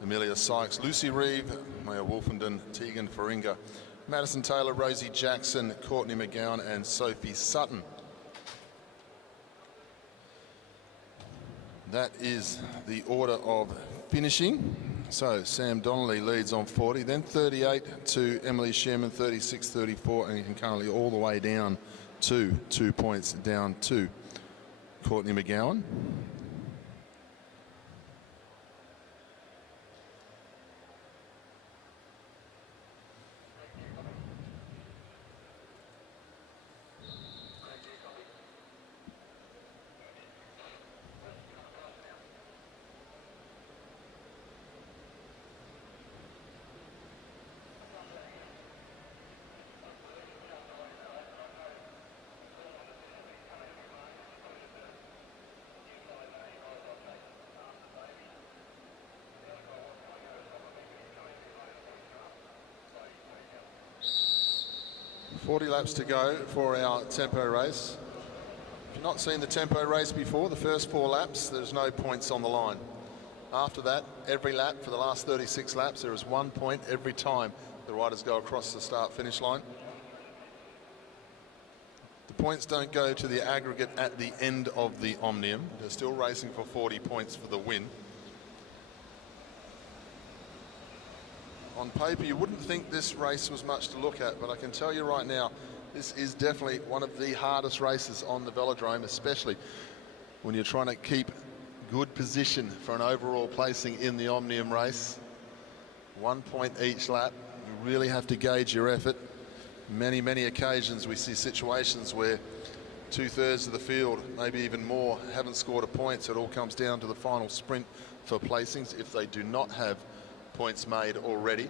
Amelia Sykes, Lucy Reeve, Maya Wolfenden, Tegan Faringa, Madison Taylor, Rosie Jackson, Courtney McGowan and Sophie Sutton. That is the order of finishing. So Sam Donnelly leads on 40, then 38 to Emily Shearman, 36, 34, and you can currently all the way down to 2 points down to Courtney McGowan. .40 laps to go for our tempo race. If you've not seen the tempo race before, the first 4 laps, there's no points on the line. After that, every lap for the last 36 laps, there is 1 point every time the riders go across the start-finish line. The points don't go to the aggregate at the end of the Omnium. They're still racing for 40 points for the win. On paper, you wouldn't think this race was much to look at, but I can tell you right now, this is definitely one of the hardest races on the velodrome, especially when you're trying to keep good position for an overall placing in the Omnium race. 1 point each lap. You really have to gauge your effort. Many occasions we see situations where 2/3 of the field, maybe even more, haven't scored a point, so it all comes down to the final sprint for placings if they do not have points made already.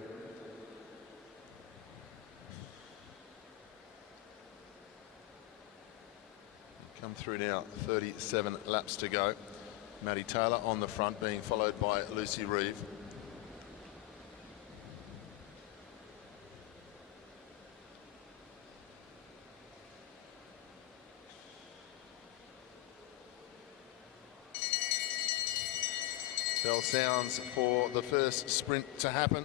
Come through now, 37 laps to go. Maddie Taylor on the front, being followed by Lucy Reeve. Bell sounds for the first sprint to happen.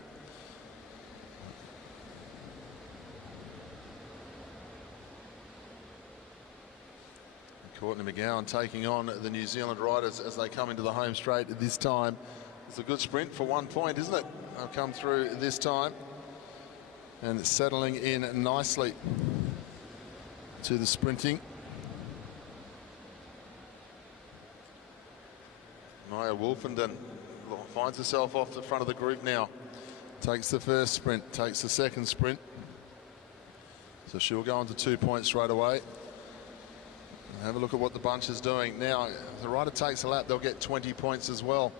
Courtney McGowan taking on the New Zealand riders as they come into the home straight this time. It's a good sprint for 1 point, isn't it? They'll come through this time and settling in nicely to the sprinting. Maya Wolfenden finds herself off the front of the group now. Takes the first sprint, takes the second sprint. So she'll go on to 2 points straight away. Have a look at what the bunch is doing. Now, if the rider takes a lap, they'll get 20 points as well.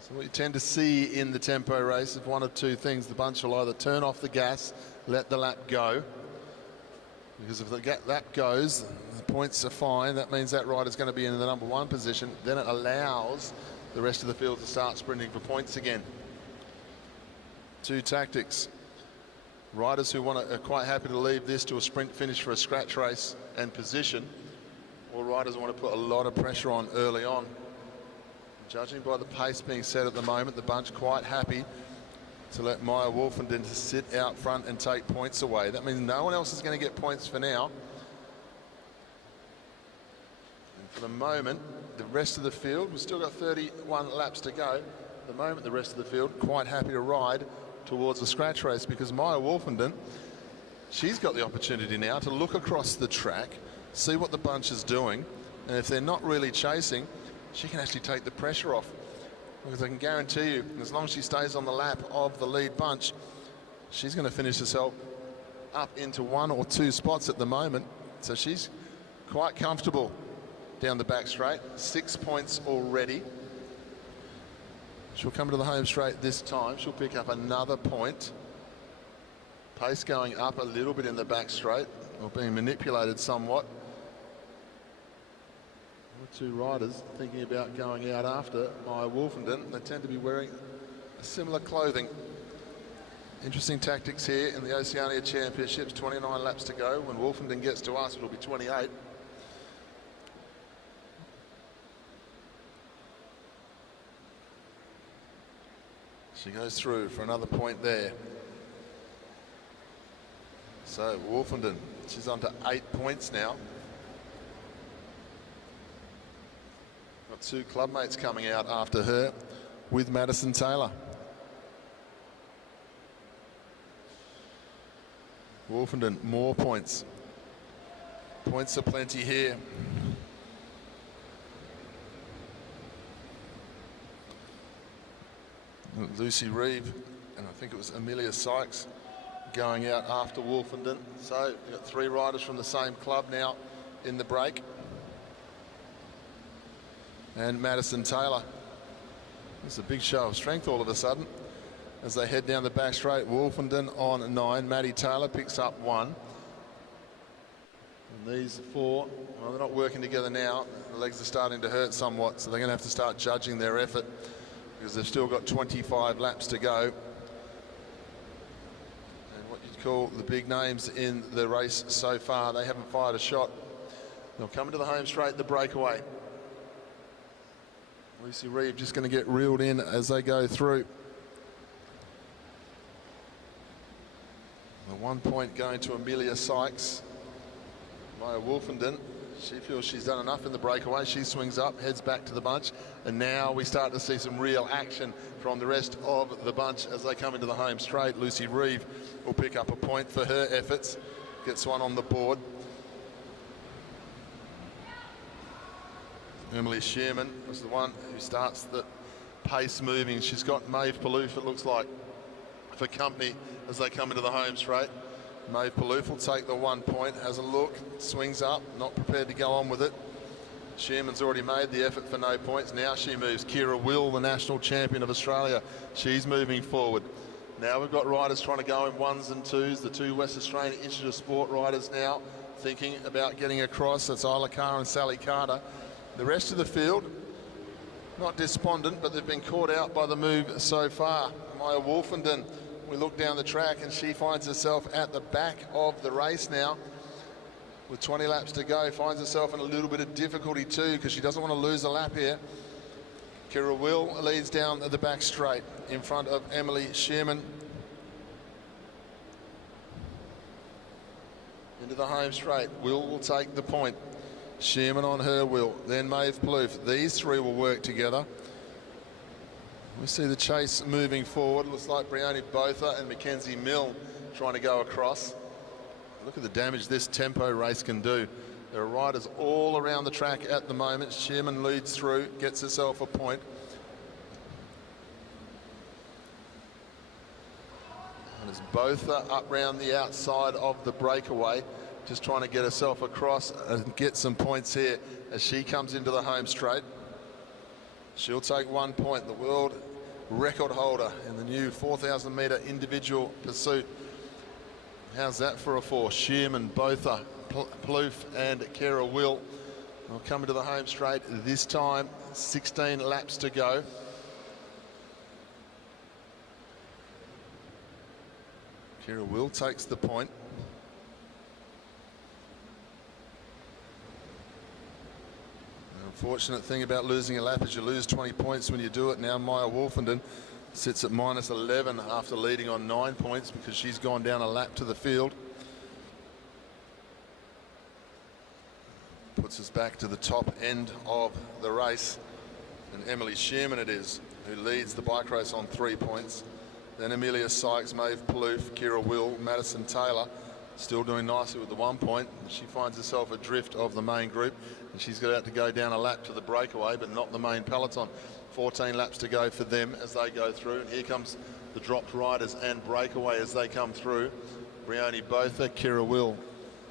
So what you tend to see in the tempo race is one of two things. The bunch will either turn off the gas, let the lap go. Because if the lap goes, the points are fine. That means that rider's going to be in the number 1 position. Then it allows the rest of the field to start sprinting for points again. 2 tactics. Riders who are quite happy to leave this to a sprint finish for a scratch race and position, or riders who want to put a lot of pressure on early on. Judging by the pace being set at the moment, the bunch quite happy to let Maya Wolfenden to sit out front and take points away. That means no one else is going to get points for now. And for the moment, the rest of the field, we've still got 31 laps to go. At the moment, the rest of the field quite happy to ride towards the scratch race, because Maya Wolfenden, she's got the opportunity now to look across the track, see what the bunch is doing, and if they're not really chasing, she can actually take the pressure off. Because I can guarantee you, as long as she stays on the lap of the lead bunch, she's going to finish herself up into 1 or 2 spots at the moment. So she's quite comfortable down the back straight. 6 points already. She'll come to the home straight this time. She'll pick up another point. Pace going up a little bit in the back straight, or being manipulated somewhat. Two riders thinking about going out after Maya Wolfenden. They tend to be wearing similar clothing. Interesting tactics here in the Oceania Championships. 29 laps to go. When Wolfenden gets to us, it'll be 28. She goes through for another point there. So Wolfenden, she's on to 8 points now. Got two clubmates coming out after her with Madison Taylor. Wolfenden, more points. Points are plenty here. Lucy Reeve, and I think it was Amelia Sykes going out after Wolfenden. So we've got three riders from the same club now in the break. And Madison Taylor. It's a big show of strength all of a sudden as they head down the back straight. Wolfenden on 9. Maddie Taylor picks up 1. And these four, well, they're not working together now. The legs are starting to hurt somewhat, so they're going to have to start judging their effort because they've still got 25 laps to go. And what you'd call the big names in the race so far, they haven't fired a shot. They'll come into the home straight, the breakaway. Lucy Reeve just going to get reeled in as they go through. The 1 point going to Amelia Sykes. Maya Wolfenden, she feels she's done enough in the breakaway. She swings up, heads back to the bunch, and now we start to see some real action from the rest of the bunch as they come into the home straight. Lucy Reeve will pick up a point for her efforts, gets one on the board. Emily Shearman was the one who starts the pace moving. She's got Maeve Palouf, it looks like, for company as they come into the home straight. Maeve Palouf will take the 1 point, has a look, swings up, not prepared to go on with it. Shearman's already made the effort for no points. Now she moves. Kira Will, the national champion of Australia, she's moving forward. Now we've got riders trying to go in 1s and 2s. The two West Australian Institute of Sport riders now thinking about getting across. That's Isla Carr and Sally Carter. The rest of the field, not despondent, but they've been caught out by the move so far. Maya Wolfenden, we look down the track and she finds herself at the back of the race now. With 20 laps to go, finds herself in a little bit of difficulty too because she doesn't want to lose a lap here. Kira Will leads down the back straight in front of Emily Shearman. Into the home straight, will take the point. Shearman on her wheel, then Maeve Palouf. These three will work together. We see the chase moving forward. Looks like Brioni Botha and Mackenzie Mill trying to go across. Look at the damage this tempo race can do. There are riders all around the track at the moment. Shearman leads through, gets herself a point. And it's Botha up round the outside of the breakaway, just trying to get herself across and get some points here as she comes into the home straight. She'll take 1 point, the world record holder in the new 4,000 metre individual pursuit. How's that for a four? Shearman, Botha, Palouf and Kira Will will come into the home straight this time. 16 laps to go. Kira Will takes the point. Unfortunate thing about losing a lap is you lose 20 points when you do it. Now Maya Wolfenden sits at -11 after leading on 9 points because she's gone down a lap to the field. Puts us back to the top end of the race. And Emily Shearman it is who leads the bike race on 3 points. Then Amelia Sykes, Maeve Palouf, Kira Will, Madison Taylor still doing nicely with the 1 point. She finds herself adrift of the main group and she's got to go down a lap to the breakaway, but not the main peloton. 14 laps to go for them as they go through. And here comes the dropped riders and breakaway as they come through. Brioni Botha, Kira Will,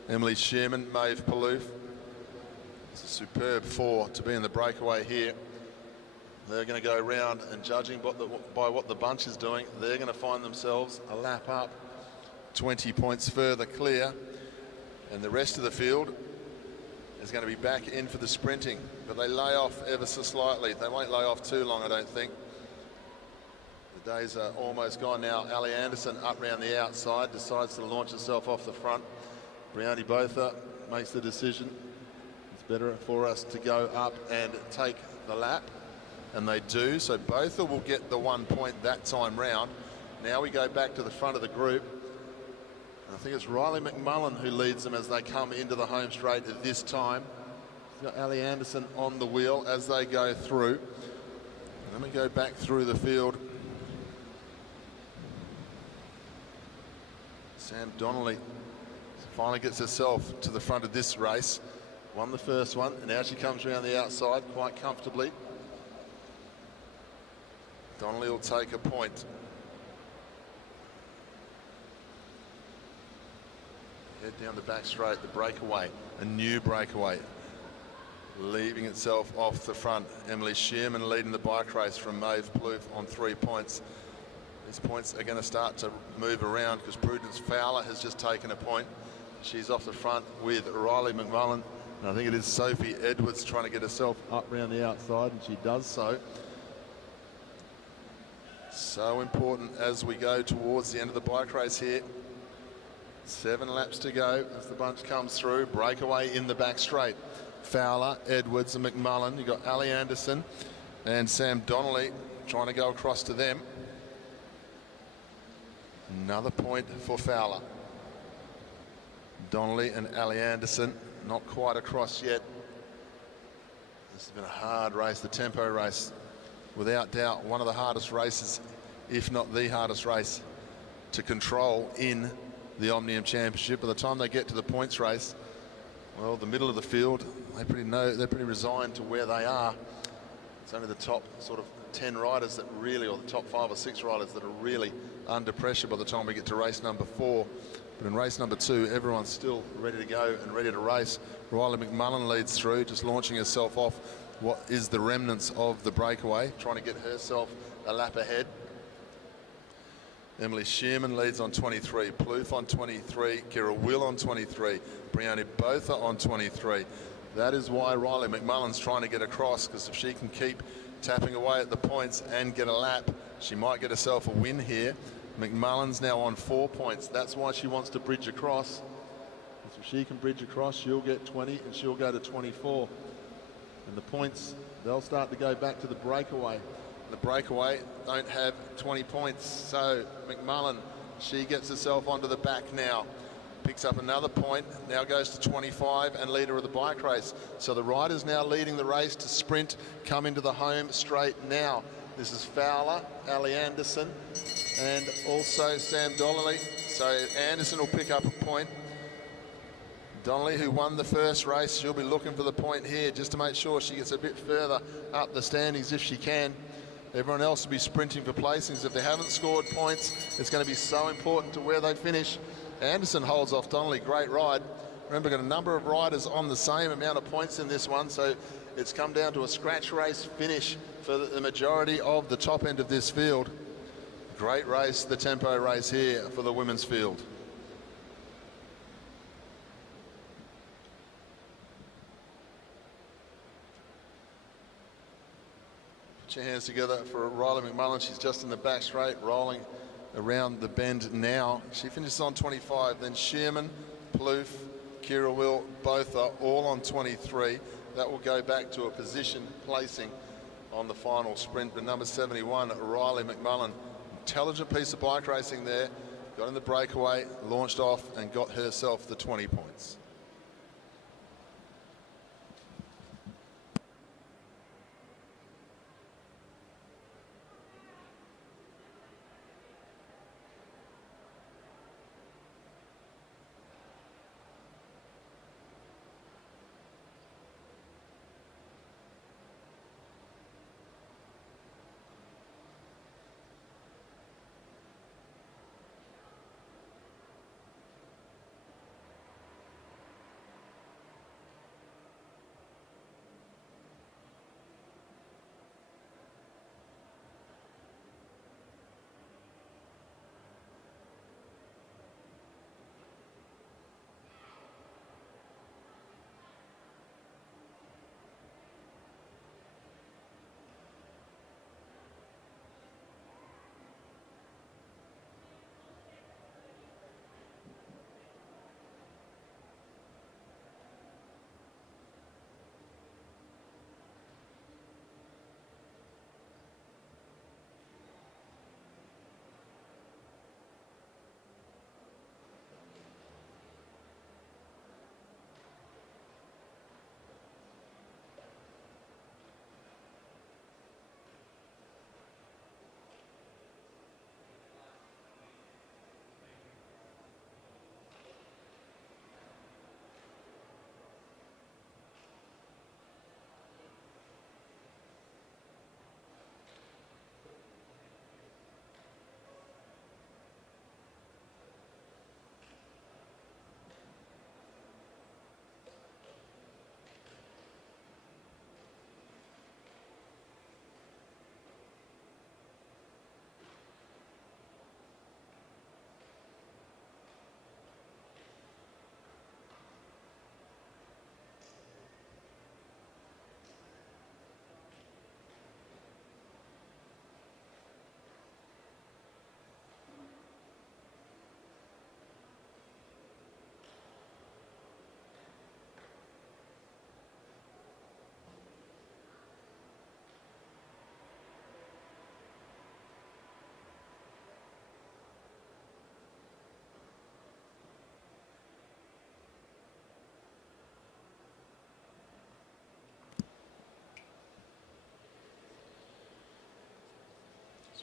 Emily Shearman, Maeve Palouf. It's a superb four to be in the breakaway here. They're going to go around and judging by what the bunch is doing, they're going to find themselves a lap up, 20 points further clear. And the rest of the field, is going to be back in for the sprinting, but they lay off ever so slightly. They won't lay off too long, I don't think. The days are almost gone now. Ali Anderson up round the outside, decides to launch herself off the front. Brioni Botha makes the decision. It's better for us to go up and take the lap, and they do. So Botha will get the 1 point that time round. Now we go back to the front of the group. I think it's Riley McMullen who leads them as they come into the home straight at this time. He's got Ali Anderson on the wheel as they go through. And then we go back through the field. Sam Donnelly finally gets herself to the front of this race. Won the first one, and now she comes around the outside quite comfortably. Donnelly will take a point. Head down the back straight, the breakaway, a new breakaway, leaving itself off the front. Emily Shearman leading the bike race from Maeve Plouffe on 3 points. These points are going to start to move around because Prudence Fowler has just taken a point. She's off the front with Riley McMullen, and I think it is Sophie Edwards trying to get herself up around the outside, and she does so. So important as we go towards the end of the bike race here. 7 laps to go as the bunch comes through. Breakaway in the back straight. Fowler, Edwards and McMullen. You've got Ali Anderson and Sam Donnelly trying to go across to them. Another point for Fowler. Donnelly and Ali Anderson not quite across yet. This has been a hard race, the tempo race. Without doubt, one of the hardest races, if not the hardest race, to control in the Omnium Championship. By the time they get to the points race, well, the middle of the field, they're pretty resigned to where they are. It's only the top sort of 10 riders that really, or the top 5 or 6 riders that are really under pressure by the time we get to race number 4. But in race number 2, everyone's still ready to go and ready to race. Riley McMullen leads through, just launching herself off what is the remnants of the breakaway, trying to get herself a lap ahead. Emily Shearman leads on 23, Plouffe on 23, Kira Will on 23, Brioni Botha on 23. That is why Riley McMullen's trying to get across, because if she can keep tapping away at the points and get a lap, she might get herself a win here. McMullen's now on 4 points. That's why she wants to bridge across. If she can bridge across, she'll get 20 and she'll go to 24. And the points, they'll start to go back to the breakaway. The breakaway don't have 20 points, so McMullen, she gets herself onto the back now. Picks up another point, now goes to 25 and leader of the bike race. So the riders now leading the race to sprint, come into the home straight now. This is Fowler, Ali Anderson, and also Sam Donnelly. So Anderson will pick up a point. Donnelly, who won the first race, she'll be looking for the point here just to make sure she gets a bit further up the standings if she can. Everyone else will be sprinting for placings. If they haven't scored points, it's going to be so important to where they finish. Anderson holds off Donnelly, great ride. Remember, got a number of riders on the same amount of points in this one, so it's come down to a scratch race finish for the majority of the top end of this field. Great race, the tempo race here for the women's field. Put your hands together for Riley McMullen. She's just in the back straight, rolling around the bend now. She finishes on 25. Then Shearman, Plouffe, Kira Will, both are all on 23. That will go back to a position placing on the final sprint. But number 71, Riley McMullen, intelligent piece of bike racing there. Got in the breakaway, launched off, and got herself the 20 points.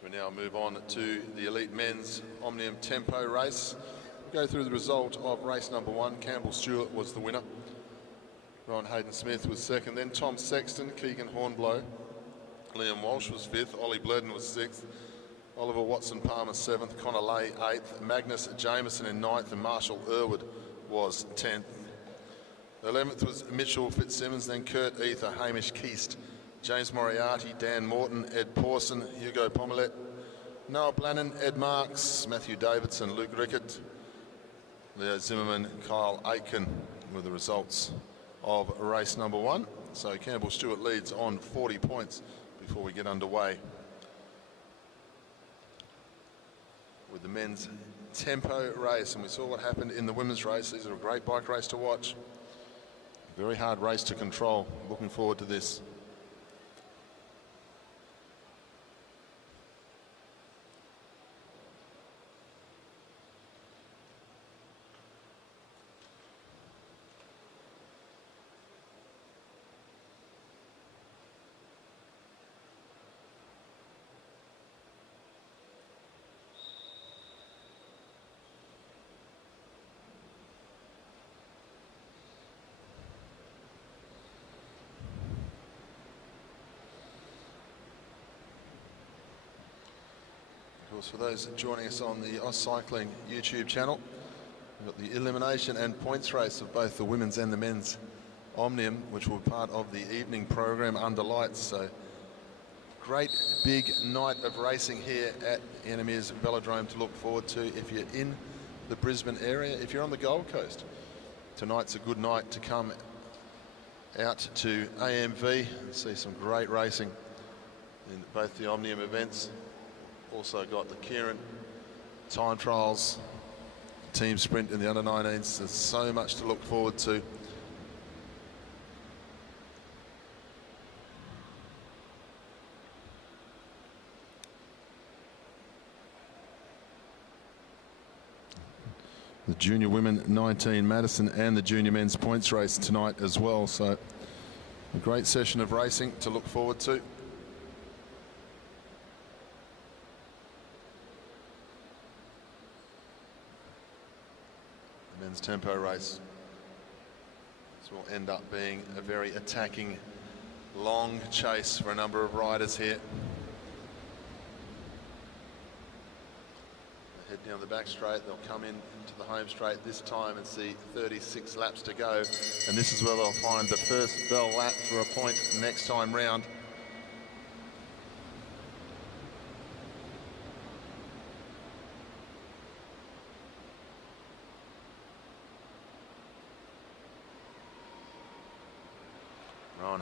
we now move on to the elite men's Omnium Tempo race. Go through the result of race number 1. Campbell Stewart was the winner. Ron Hayden-Smith was second. Then Tom Sexton, Keegan Hornblow. Liam Walsh was 5th. Ollie Bledden was 6th. Oliver Watson-Palmer 7th. Connor Lay 8th. Magnus Jameson in 9th. And Marshall Irwood was 10th. 11th was Mitchell Fitzsimmons. Then Kurt Ether, Hamish Keast, James Moriarty, Dan Morton, Ed Pawson, Hugo Pomelet, Noah Blannon, Ed Marks, Matthew Davidson, Luke Rickett, Leo Zimmerman, Kyle Aitken were the results of race number 1. So Campbell Stewart leads on 40 points before we get underway with the men's tempo race. And we saw what happened in the women's race. These are a great bike race to watch. Very hard race to control. Looking forward to this. For those joining us on the Oz Cycling YouTube channel, we've got the elimination and points race of both the women's and the men's Omnium, which will be part of the evening program under lights. So great big night of racing here at Anna Meares Velodrome to look forward to if you're in the Brisbane area. If you're on the Gold Coast, tonight's a good night to come out to AMV and see some great racing in both the Omnium events. Also got the Keirin time trials, team sprint in the under-19s. There's so much to look forward to. The junior women 19 Madison and the junior men's points race tonight as well. So a great session of racing to look forward to. Men's tempo race. This will end up being a very attacking, long chase for a number of riders here. They head down the back straight, they'll come in to the home straight this time and see 36 laps to go. And this is where they'll find the first bell lap for a point next time round.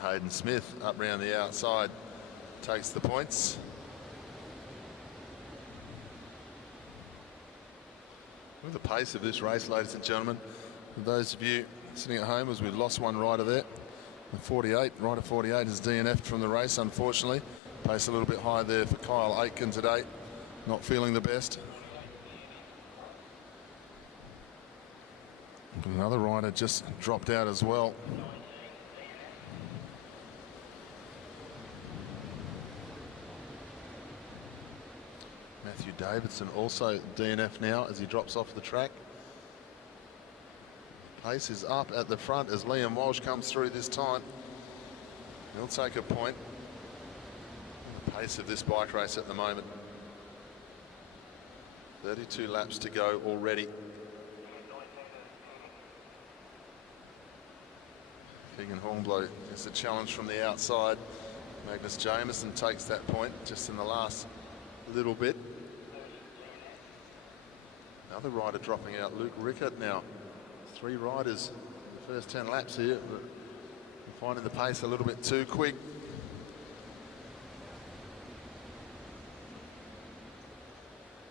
Hayden-Smith up round the outside takes the points. With the pace of this race, ladies and gentlemen, for those of you sitting at home, as we lost one rider there, rider 48 has DNF'd from the race, unfortunately. Pace a little bit high there for Kyle Aitken today, not feeling the best. Another rider just dropped out as well. Matthew Davidson also DNF now as he drops off the track. Pace is up at the front as Liam Walsh comes through this time. He'll take a point. The pace of this bike race at the moment. 32 laps to go already. Keegan Hornblow gets a challenge from the outside. Magnus Jameson takes that point just in the last little bit. Another rider dropping out, Luke Rickett now. 3 riders in the first 10 laps here, but finding the pace a little bit too quick.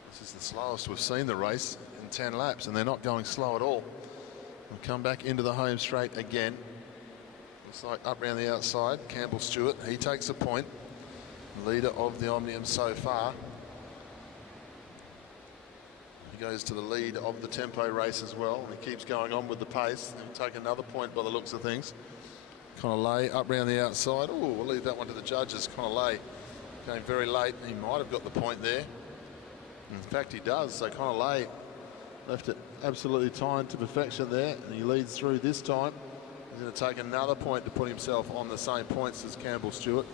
This is the slowest we've seen the race in 10 laps, and they're not going slow at all. We'll come back into the home straight again. Looks like up around the outside, Campbell Stewart, he takes a point. Leader of the Omnium so far. He goes to the lead of the tempo race as well, and he keeps going on with the pace. He'll take another point by the looks of things. Connor Lay up round the outside. Oh, we'll leave that one to the judges. Connor Lay came very late. He might have got the point there. In fact, he does. So Connolly left it absolutely timed to perfection there, and he leads through this time. He's going to take another point to put himself on the same points as Campbell Stewart.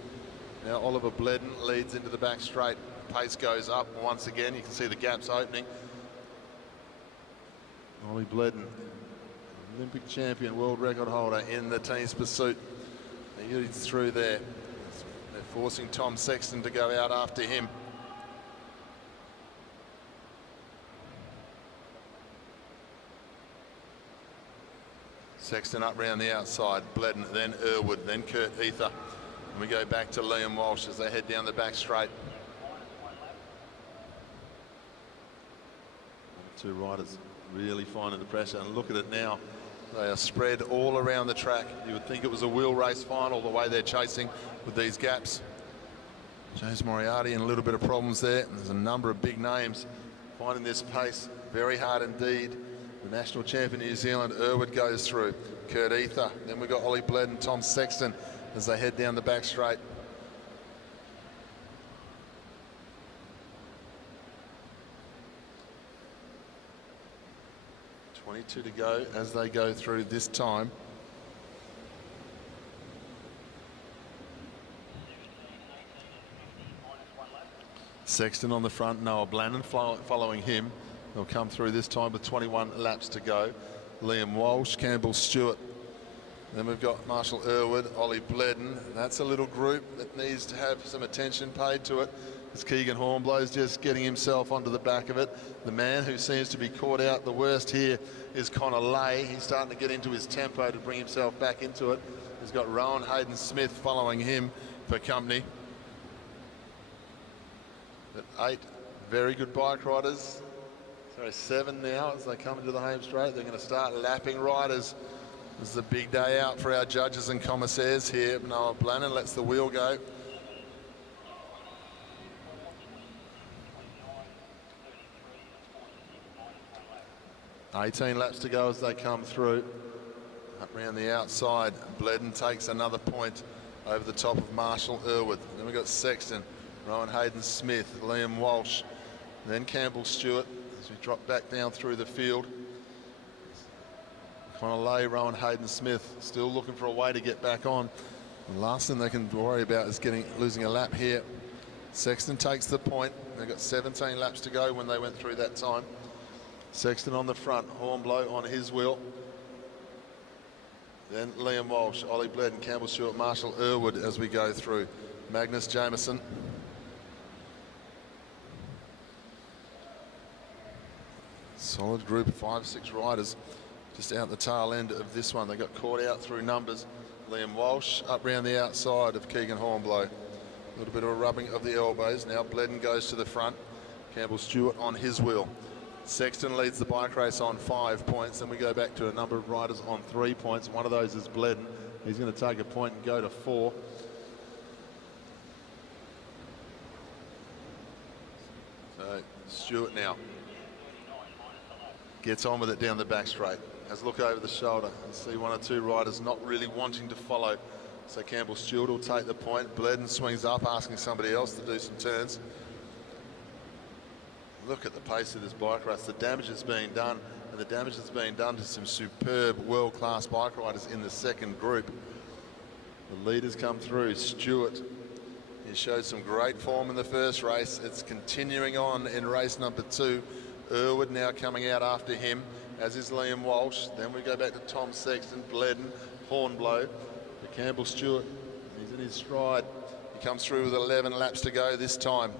Now Oliver Bledden leads into the back straight. Pace goes up once again. You can see the gaps opening. Ollie Bledden, Olympic champion, world record holder in the team's pursuit. He leads through there. They're forcing Tom Sexton to go out after him. Sexton up round the outside, Bledden, then Irwood, then Kurt Ether. And we go back to Liam Walsh as they head down the back straight. Two riders really finding the pressure, and look at it now. They are spread all around the track. You would think it was a wheel race final the way they're chasing with these gaps. James Moriarty in a little bit of problems there. There's a number of big names finding this pace very hard indeed. The national champion New Zealand, Irwood, goes through. Kurt Ether. Then we've got Ollie Bledden, Tom Sexton as they head down the back straight. .22 to go as they go through this time. Sexton on the front, Noah Blannon following him. They'll come through this time with 21 laps to go. Liam Walsh, Campbell Stewart. Then we've got Marshall Irwood, Ollie Bledden. That's a little group that needs to have some attention paid to it. As Keegan Hornblow's just getting himself onto the back of it. The man who seems to be caught out the worst here is Connor Lay. He's starting to get into his tempo to bring himself back into it. He's got Rowan Hayden-Smith following him for company. But 8 very good bike riders. Sorry, 7 now as they come into the home straight. They're going to start lapping riders. This is a big day out for our judges and commissaires here. Noah Blannon lets the wheel go. .18 laps to go as they come through. Up around the outside, Bledden takes another point over the top of Marshall Irwood. Then we've got Sexton, Rowan Hayden-Smith, Liam Walsh, then Campbell Stewart as we drop back down through the field. Connolly, Rowan Hayden-Smith still looking for a way to get back on. The last thing they can worry about is losing a lap here. Sexton takes the point. They've got 17 laps to go when they went through that time. Sexton on the front, Hornblow on his wheel. Then Liam Walsh, Ollie Bledden, Campbell Stewart, Marshall Irwood as we go through. Magnus Jameson. Solid group of 5 or 6 riders just out the tail end of this one. They got caught out through numbers. Liam Walsh up round the outside of Keegan Hornblow. A little bit of a rubbing of the elbows. Now Bledden goes to the front. Campbell Stewart on his wheel. Sexton leads the bike race on 5 points. Then we go back to a number of riders on 3 points. One of those is Bledden. He's going to take a point and go to 4. So Stewart now gets on with it down the back straight. Has a look over the shoulder and see 1 or 2 riders not really wanting to follow. So Campbell Stewart will take the point. Bledden swings up, asking somebody else to do some turns. Look at the pace of this bike race, the damage that's being done, and the damage that's being done to some superb world-class bike riders in the second group. The leaders come through. Stewart, he showed some great form in the first race. It's continuing on in race number 2. Irwood now coming out after him, as is Liam Walsh. Then we go back to Tom Sexton, Bledden, Hornblow. To Campbell Stewart, he's in his stride. He comes through with 11 laps to go this time.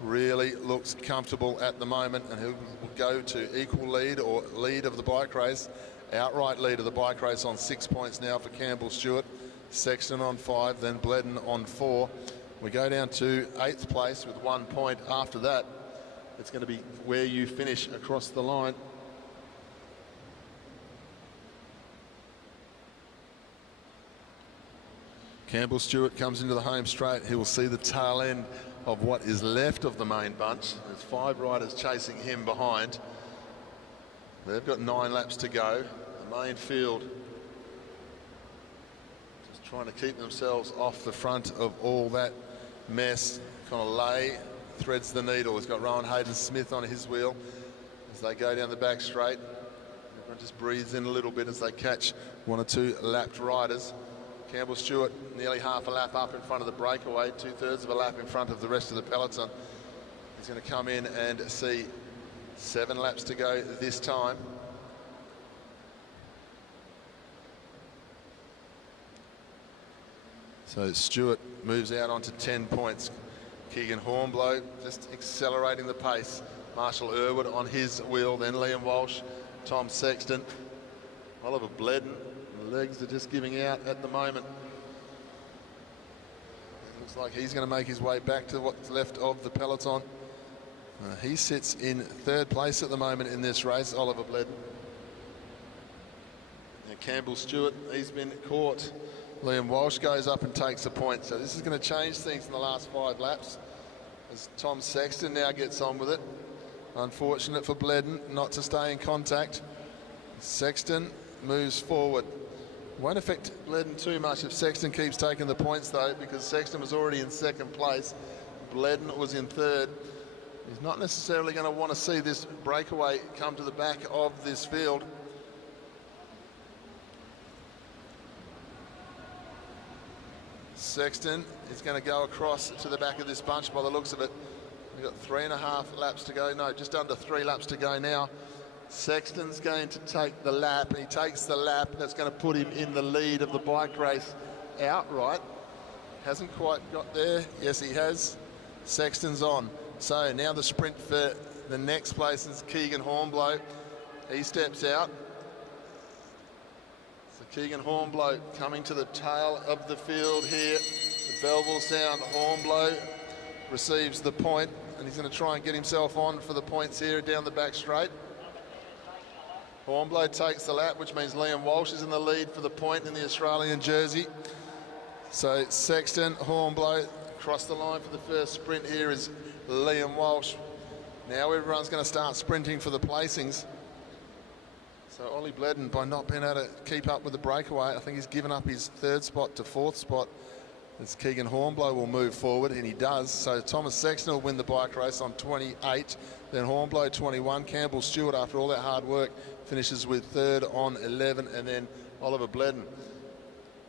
Really looks comfortable at the moment, and he'll go to equal lead or lead of the bike race. Outright lead of the bike race on 6 points now for Campbell Stewart. Sexton on 5, then Bledden on 4. We go down to 8th place with 1 point. After that, it's going to be where you finish across the line. Campbell Stewart comes into the home straight. He will see the tail end of what is left of the main bunch. There's 5 riders chasing him behind. They've got 9 laps to go. The main field just trying to keep themselves off the front of all that mess. Conolay threads the needle. He's got Rowan Hayden-Smith on his wheel as they go down the back straight. Everyone just breathes in a little bit as they catch one or two lapped riders. Campbell Stewart nearly half a lap up in front of the breakaway, 2/3 of a lap in front of the rest of the peloton. He's going to come in and see 7 laps to go this time. So Stewart moves out onto 10 points. Keegan Hornblow just accelerating the pace. Marshall Irwood on his wheel, then Liam Walsh, Tom Sexton, Oliver Bledden. The legs are just giving out at the moment. It looks like he's going to make his way back to what's left of the peloton. He sits in 3rd place at the moment in this race, Oliver Bledden. And Campbell Stewart, he's been caught. Liam Walsh goes up and takes a point. So this is going to change things in the last 5 laps as Tom Sexton now gets on with it. Unfortunate for Bledden not to stay in contact. Sexton moves forward. Won't affect Bledden too much if Sexton keeps taking the points though, because Sexton was already in 2nd place. Bledden was in 3rd. He's not necessarily going to want to see this breakaway come to the back of this field. Sexton is going to go across to the back of this bunch by the looks of it. We've got 3.5 laps to go. No, just under 3 laps to go now. Sexton's going to take the lap, and he takes the lap. That's going to put him in the lead of the bike race outright. Hasn't quite got there. Yes, he has. Sexton's on. So now the sprint for the next place is Keegan Hornblow. He steps out. Keegan Hornblow coming to the tail of the field here. The bell will sound. Hornblow receives the point, and he's going to try and get himself on for the points here down the back straight. Hornblow takes the lap, which means Liam Walsh is in the lead for the point in the Australian jersey. So Sexton, Hornblow, across the line for the first sprint here is Liam Walsh. Now everyone's going to start sprinting for the placings. So Ollie Bledden, by not being able to keep up with the breakaway, I think he's given up his 3rd spot to 4th spot. As Keegan Hornblow will move forward, and he does. So Thomas Sexton will win the bike race on 28, then Hornblow 21. Campbell Stewart, after all that hard work, finishes with 3rd on 11, and then Oliver Bledden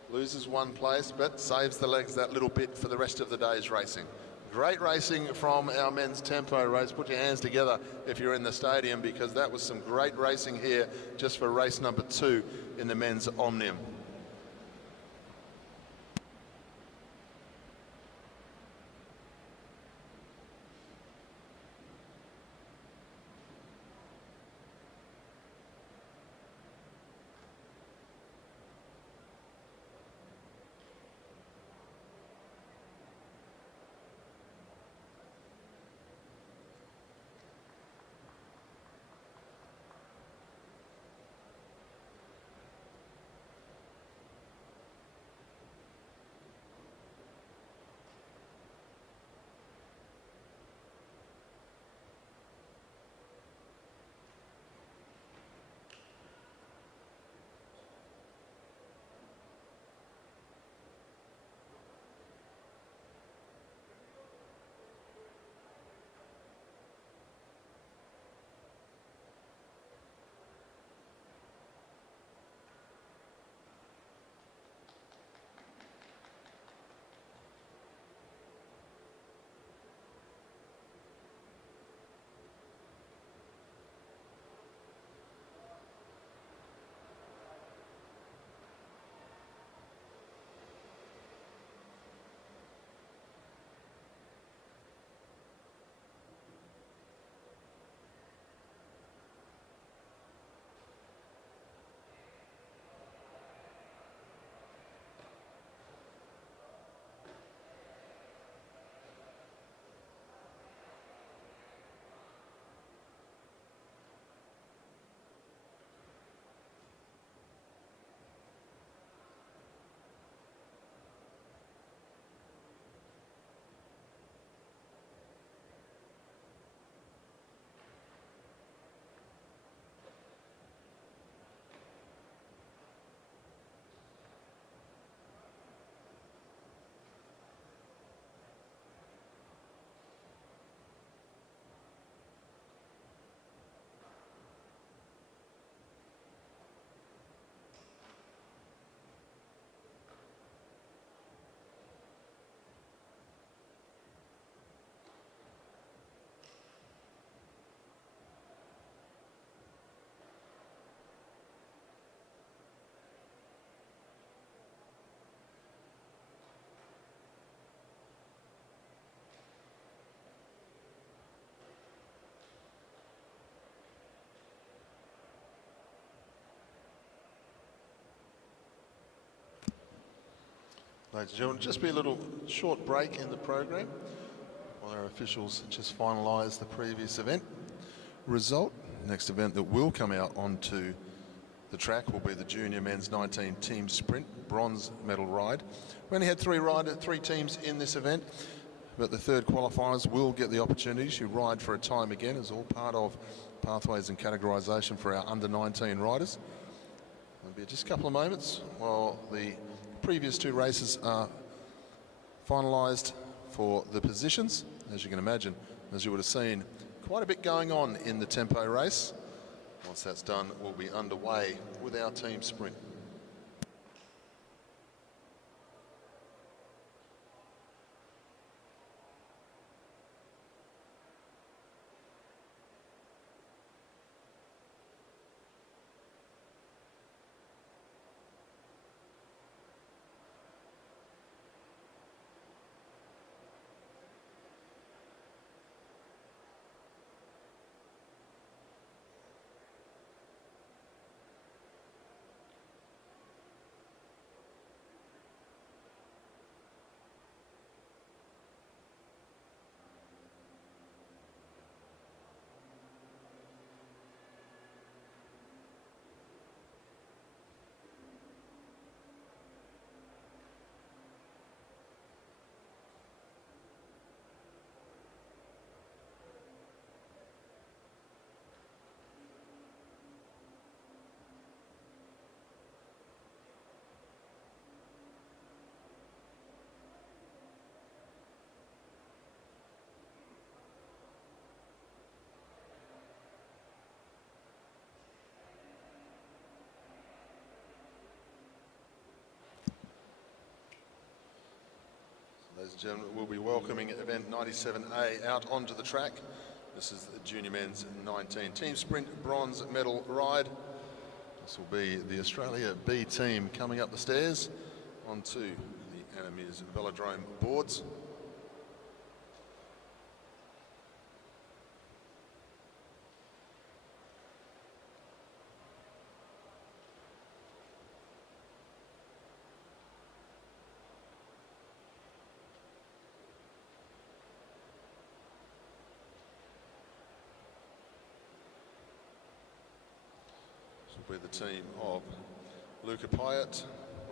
loses 1 place, but saves the legs that little bit for the rest of the day's racing. Great racing from our men's tempo race. Put your hands together if you're in the stadium, because that was some great racing here just for race number 2 in the men's Omnium. Ladies and gentlemen, just be a little short break in the program while our officials just finalise the previous event result. Next event that will come out onto the track will be the Junior Men's 19 Team Sprint Bronze Medal Ride. We only had three teams in this event, but the third qualifiers will get the opportunity to ride for a time again as all part of pathways and categorisation for our under 19 riders. There'll be just a couple of moments while the previous two races are finalised for the positions. As you can imagine, as you would have seen, quite a bit going on in the tempo race. Once that's done, we'll be underway with our team sprint. Ladies and gentlemen, we'll be welcoming event 97A out onto the track. This is the Junior Men's 19 Team Sprint Bronze Medal Ride. This will be the Australia B team coming up the stairs onto the Anna Meares Velodrome boards. Will be the team of Luca Pyatt,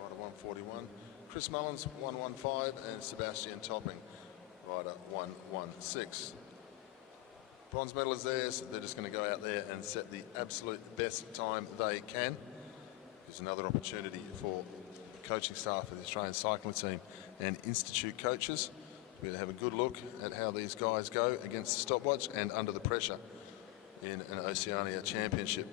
rider 141, Chris Mullins 115, and Sebastian Topping, rider 116. Bronze medal is theirs, so they're just going to go out there and set the absolute best time they can. There's another opportunity for the coaching staff of the Australian cycling team and institute coaches to have a good look at how these guys go against the stopwatch and under the pressure in an Oceania Championship.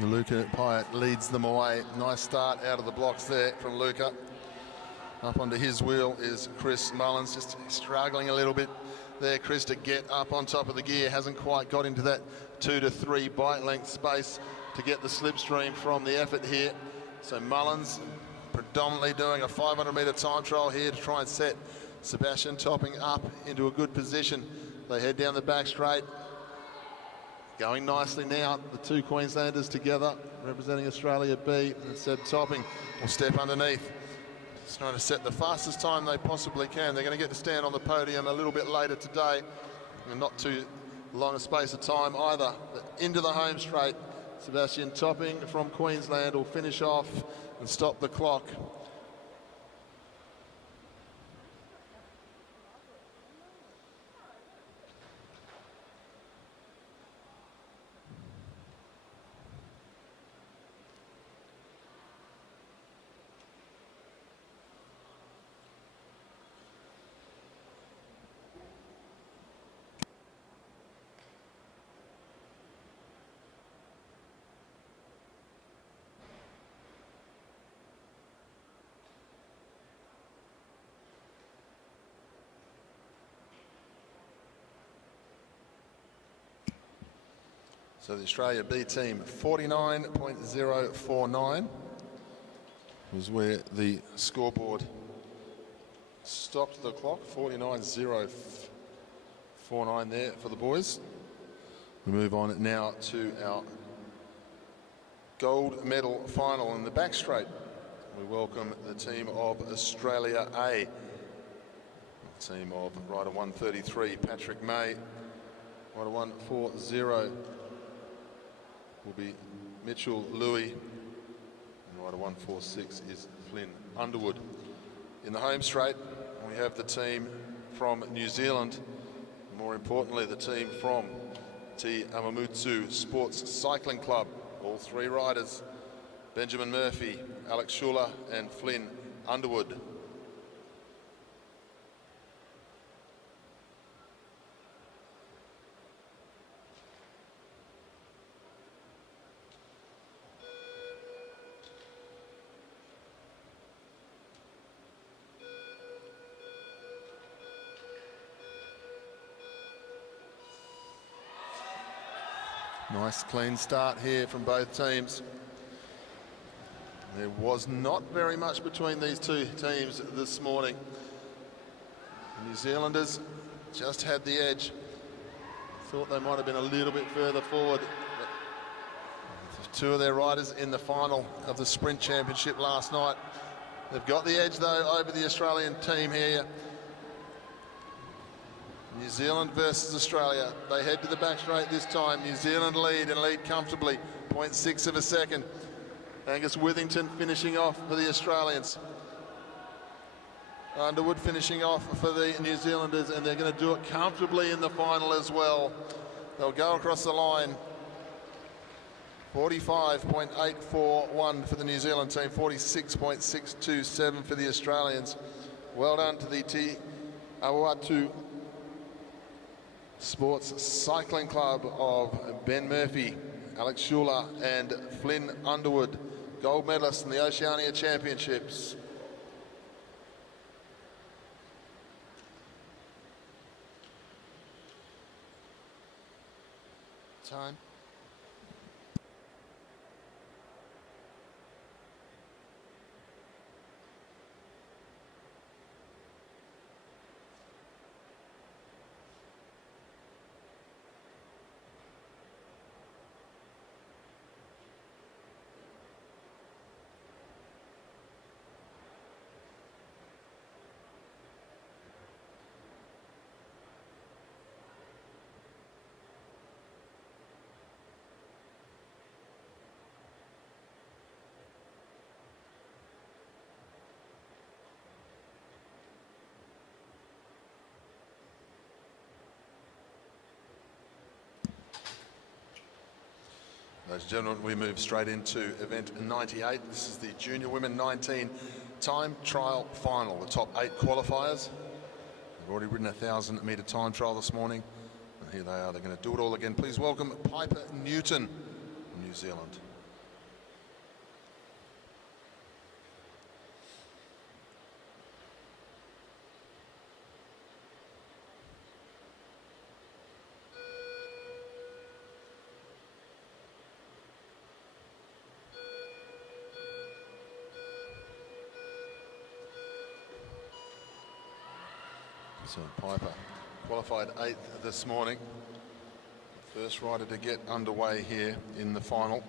Luca Pyatt leads them away. Nice start out of the blocks there from Luca. Up onto his wheel is Chris Mullins, just struggling a little bit there, Chris, to get up on top of the gear. Hasn't quite got into that 2 to 3 bike length space to get the slipstream from the effort here. So Mullins predominantly doing a 500 metre time trial here to try and set Sebastian Topping up into a good position. They head down the back straight. Going nicely now, the two Queenslanders together, representing Australia B, and Seb Topping will step underneath. Just trying to set the fastest time they possibly can. They're going to get to stand on the podium a little bit later today, and not too long a space of time either. But into the home straight, Sebastian Topping from Queensland will finish off and stop the clock. So the Australia B team, 49.049 was where the scoreboard stopped the clock. 49.049 there for the boys. We move on now to our gold medal final in the back straight. We welcome the team of Australia A. The team of rider 133, Patrick May. Rider 140 will be Mitchell Louis. And rider 146 is Flynn Underwood. In the home straight, we have the team from New Zealand. More importantly, the team from Te Amamutsu Sports Cycling Club. All three riders, Benjamin Murphy, Alex Schuler and Flynn Underwood. Nice clean start here from both teams. There was not very much between these two teams this morning. The New Zealanders just had the edge. Thought they might have been a little bit further forward. But two of their riders in the final of the Sprint Championship last night. They've got the edge though over the Australian team here. New Zealand versus Australia. They head to the back straight this time. New Zealand lead and lead comfortably, 0.6 of a second. Angus Withington finishing off for the Australians. Underwood finishing off for the New Zealanders, and they're going to do it comfortably in the final as well. They'll go across the line. 45.841 for the New Zealand team, 46.627 for the Australians. Well done to the Te Awatu Sports Cycling Club of Ben Murphy, Alex Schuler and Flynn Underwood, gold medalists in the Oceania Championships. Time. Ladies and gentlemen, we move straight into event 98. This is the Junior Women 19 time trial final. The top 8 qualifiers. They've already ridden a 1,000-metre time trial this morning. And here they are. They're going to do it all again. Please welcome Piper Newton from New Zealand. So Piper qualified 8th this morning. First rider to get underway here in the final.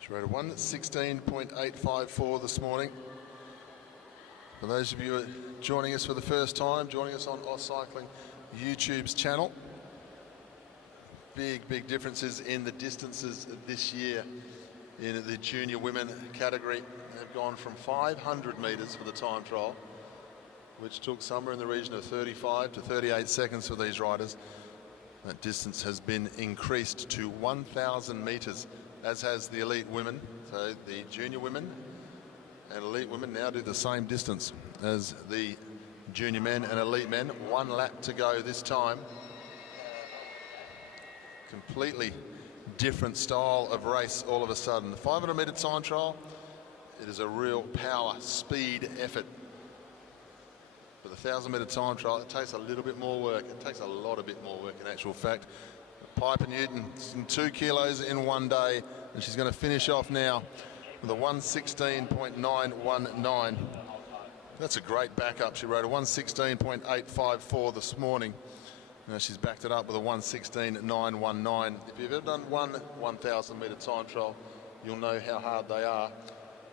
She rode a 1:16.854 this morning. For those of you who are joining us for the first time, joining us on Paracycling YouTube's channel, big differences in the distances this year. In the junior women category, they've gone from 500 metres for the time trial, which took somewhere in the region of 35 to 38 seconds for these riders. That distance has been increased to 1,000 metres, as has the elite women. So the junior women and elite women now do the same distance as the junior men and elite men. 1 lap to go this time. Completely different style of race all of a sudden. The 500-metre time trial, it is a real power, speed effort. But the 1,000-metre time trial, it takes a little bit more work. It takes a bit more work in actual fact. Piper Newton, 2 kilos in one day, and she's going to finish off now with a 1:16.919. That's a great backup. She rode a 1:16.854 this morning. Now she's backed it up with a 1:16.919. If you've ever done one 1,000-metre time trial, you'll know how hard they are.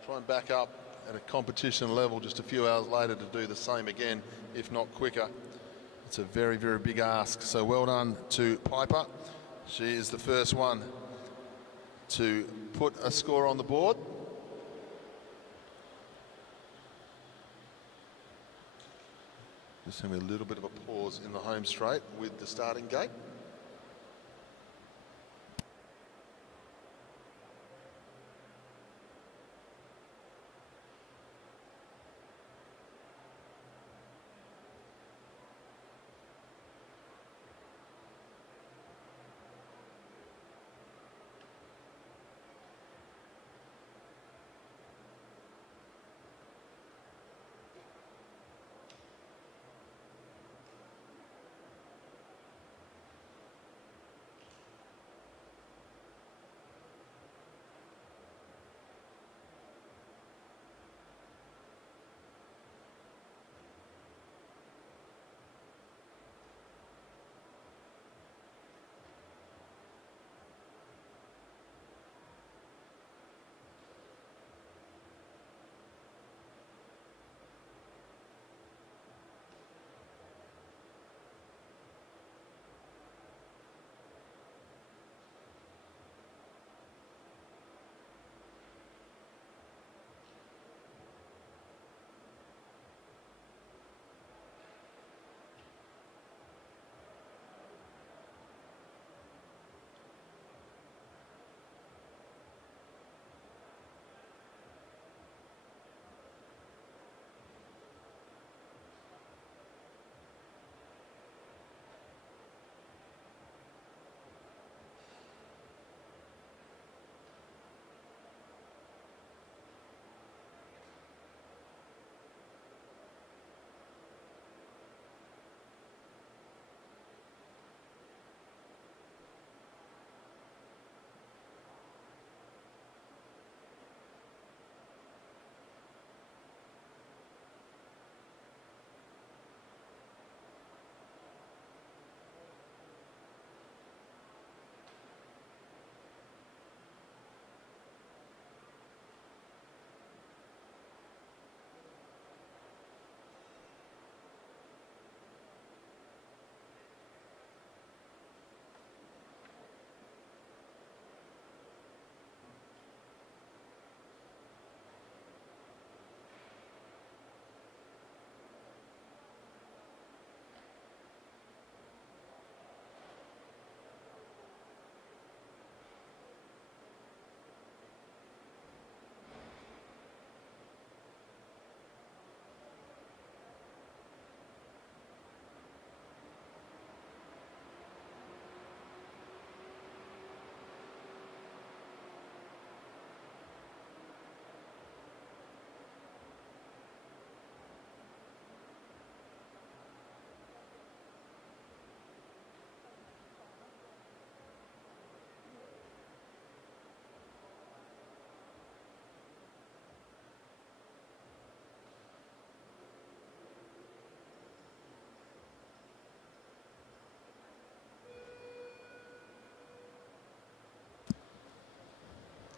Try and back up at a competition level just a few hours later to do the same again, if not quicker. It's a very, very big ask. So well done to Piper. She is the first one to put a score on the board. Just having a little bit of a pause in the home straight with the starting gate.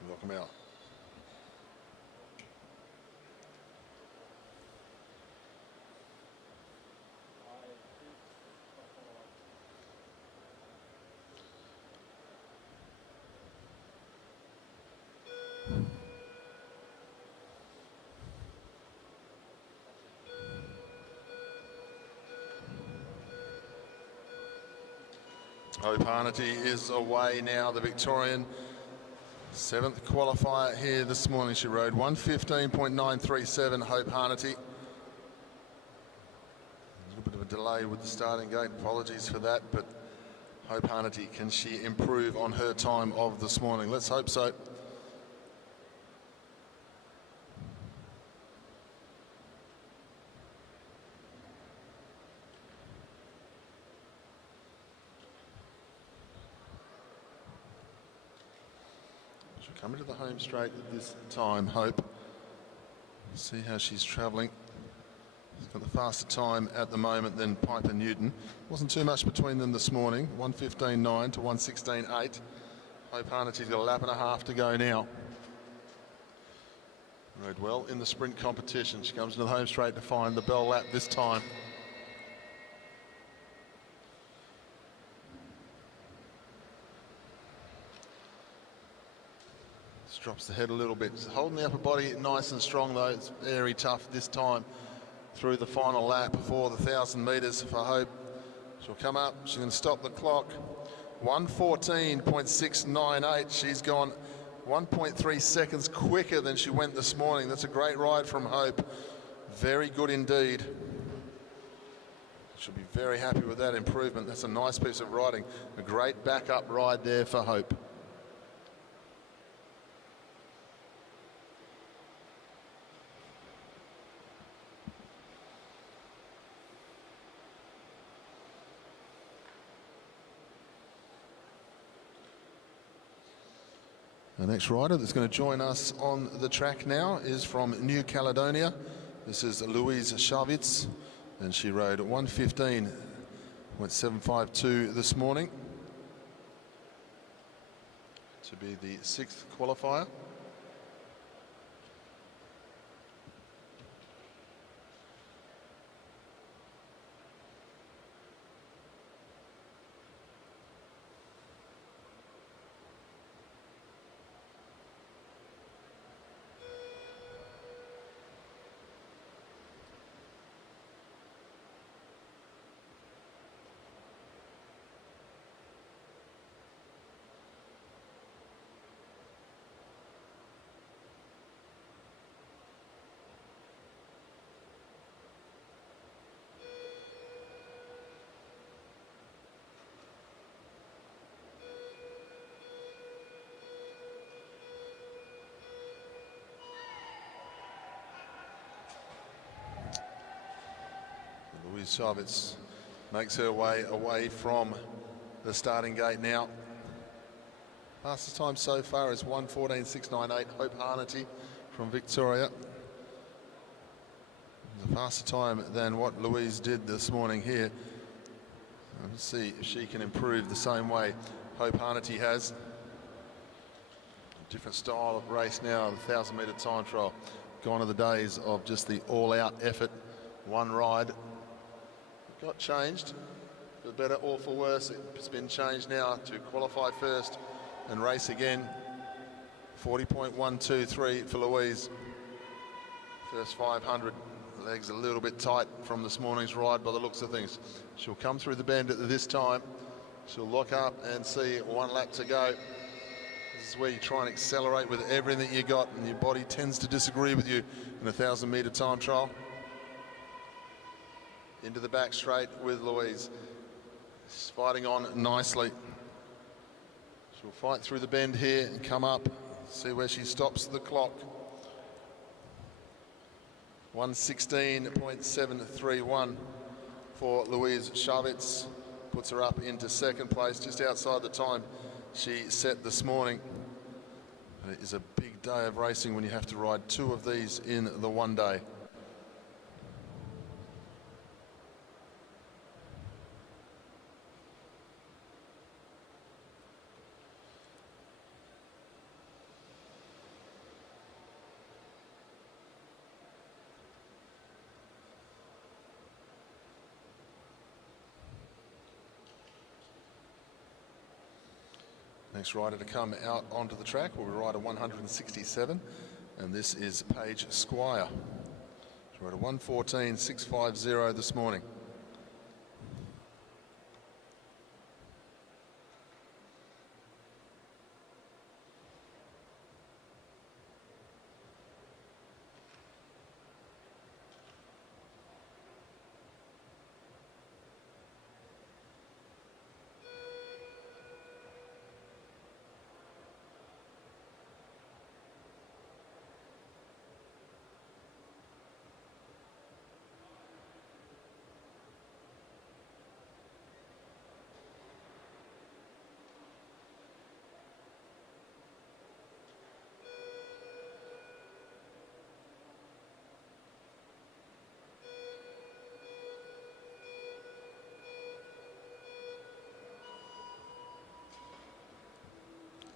Knock them out. Oceania is away now, the Victorian. 7th qualifier here this morning. She rode 1:15.937, Hope Harnety. A little bit of a delay with the starting gate. Apologies for that, but Hope Harnety, can she improve on her time of this morning? Let's hope so. Coming to the home straight at this time, Hope. See how she's travelling. She's got the faster time at the moment than Piper Newton. Wasn't too much between them this morning, 1:15.9 to 1:16.8. Hope Harnetty's got a lap and a half to go now. Rode well in the sprint competition. She comes into the home straight to find the bell lap this time. Just drops the head a little bit. Just holding the upper body nice and strong though. It's very tough this time through the final lap before the 1,000 metres for Hope. She'll come up. She's going to stop the clock. 1:14.698. She's gone 1.3 seconds quicker than she went this morning. That's a great ride from Hope. Very good indeed. She'll be very happy with that improvement. That's a nice piece of riding. A great backup ride there for Hope. The next rider that's going to join us on the track now is from New Caledonia. This is Louise Schavitz, and she rode 1:15.752 this morning to be the 6th qualifier. Louise Schavitz makes her way away from the starting gate now. Fastest time so far is 1:14.698. Hope Harnetty from Victoria. A faster time than what Louise did this morning here. Let's see if she can improve the same way Hope Harnetty has. A different style of race now, the 1,000 metre time trial. Gone are the days of just the all-out effort, one ride. Got changed, for better or for worse. It's been changed now to qualify first and race again. 40.123 for Louise. First 500, legs a little bit tight from this morning's ride by the looks of things. She'll come through the bend at this time. She'll lock up and see one lap to go. This is where you try and accelerate with everything that you got, and your body tends to disagree with you in a 1,000 metre time trial. Into the back straight with Louise. She's fighting on nicely. She'll fight through the bend here and come up. See where she stops the clock. 1:16.731 for Louise Schavitz. Puts her up into second place, just outside the time she set this morning. It is a big day of racing when you have to ride two of these in the one day. Next rider to come out onto the track will be rider 167, and this is Paige Squire. She rode a 1:14.650 this morning.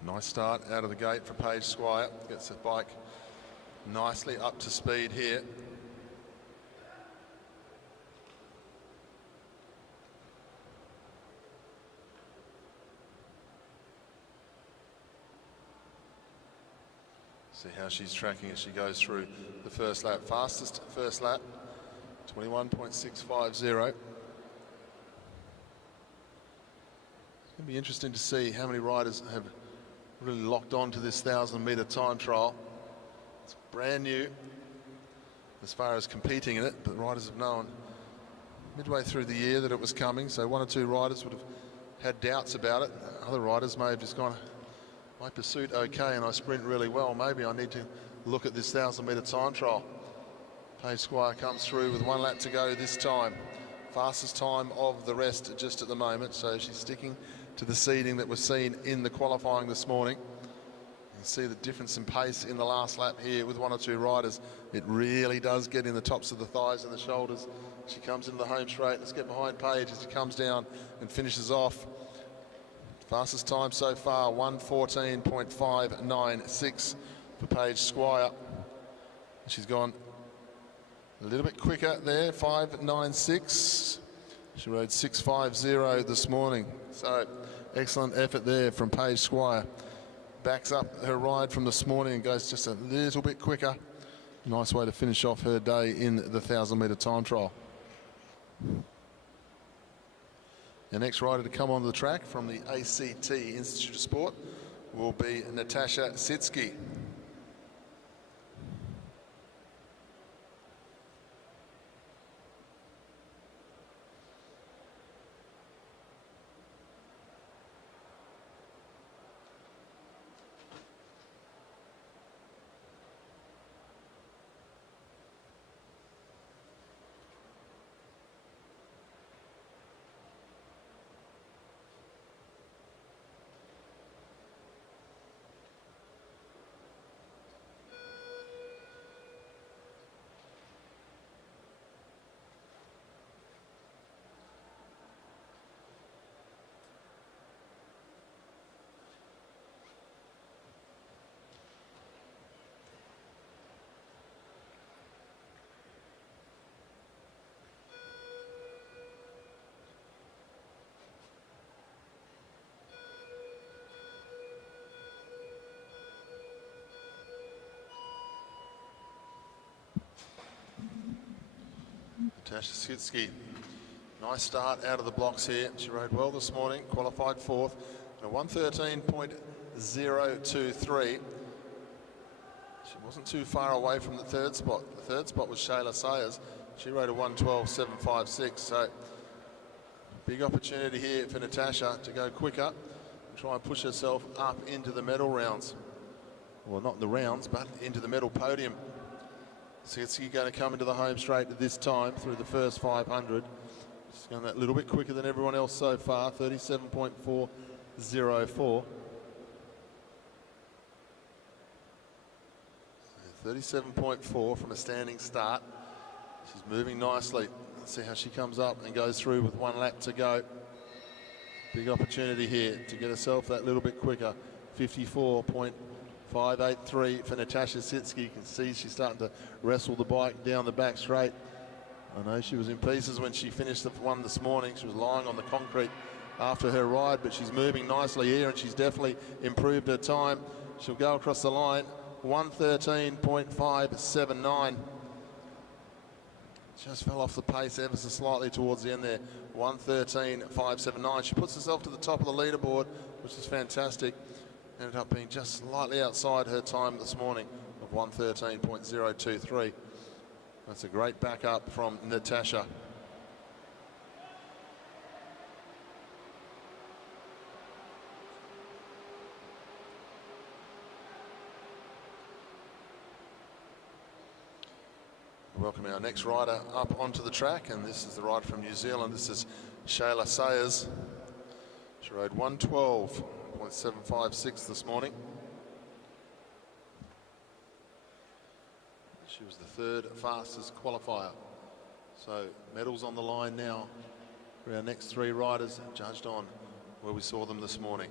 Nice start out of the gate for Paige Squire. Gets the bike nicely up to speed here. See how she's tracking as she goes through the first lap. Fastest first lap, 21.650. It's going to be interesting to see how many riders have really locked on to this 1,000-metre time trial. It's brand new as far as competing in it, but riders have known midway through the year that it was coming, so one or two riders would have had doubts about it. Other riders may have just gone, my pursuit okay and I sprint really well, maybe I need to look at this 1,000-metre time trial. Paige Squire comes through with 1 lap to go this time. Fastest time of the rest just at the moment, so she's sticking to the seeding that was seen in the qualifying this morning. You can see the difference in pace in the last lap here with one or two riders. It really does get in the tops of the thighs and the shoulders. She comes into the home straight. Let's get behind Paige as she comes down and finishes off. Fastest time so far, 1:14.596 for Paige Squire. She's gone a little bit quicker there, 5:96. She rode 6:50 this morning. So excellent effort there from Paige Squire. Backs up her ride from this morning and goes just a little bit quicker. Nice way to finish off her day in the 1,000-metre time trial. The next rider to come onto the track from the ACT Institute of Sport will be Natasha Sitsky. Natasha Sitsky, nice start out of the blocks here. She rode well this morning, qualified fourth, a 1:13.023. She wasn't too far away from the third spot. The third spot was Shayla Sayers. She rode a 1:12.756. So big opportunity here for Natasha to go quicker and try and push herself up into the medal rounds. Well, not the rounds, but into the medal podium. Sitsky going to come into the home straight at this time through the first 500. She's going a little bit quicker than everyone else so far, 37.404. 37.4 from a standing start. She's moving nicely. Let's see how she comes up and goes through with 1 lap to go. Big opportunity here to get herself that little bit quicker. 54.583 for Natasha Sitsky. You can see she's starting to wrestle the bike down the back straight. I know she was in pieces when she finished the one this morning. She was lying on the concrete after her ride, but she's moving nicely here and she's definitely improved her time. She'll go across the line, 1:13.579. Just fell off the pace ever so slightly towards the end there, 1:13.579. She puts herself to the top of the leaderboard, which is fantastic. Ended up being just slightly outside her time this morning of 1:13.023. That's a great backup from Natasha. Welcome our next rider up onto the track, and this is the rider from New Zealand. This is Shayla Sayers. She rode 1:12.756 this morning. She was the third fastest qualifier. So medals on the line now for our next three riders, judged on where we saw them this morning.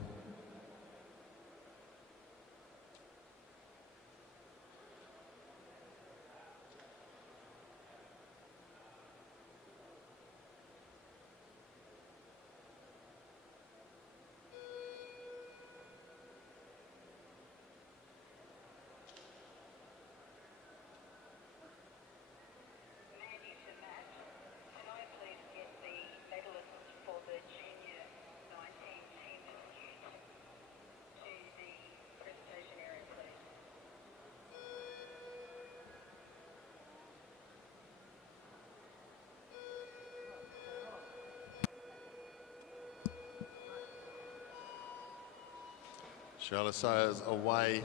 Shayla Sayers away,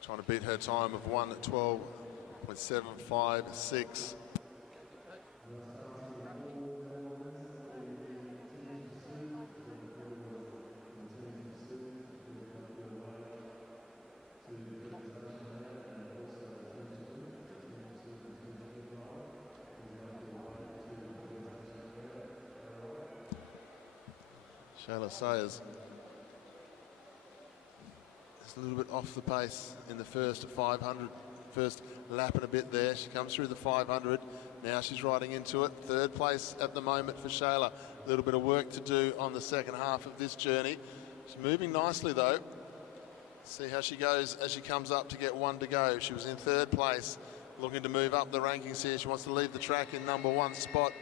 trying to beat her time of 1:12.756. Shayla Sayers is a little bit off the pace in the first 500, first lap and a bit there. She comes through the 500. Now she's riding into it. Third place at the moment for Shayla. A little bit of work to do on the second half of this journey. She's moving nicely though. See how she goes as she comes up to get one to go. She was in third place, looking to move up the rankings here. She wants to leave the track in number 1 spot.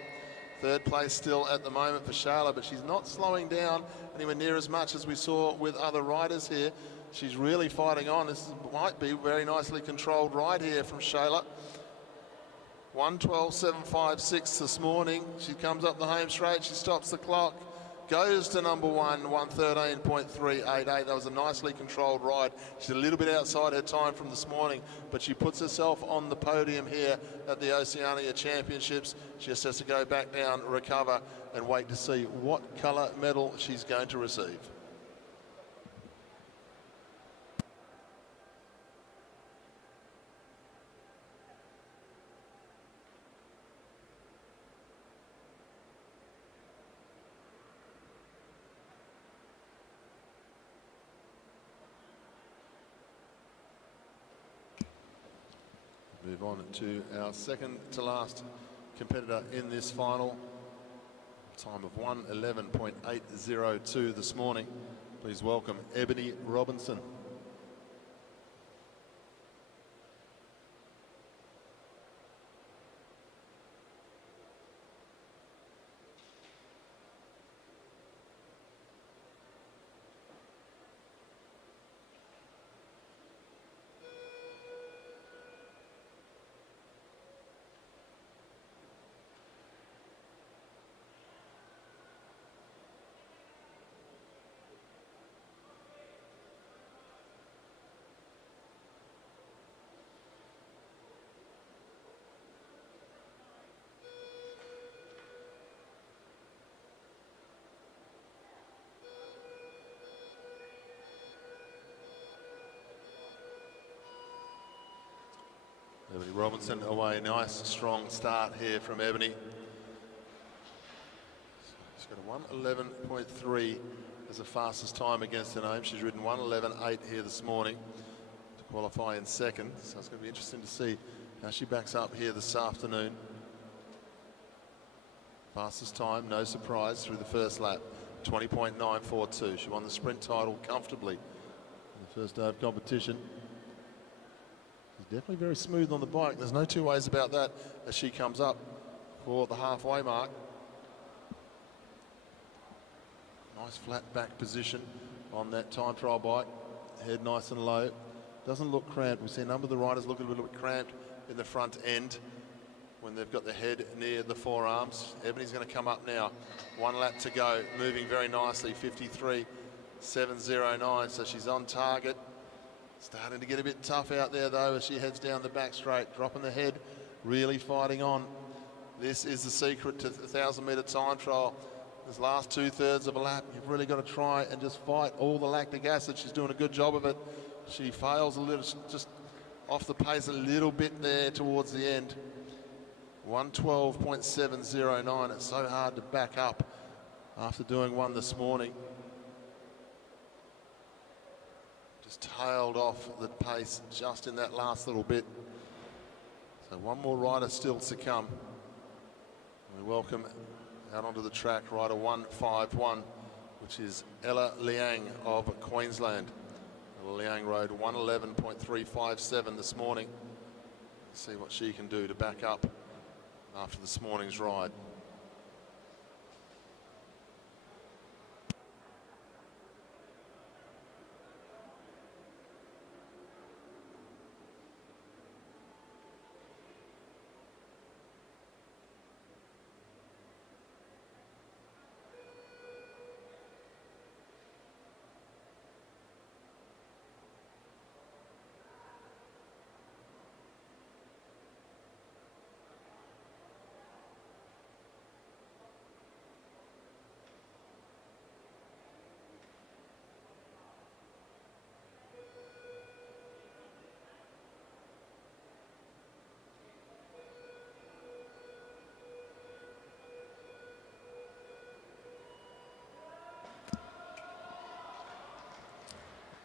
Third place still at the moment for Shayla, but she's not slowing down anywhere near as much as we saw with other riders here. She's really fighting on. This might be a very nicely controlled ride here from Shayla. 1:12.756 this morning. She comes up the home straight, she stops the clock, goes to number 1, 1:13.388. That was a nicely controlled ride. She's a little bit outside her time from this morning, but she puts herself on the podium here at the Oceania Championships. She just has to go back down, recover, and wait to see what colour medal she's going to receive. Move on to our second to last competitor in this final. Time of 1:11.802 this morning. Please welcome Ebony Robinson. Ebony Robinson away, nice strong start here from Ebony. She's got a 1:11.3 as the fastest time against her name. She's ridden 1:11.8 here this morning to qualify in second. So it's going to be interesting to see how she backs up here this afternoon. Fastest time, no surprise, through the first lap, 20.942. She won the sprint title comfortably in the first day of competition. Definitely very smooth on the bike. There's no two ways about that as she comes up for the halfway mark. Nice flat back position on that time trial bike. Head nice and low. Doesn't look cramped. We see a number of the riders look a little bit cramped in the front end when they've got the head near the forearms. Ebony's going to come up now. 1 lap to go. Moving very nicely. 53.709. So she's on target. Starting to get a bit tough out there though as she heads down the back straight, dropping the head, really fighting on. This is the secret to the 1,000-metre time trial. This last 2/3 of a lap, you've really got to try and just fight all the lactic acid. She's doing a good job of it. She fails a little, just off the pace a little bit there towards the end. 1:12.709. It's so hard to back up after doing one this morning. Just tailed off the pace just in that last little bit. So one more rider still to come. We welcome out onto the track rider 151, which is Ella Liang of Queensland. Ella Liang rode 1:11.357 this morning. Let's see what she can do to back up after this morning's ride.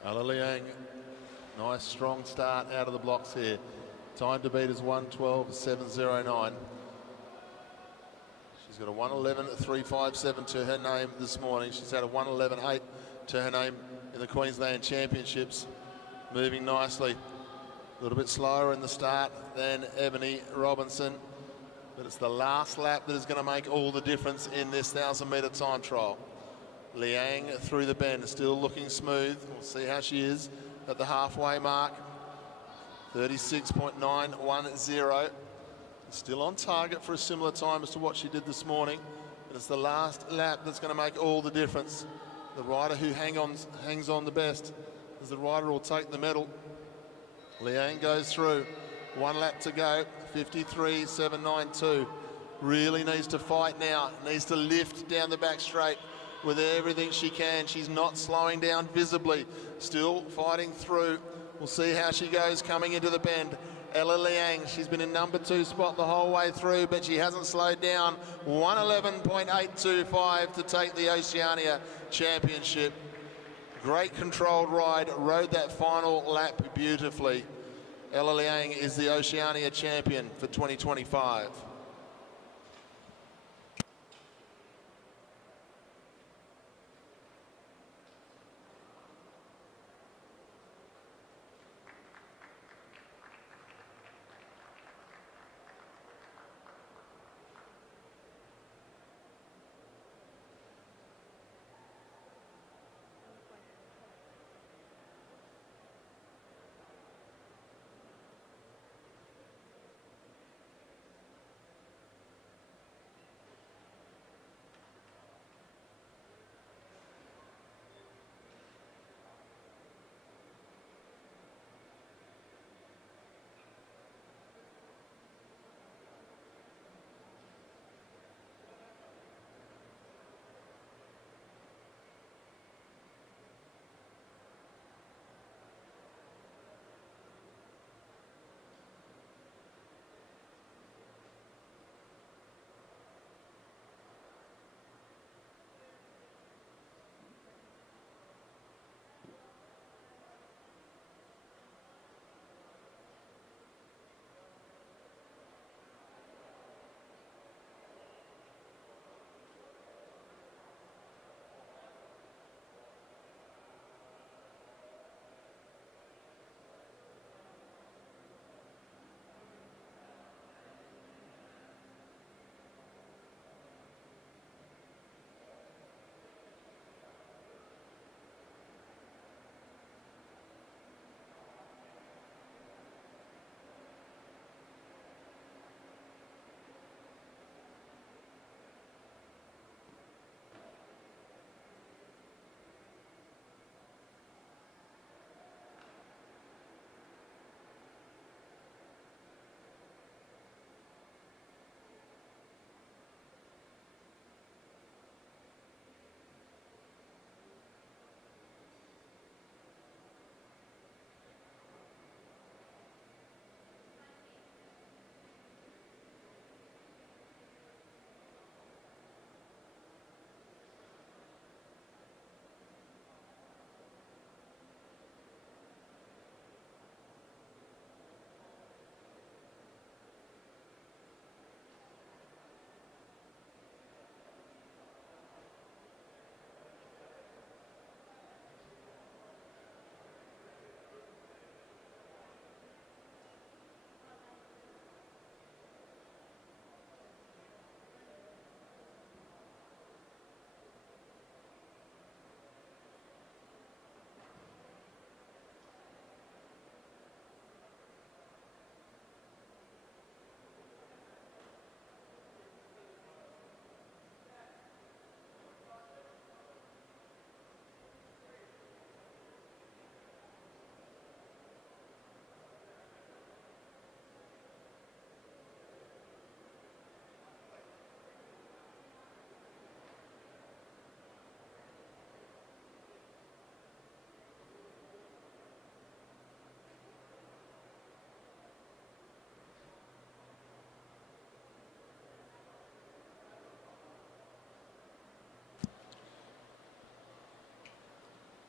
Ella Liang, nice strong start out of the blocks here. Time to beat is 1:12.709. She's got a 1:11.357 to her name this morning. She's had a 1:11.8 to her name in the Queensland Championships. Moving nicely. A little bit slower in the start than Ebony Robinson, but it's the last lap that is going to make all the difference in this 1,000-metre time trial. Liang through the bend, still looking smooth. We'll see how she is at the halfway mark. 36.910. Still on target for a similar time as to what she did this morning. But it's the last lap that's going to make all the difference. The rider who hangs on the best is the rider who will take the medal. Liang goes through. 1 lap to go. 53.792. Really needs to fight now. Needs to lift down the back straight with everything she can. She's not slowing down visibly. Still fighting through. We'll see how she goes coming into the bend. Ella Liang, she's been in number 2 spot the whole way through, but she hasn't slowed down. 1:11.825 to take the Oceania Championship. Great controlled ride, rode that final lap beautifully. Ella Liang is the Oceania champion for 2025.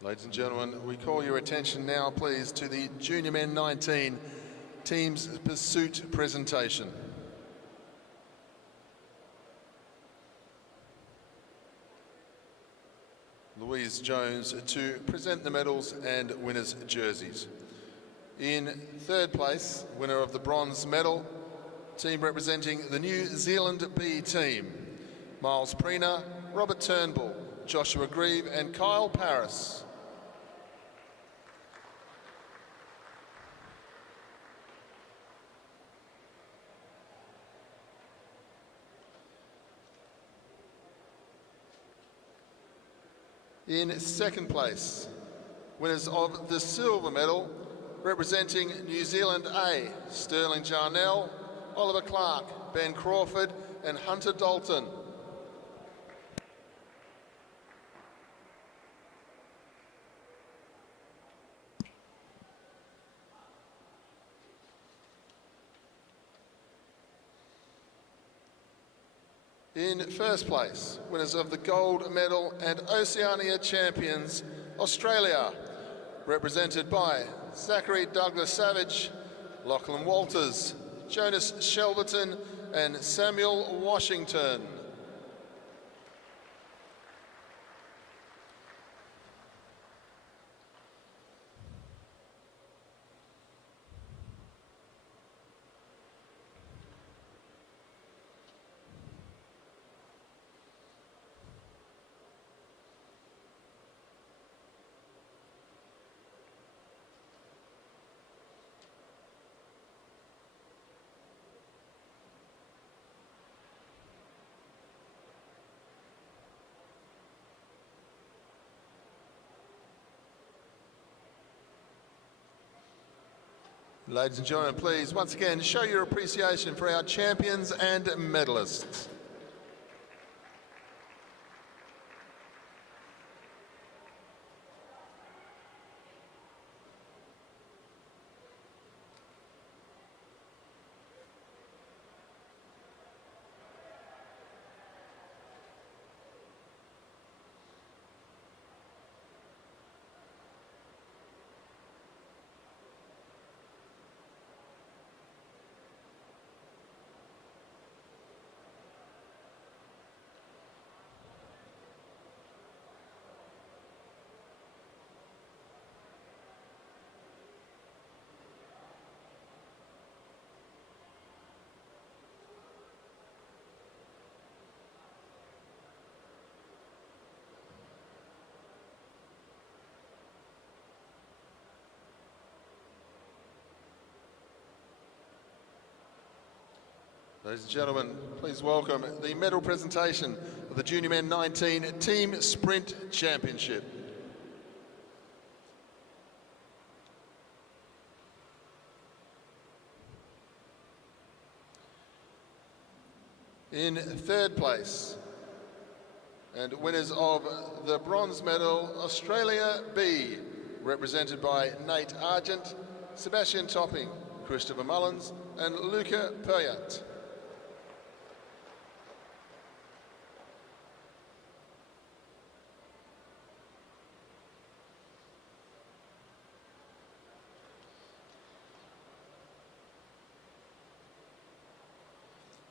Ladies and gentlemen, we call your attention now, please, to the Junior Men 19 Teams Pursuit presentation. Louise Jones to present the medals and winners' jerseys. In third place, winner of the bronze medal, team representing the New Zealand B team, Miles Preener, Robert Turnbull, Joshua Grieve and Kyle Paris. In second place, winners of the silver medal, representing New Zealand A, Sterling Jarnell, Oliver Clark, Ben Crawford and Hunter Dalton. In first place, winners of the gold medal and Oceania champions, Australia, represented by Zachary Douglas Savage, Lachlan Walters, Jonas Shelverton and Samuel Washington. Ladies and gentlemen, please, once again, show your appreciation for our champions and medalists. Ladies and gentlemen, please welcome the medal presentation of the Junior Men 19 Team Sprint Championship. In third place, and winners of the bronze medal, Australia B, represented by Nate Argent, Sebastian Topping, Christopher Mullins and Luca Payat.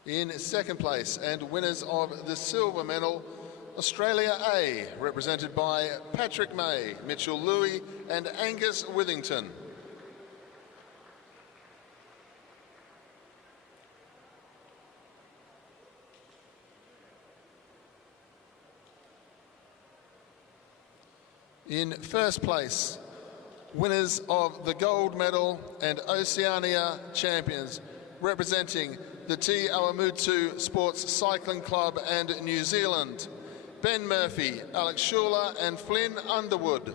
In second place, and winners of the silver medal, Australia A, represented by Patrick May, Mitchell Louis and Angus Withington. In first place, winners of the gold medal and Oceania champions, representing the Te Awamutu Sports Cycling Club and New Zealand, Ben Murphy, Alex Schuler and Flynn Underwood.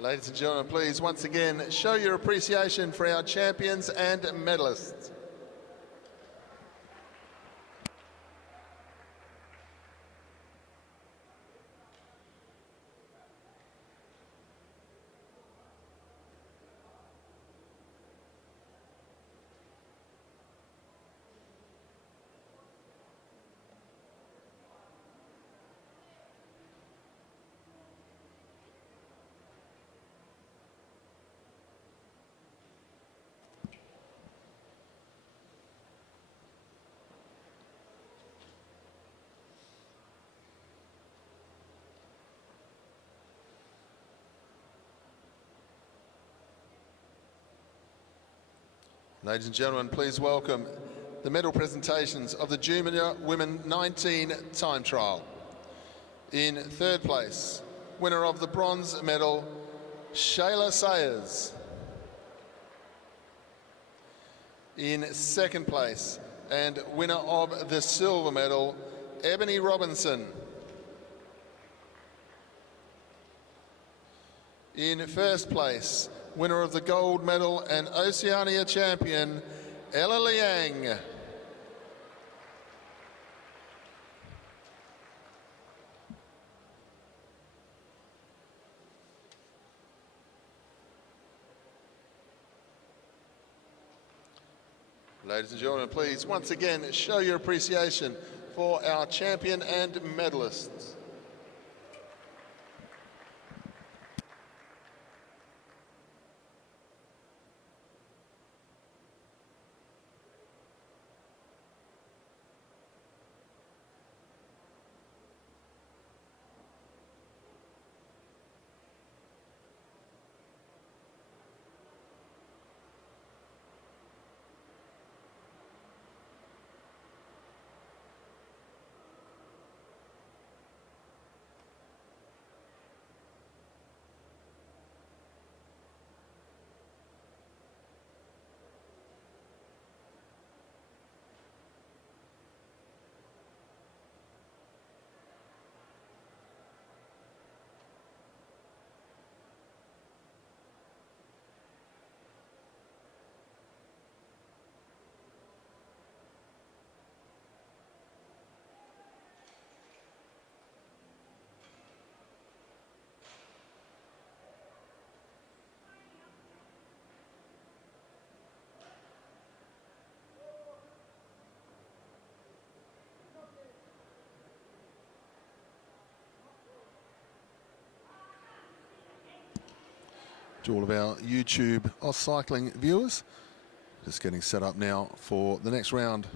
Ladies and gentlemen, please once again show your appreciation for our champions and medalists. Ladies and gentlemen, please welcome the medal presentations of the Junior Women 19 Time Trial. In third place, winner of the bronze medal, Shayla Sayers. In second place, and winner of the silver medal, Ebony Robinson. In first place, winner of the gold medal and Oceania champion, Ella Liang. Ladies and gentlemen, please once again show your appreciation for our champion and medalists. To all of our YouTube Oz Cycling viewers, just getting set up now for the next round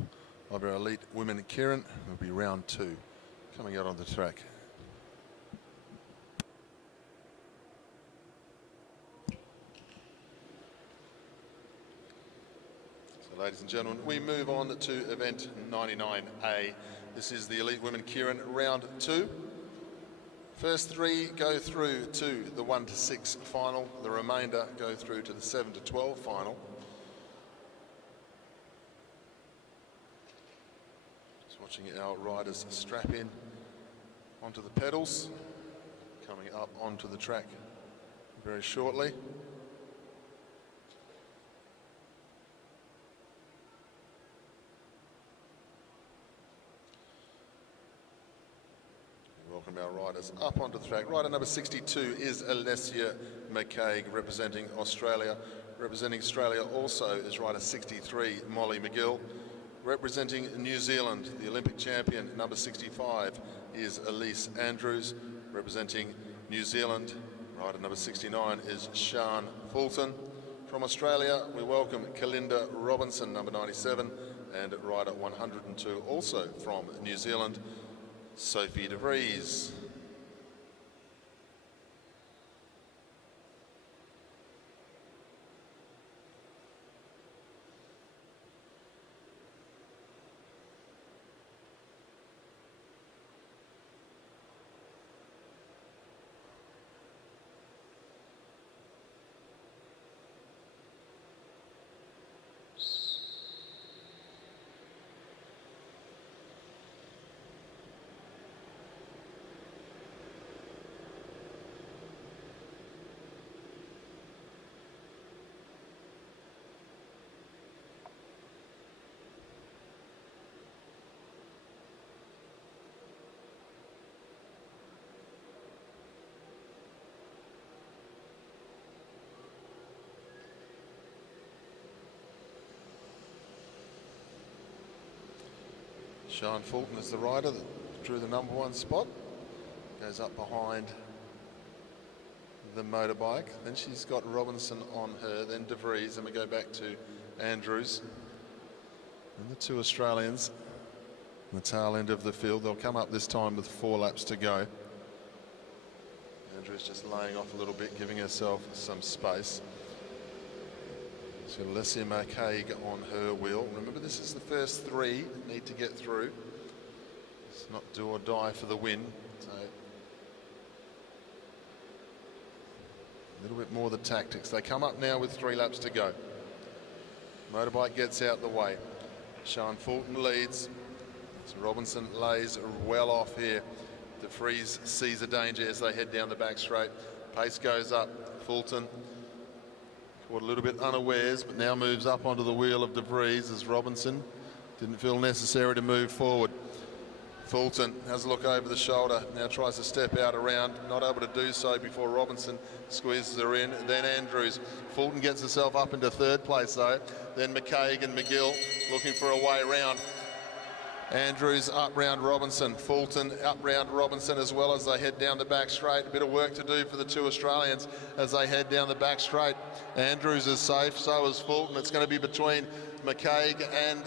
of our elite women keirin. It'll be round 2 coming out on the track. So ladies and gentlemen, we move on to event 99A. This is the elite women keirin round 2. First 3 go through to the 1 to 6 final. The remainder go through to the 7 to 12 final. Just watching our riders strap in onto the pedals, coming up onto the track very shortly. Welcome our riders up onto the track. Rider number 62 is Alessia McCaig, representing Australia. Representing Australia also is rider 63, Molly McGill. Representing New Zealand, the Olympic champion, number 65, is Elise Andrews. Representing New Zealand, rider number 69 is Sian Fulton. From Australia, we welcome Kalinda Robinson, number 97, and rider 102, also from New Zealand, Sophie de Vries. Sean Fulton is the rider that drew the #1 spot. Goes up behind the motorbike. Then she's got Robinson on her, then De Vries, and we go back to Andrews. And the two Australians on the tail end of the field. They'll come up this time with 4 laps to go. Andrews just laying off a little bit, giving herself some space. She's got Alessia McCaig on her wheel. Remember, this is the first 3 that need to get through. It's not do or die for the win. So a little bit more the tactics. They come up now with 3 laps to go. Motorbike gets out the way. Sean Fulton leads. So Robinson lays well off here. De Vries sees a danger as they head down the back straight. Pace goes up. Fulton caught a little bit unawares, but now moves up onto the wheel of De Vries as Robinson didn't feel necessary to move forward. Fulton has a look over the shoulder, now tries to step out around, not able to do so before Robinson squeezes her in. Then Andrews. Fulton gets herself up into 3rd place though. Then McCaig and McGill looking for a way round. Andrews up round Robinson, Fulton up round Robinson as well as they head down the back straight. A bit of work to do for the 2 Australians as they head down the back straight. Andrews is safe, so is Fulton. It's going to be between McCaig and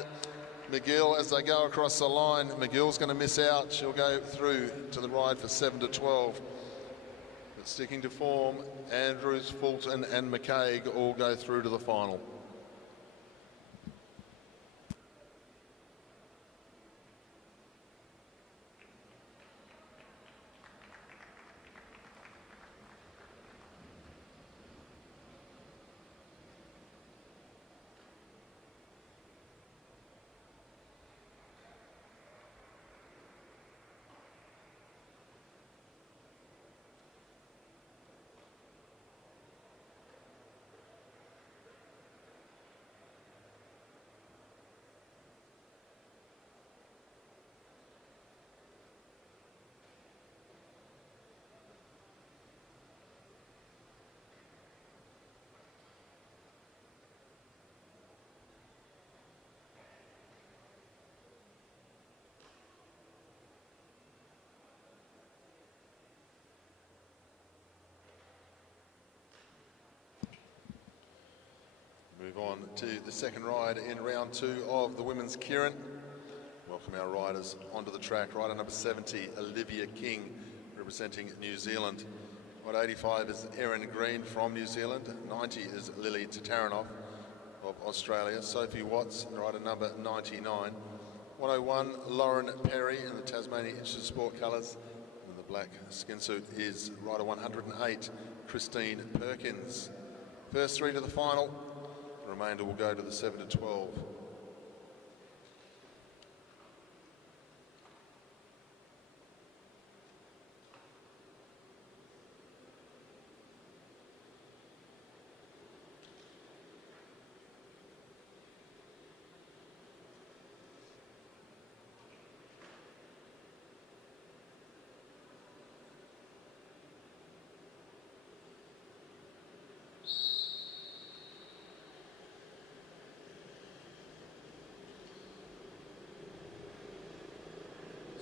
McGill as they go across the line. McGill's going to miss out. She'll go through to the ride for 7 to 12. But sticking to form, Andrews, Fulton and McCaig all go through to the final. Move on to the second ride in round 2 of the women's keirin. Welcome our riders onto the track. Rider number 70, Olivia King, representing New Zealand. Ride 85 is Erin Green from New Zealand. 90 is Lily Tataranoff of Australia. Sophie Watts, rider number 99. 101, Lauren Perry in the Tasmania Institute of Sport colours. And the black skin suit is rider 108, Christine Perkins. First 3 to the final. The remainder will go to the 7 to 12.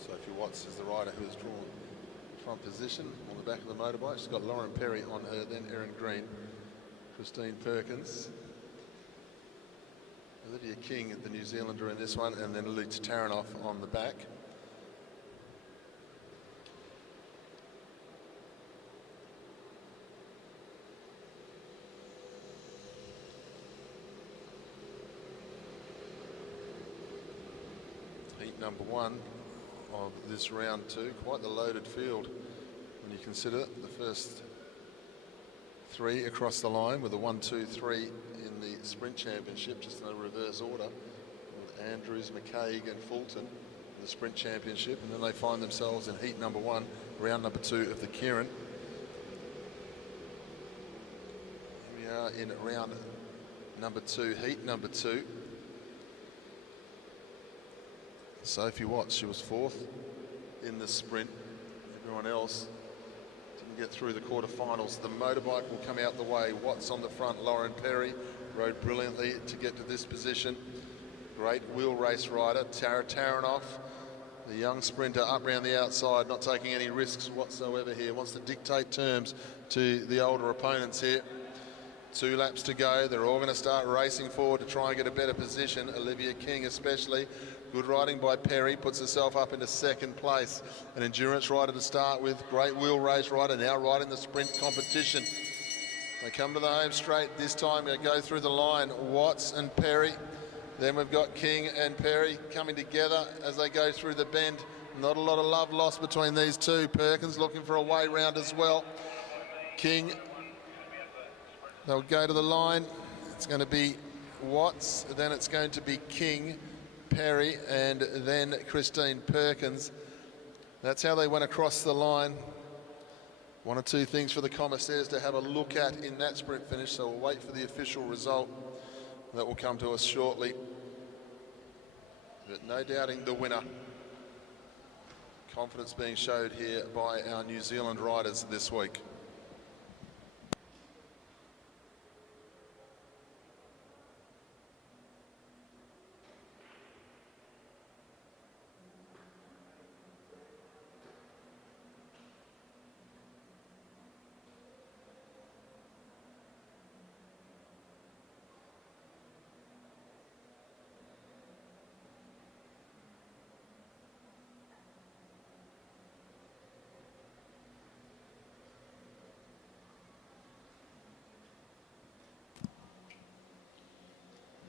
Sophie Watts is the rider who has drawn front position on the back of the motorbike. She's got Lauren Perry on her, then Erin Green, Christine Perkins, Olivia King, the New Zealander in this one, and then Lily Tataranoff on the back. Heat number 1 of this round 2, quite the loaded field when you consider the first 3 across the line with a 1, 2, 3 in the sprint championship, just in a reverse order, with Andrews, McCaig and Fulton in the sprint championship, and then they find themselves in heat number 1, round number 2 of the keirin. Here we are in round number 2, heat number 2. Sophie Watts, she was 4th in the sprint. Everyone else didn't get through the quarterfinals. The motorbike will come out the way. Watts on the front, Lauren Perry rode brilliantly to get to this position. Great wheel race rider. Tara Taranoff The young sprinter up round the outside, not taking any risks whatsoever here. Wants to dictate terms to the older opponents here. 2 laps to go. They're all going to start racing forward to try and get a better position. Olivia King especially. Good riding by Perry, puts herself up into 2nd place. An endurance rider to start with. Great wheel race rider, now riding the sprint competition. They come to the home straight. This time they go through the line. Watts and Perry. Then we've got King and Perry coming together as they go through the bend. Not a lot of love lost between these two. Perkins looking for a way round as well. King, they'll go to the line. It's going to be Watts, then it's going to be King, Perry, and then Christine Perkins. That's how they went across the line. 1 or 2 things for the commissaires to have a look at in that sprint finish, so we'll wait for the official result. That will come to us shortly. But no doubting the winner. Confidence being showed here by our New Zealand riders this week.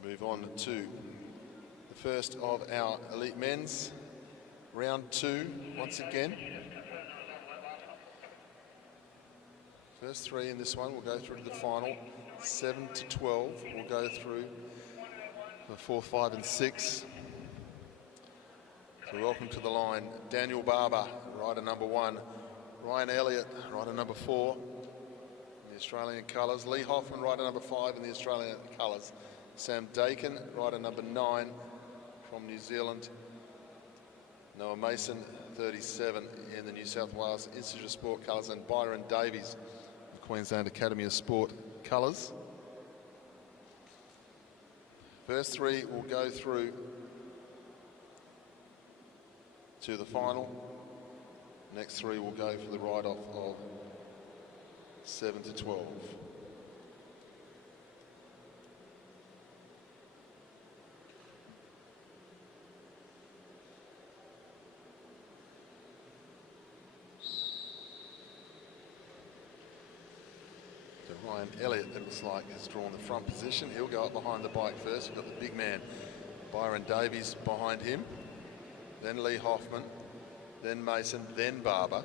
Move on to the first of our elite men's, round 2 once again. First 3 in this one will go through to the final. 7 to 12 will go through the 4, 5 and 6. So welcome to the line Daniel Barber, rider number 1. Ryan Elliott, rider number 4 in the Australian colours. Lee Hoffman, rider number 5 in the Australian colours. Sam Dakin, rider number 9 from New Zealand. Noah Mason, 37 in the New South Wales Institute of Sport colours, and Byron Davies, the Queensland Academy of Sport colours. First 3 will go through to the final. Next 3 will go for the ride-off of 7 to 12. Ryan Elliott, it looks like, has drawn the front position. He'll go up behind the bike first. We've got the big man, Byron Davies, behind him. Then Lee Hoffman, then Mason, then Barber,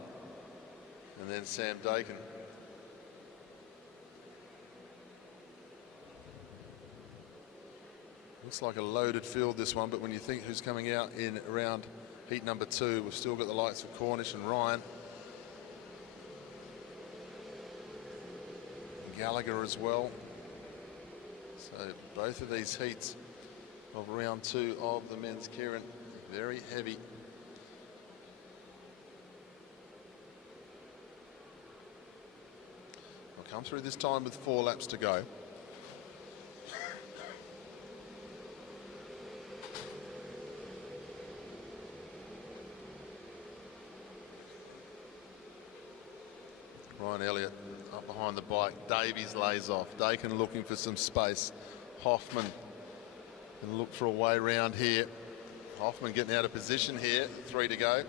and then Sam Dakin. Looks like a loaded field, this one, but when you think who's coming out in around heat number 2, we've still got the likes of Cornish and Ryan. Gallagher as well. So both of these heats of round 2 of the men's keirin, very heavy. We'll come through this time with 4 laps to go. Ryan Elliott up behind the bike. Davies lays off. Dakin looking for some space. Hoffman can look for a way round here. Hoffman getting out of position here. 3 to go.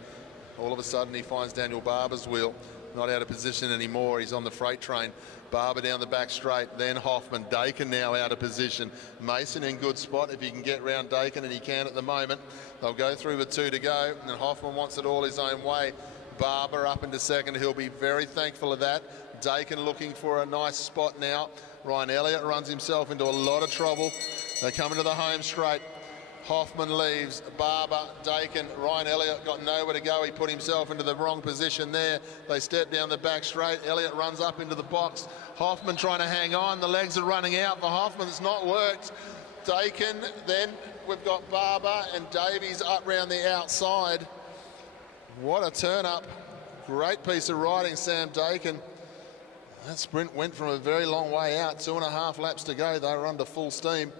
All of a sudden he finds Daniel Barber's wheel. Not out of position anymore. He's on the freight train. Barber down the back straight. Then Hoffman. Dakin now out of position. Mason in good spot if he can get round Dakin, and he can at the moment. They'll go through with 2 to go, and Hoffman wants it all his own way. Barber up into second. He'll be very thankful of that. Dakin looking for a nice spot now. Ryan Elliott runs himself into a lot of trouble. They come into the home straight. Hoffman leaves. Barber, Dakin, Ryan Elliott got nowhere to go. He put himself into the wrong position there. They step down the back straight. Elliott runs up into the box. Hoffman trying to hang on. The legs are running out for Hoffman. It's not worked. Dakin, then we've got Barber and Davies up round the outside. What a turn up. Great piece of riding, Sam Dakin. That sprint went from a very long way out. 2.5 laps to go. They were under full steam.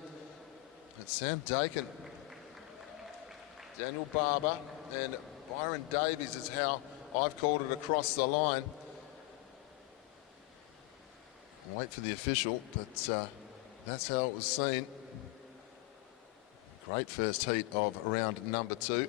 It's Sam Dakin, Daniel Barber and Byron Davies is how I've called it across the line. Wait for the official, but that's how it was seen. Great first heat of round number 2.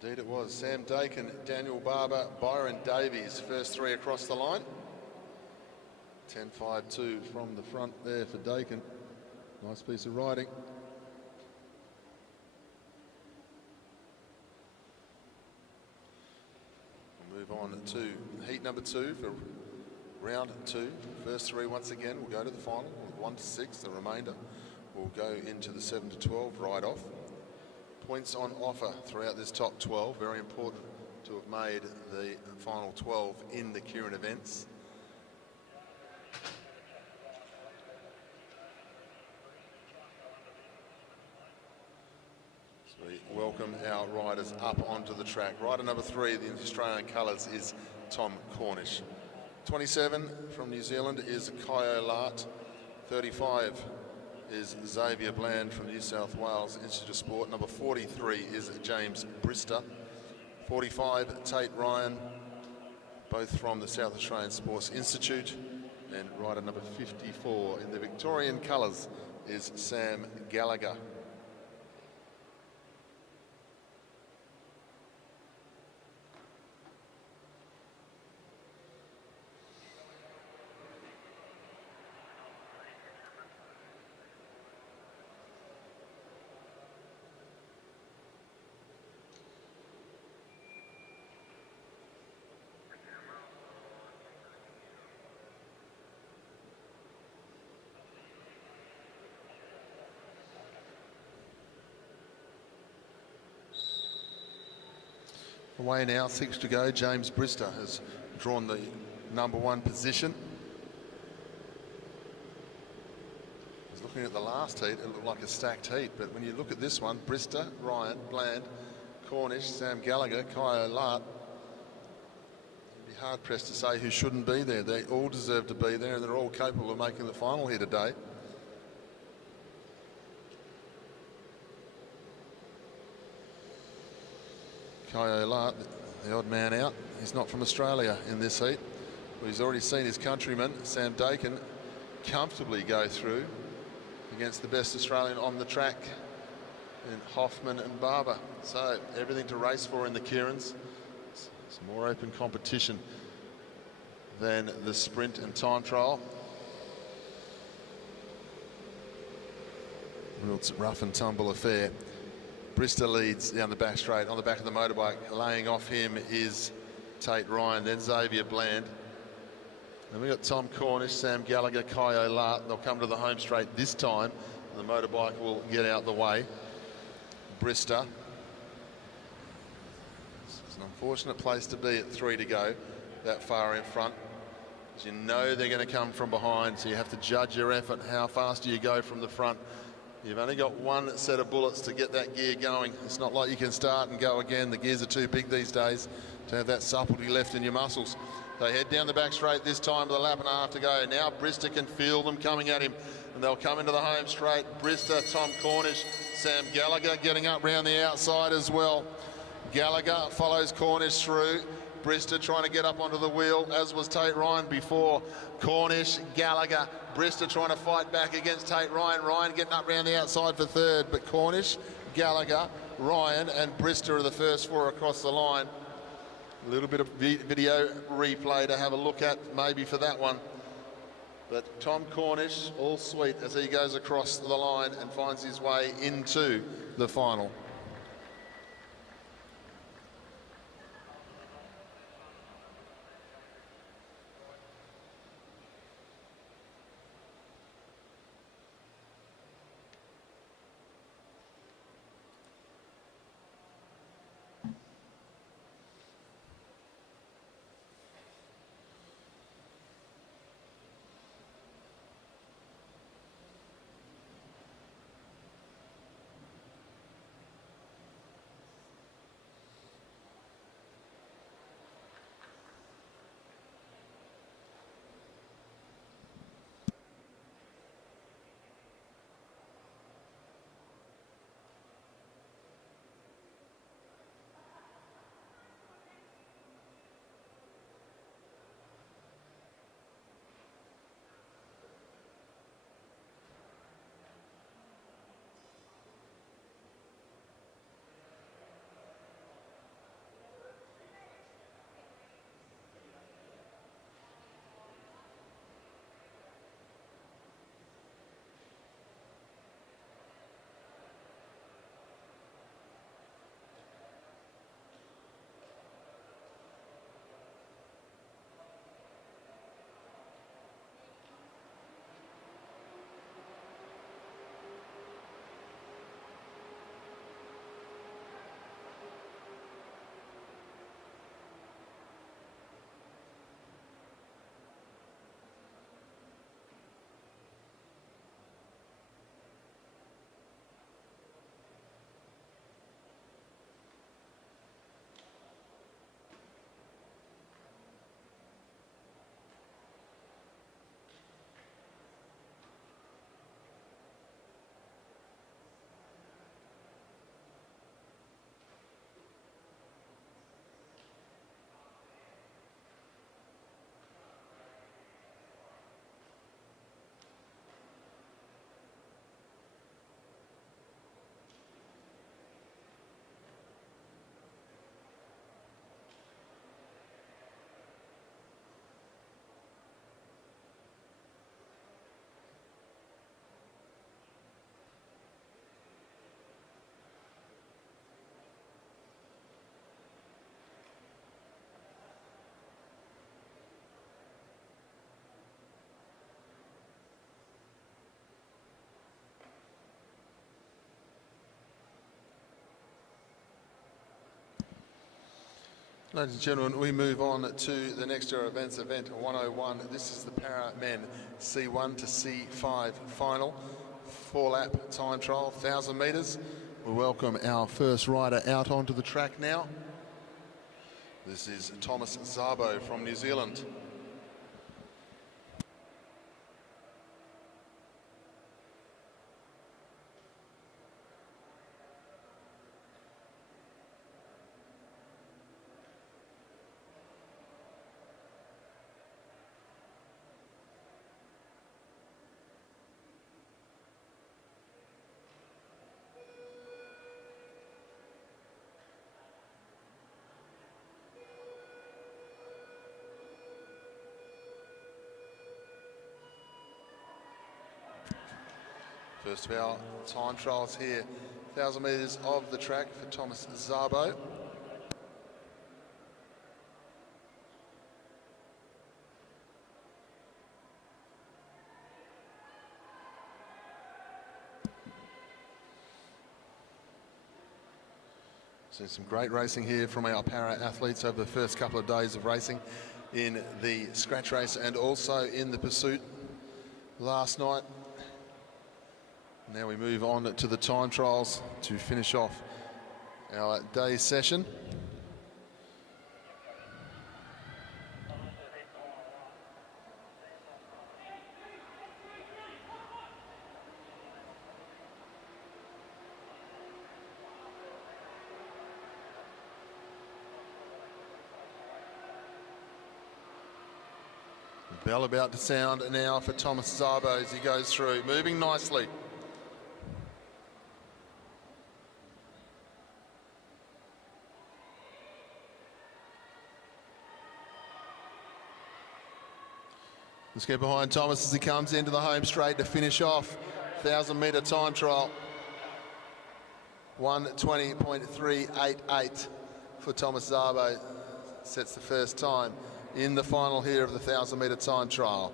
Indeed it was. Sam Dakin, Daniel Barber, Byron Davies, first 3 across the line. 10.52 from the front there for Dakin. Nice piece of riding. We'll move on to heat number 2 for round 2. First 3 once again will go to the final with 1 to 6. The remainder will go into the 7 to 12 ride-off. Points on offer throughout this top 12. Very important to have made the final 12 in the keirin events. So we welcome our riders up onto the track. Rider number 3, the Australian colours, is Tom Cornish. 27 from New Zealand is Kyo Lart. 35 is Xavier Bland from New South Wales Institute of Sport. Number 43 is James Brister. 45, Tate Ryan, both from the South Australian Sports Institute. And rider number 54 in the Victorian colours is Sam Gallagher. Away now, 6 to go. James Brister has drawn the number 1 position. I was looking at the last heat, it looked like a stacked heat, but when you look at this one, Brister, Ryan, Bland, Cornish, Sam Gallagher, Kyo Lart, you'd be hard pressed to say who shouldn't be there. They all deserve to be there, and they're all capable of making the final here today. Kyo Lart, the odd man out. He's not from Australia in this heat. But he's already seen his countryman, Sam Dakin, comfortably go through against the best Australian on the track in Hoffman and Barber. So everything to race for in the keirins. It's more open competition than the sprint and time trial. Real rough and tumble affair. Brister leads down the back straight on the back of the motorbike. Laying off him is Tate Ryan, then Xavier Bland. Then we've got Tom Cornish, Sam Gallagher, Kyo Lart. They'll come to the home straight this time. The motorbike will get out the way. Brister. It's an unfortunate place to be at 3 to go, that far in front. As you know they're going to come from behind, so you have to judge your effort. How fast do you go from the front? You've only got 1 set of bullets to get that gear going. It's not like you can start and go again. The gears are too big these days to have that subtlety left in your muscles. They head down the back straight this time with a lap and a half to go. Now Brister can feel them coming at him, and they'll come into the home straight. Brister, Tom Cornish, Sam Gallagher getting up round the outside as well. Gallagher follows Cornish through. Brister trying to get up onto the wheel, as was Tate Ryan before. Cornish, Gallagher, Brister trying to fight back against Tate Ryan. Ryan getting up round the outside for 3rd, but Cornish, Gallagher, Ryan and Brister are the first 4 across the line. A little bit of video replay to have a look at maybe for that one. But Tom Cornish, all sweet as he goes across the line and finds his way into the final. Ladies and gentlemen, we move on to the next events, event 101. This is the Para Men C1 to C5 final. 4-lap time trial, 1,000 metres. We welcome our first rider out onto the track now. This is Thomas Szabo from New Zealand. First of our time trials here, 1,000 metres of the track for Thomas Szabo. Seen some great racing here from our para athletes over the first couple of days of racing in the scratch race and also in the pursuit last night. Now we move on to the time trials to finish off our day's session. Bell about to sound now for Thomas Szabo as he goes through, moving nicely. Let's get behind Thomas as he comes into the home straight to finish off 1,000-metre time trial. 1:20.388 for Thomas Szabo. Sets the first time in the final here of the 1,000-metre time trial.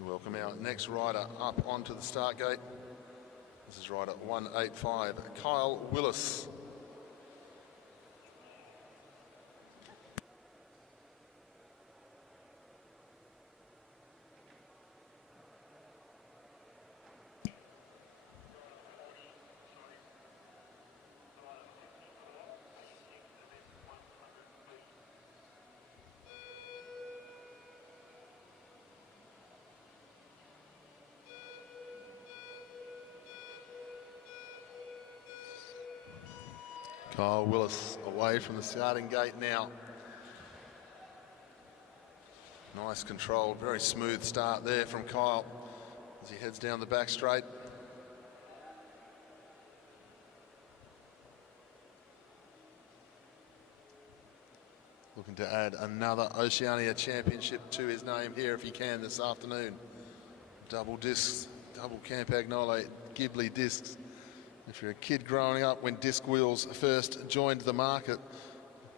We welcome our next rider up onto the start gate. This is rider 185, Kyle Willis. Kyle Willis away from the starting gate now. Nice control, very smooth start there from Kyle as he heads down the back straight. Looking to add another Oceania Championship to his name here if he can this afternoon. Double discs, double Campagnolo, Ghibli discs. If you're a kid growing up when disc wheels first joined the market,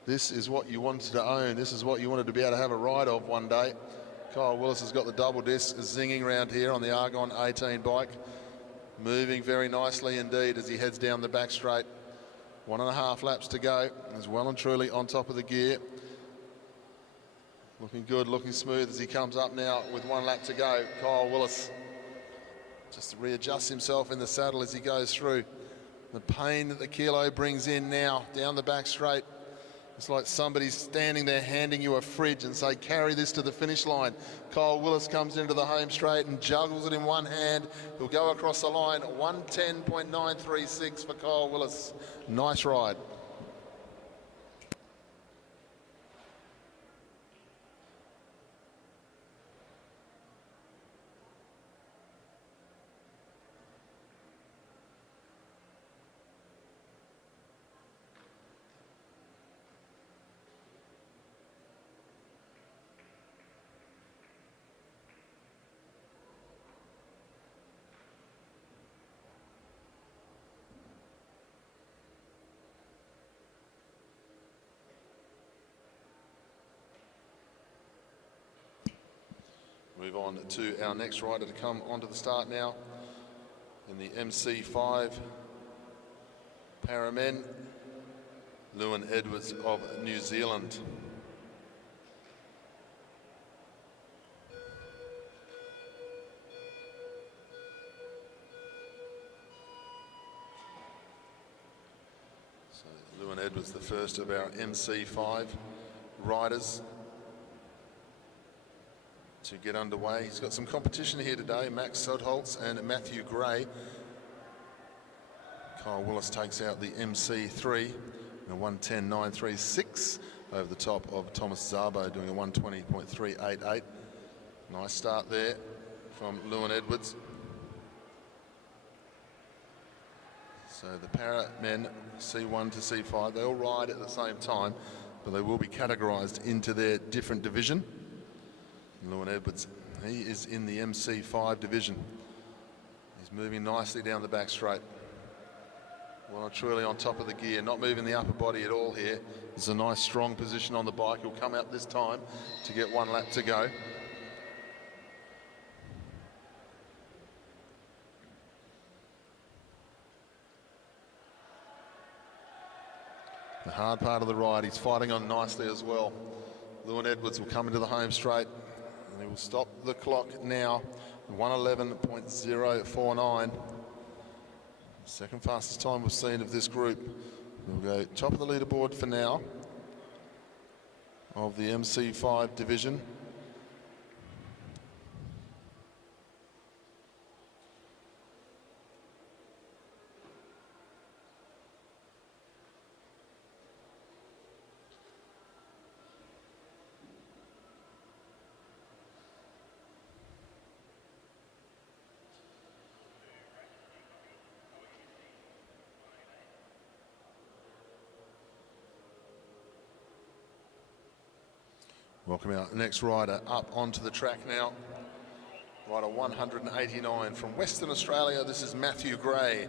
this is what you wanted to own. This is what you wanted to be able to have a ride of one day. Kyle Willis has got the double disc zinging around here on the Argon 18 bike. Moving very nicely indeed as he heads down the back straight. 1.5 laps to go. He's well and truly on top of the gear. Looking good, looking smooth as he comes up now with 1 lap to go. Kyle Willis just readjusts himself in the saddle as he goes through. The pain that the kilo brings in now down the back straight. It's like somebody's standing there handing you a fridge and say, carry this to the finish line. Kyle Willis comes into the home straight and juggles it in one hand. He'll go across the line. 1:10.936 for Kyle Willis. Nice ride. Move on to our next rider to come onto the start now in the MC5 Paramen, Lewin Edwards of New Zealand. So Lewin Edwards, the first of our MC5 riders to get underway. He's got some competition here today, Max Sodholz and Matthew Gray. Kyle Willis takes out the MC3 in a 1:10.936 over the top of Thomas Szabo doing a 1:20.388. Nice start there from Lewin Edwards. So the para men, C1 to C5, they all ride at the same time, but they will be categorized into their different division. Lewin Edwards, he is in the MC5 division. He's moving nicely down the back straight. Well, truly on top of the gear, not moving the upper body at all here. There's a nice strong position on the bike. He'll come out this time to get 1 lap to go. The hard part of the ride, he's fighting on nicely as well. Lewin Edwards will come into the home straight and he will We'll stop the clock now. 1:11.049. Second fastest time we've seen of this group. We'll go top of the leaderboard for now of the MC5 division. Welcome our next rider up onto the track now. Rider 189 from Western Australia. This is Matthew Gray.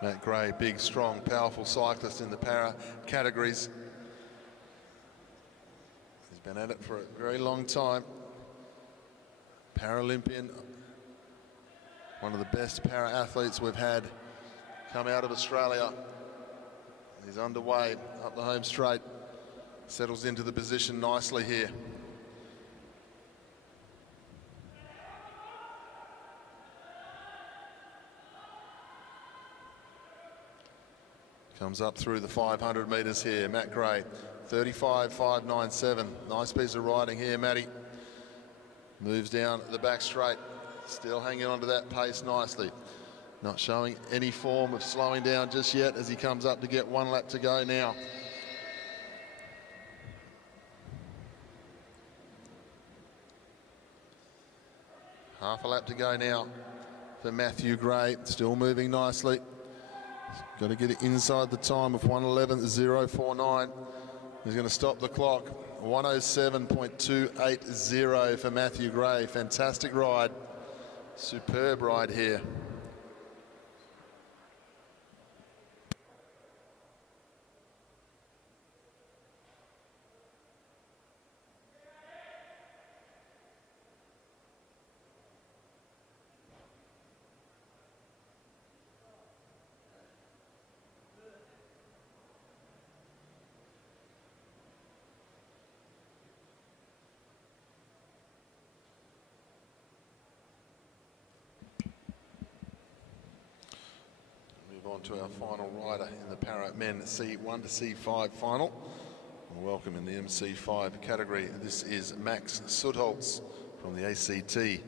Matt Gray, big, strong, powerful cyclist in the para categories. He's been at it for a very long time. Paralympian, one of the best para athletes we've had come out of Australia. He's underway up the home straight, settles into the position nicely here. Comes up through the 500 metres here, Matt Gray, 35.597. Nice piece of riding here, Matty. Moves down the back straight, still hanging on to that pace nicely. Not showing any form of slowing down just yet as he comes up to get one lap to go now. Half a lap to go now for Matthew Gray, still moving nicely. Got to get it inside the time of 1:11.049. He's going to stop the clock. 1:07.280 for Matthew Gray. Fantastic ride. Superb ride here. On to our final rider in the para men C1 to C5 final. Welcome in the MC5 category. This is Max Sudholz from the ACT.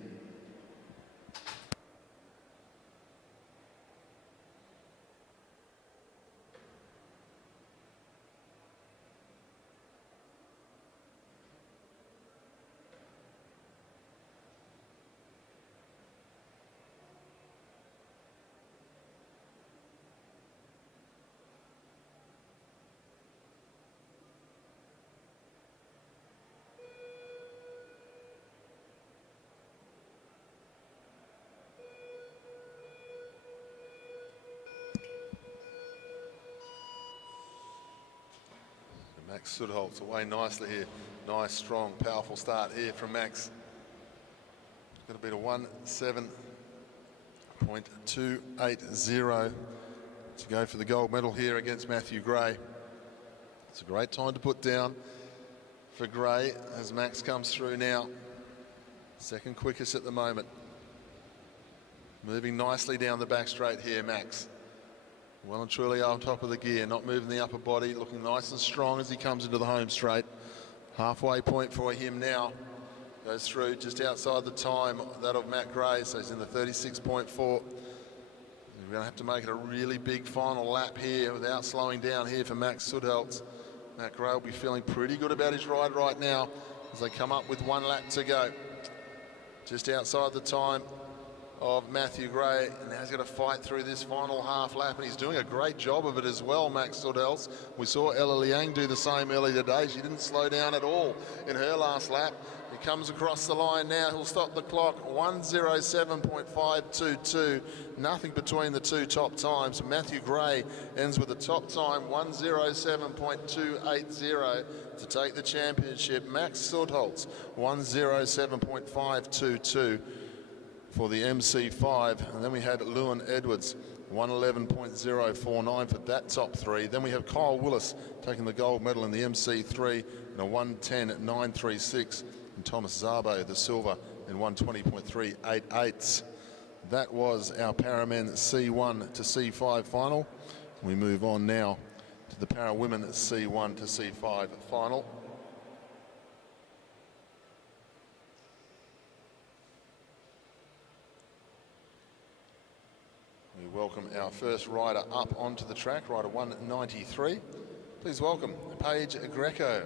Max Sudholz away nicely here. Nice, strong, powerful start here from Max. Going to beat a 1:07.280 to go for the gold medal here against Matthew Gray. It's a great time to put down for Gray as Max comes through now. Second quickest at the moment. Moving nicely down the back straight here, Max. Well and truly on top of the gear, not moving the upper body, looking nice and strong as he comes into the home straight. Halfway point for him now. Goes through just outside the time, that of Matt Gray, so he's in the 36.4. We're going to have to make it a really big final lap here without slowing down here for Max Sudholz. Matt Gray will be feeling pretty good about his ride right now as they come up with 1 lap to go. Just outside the time of Matthew Gray, and now he's got to fight through this final half lap, and he's doing a great job of it as well, Max Sudholz. We saw Ella Liang do the same earlier today. She didn't slow down at all in her last lap. He comes across the line now. He'll stop the clock. 1:07.522. Nothing between the two top times. Matthew Gray ends with a top time 1:07.280 to take the championship. Max Sudholz 1:07.522 for the MC5, and then we had Lewin Edwards 1:11.049 for that top 3. Then we have Kyle Willis taking the gold medal in the MC3 in a 1:10.936, and Thomas Szabo the silver in 1:20.388. That was our Paramen C1 to C5 final. We move on now to the Parawomen C1 to C5 final. We welcome our first rider up onto the track, rider 193. Please welcome Paige Greco.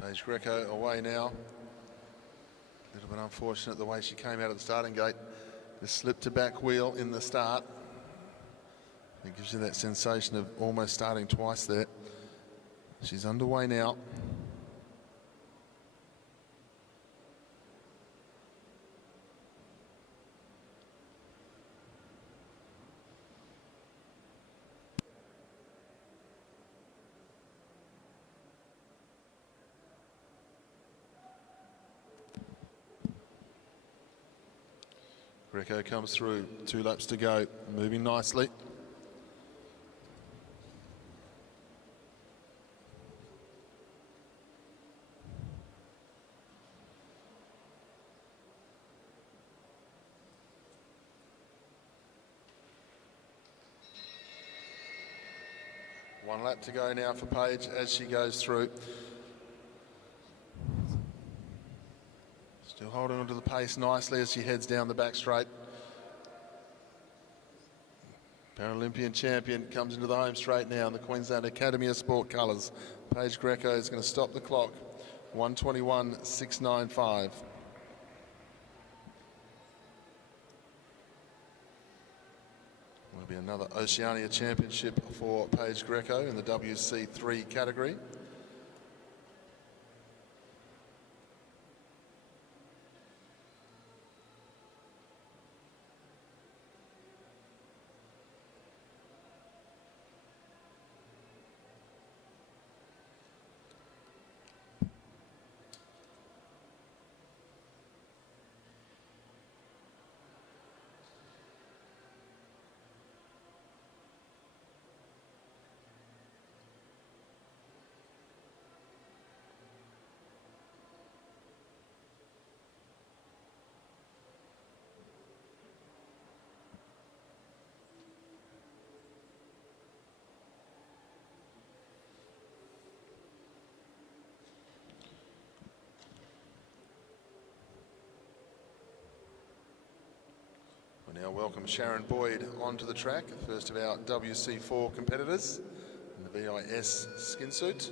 Paige Greco away now. A little bit unfortunate the way she came out of the starting gate. Just slipped her back wheel in the start. It gives you that sensation of almost starting twice there. She's underway now. Greco comes through, 2 laps to go, moving nicely. One lap to go now for Paige as she goes through. Still holding onto the pace nicely as she heads down the back straight. Paralympian champion comes into the home straight now in the Queensland Academy of Sport colours. Paige Greco is going to stop the clock. 1:21.695. Will be another Oceania Championship for Paige Greco in the WC3 category. We now welcome Sharon Boyd onto the track, the first of our WC4 competitors in the VIS skin suit.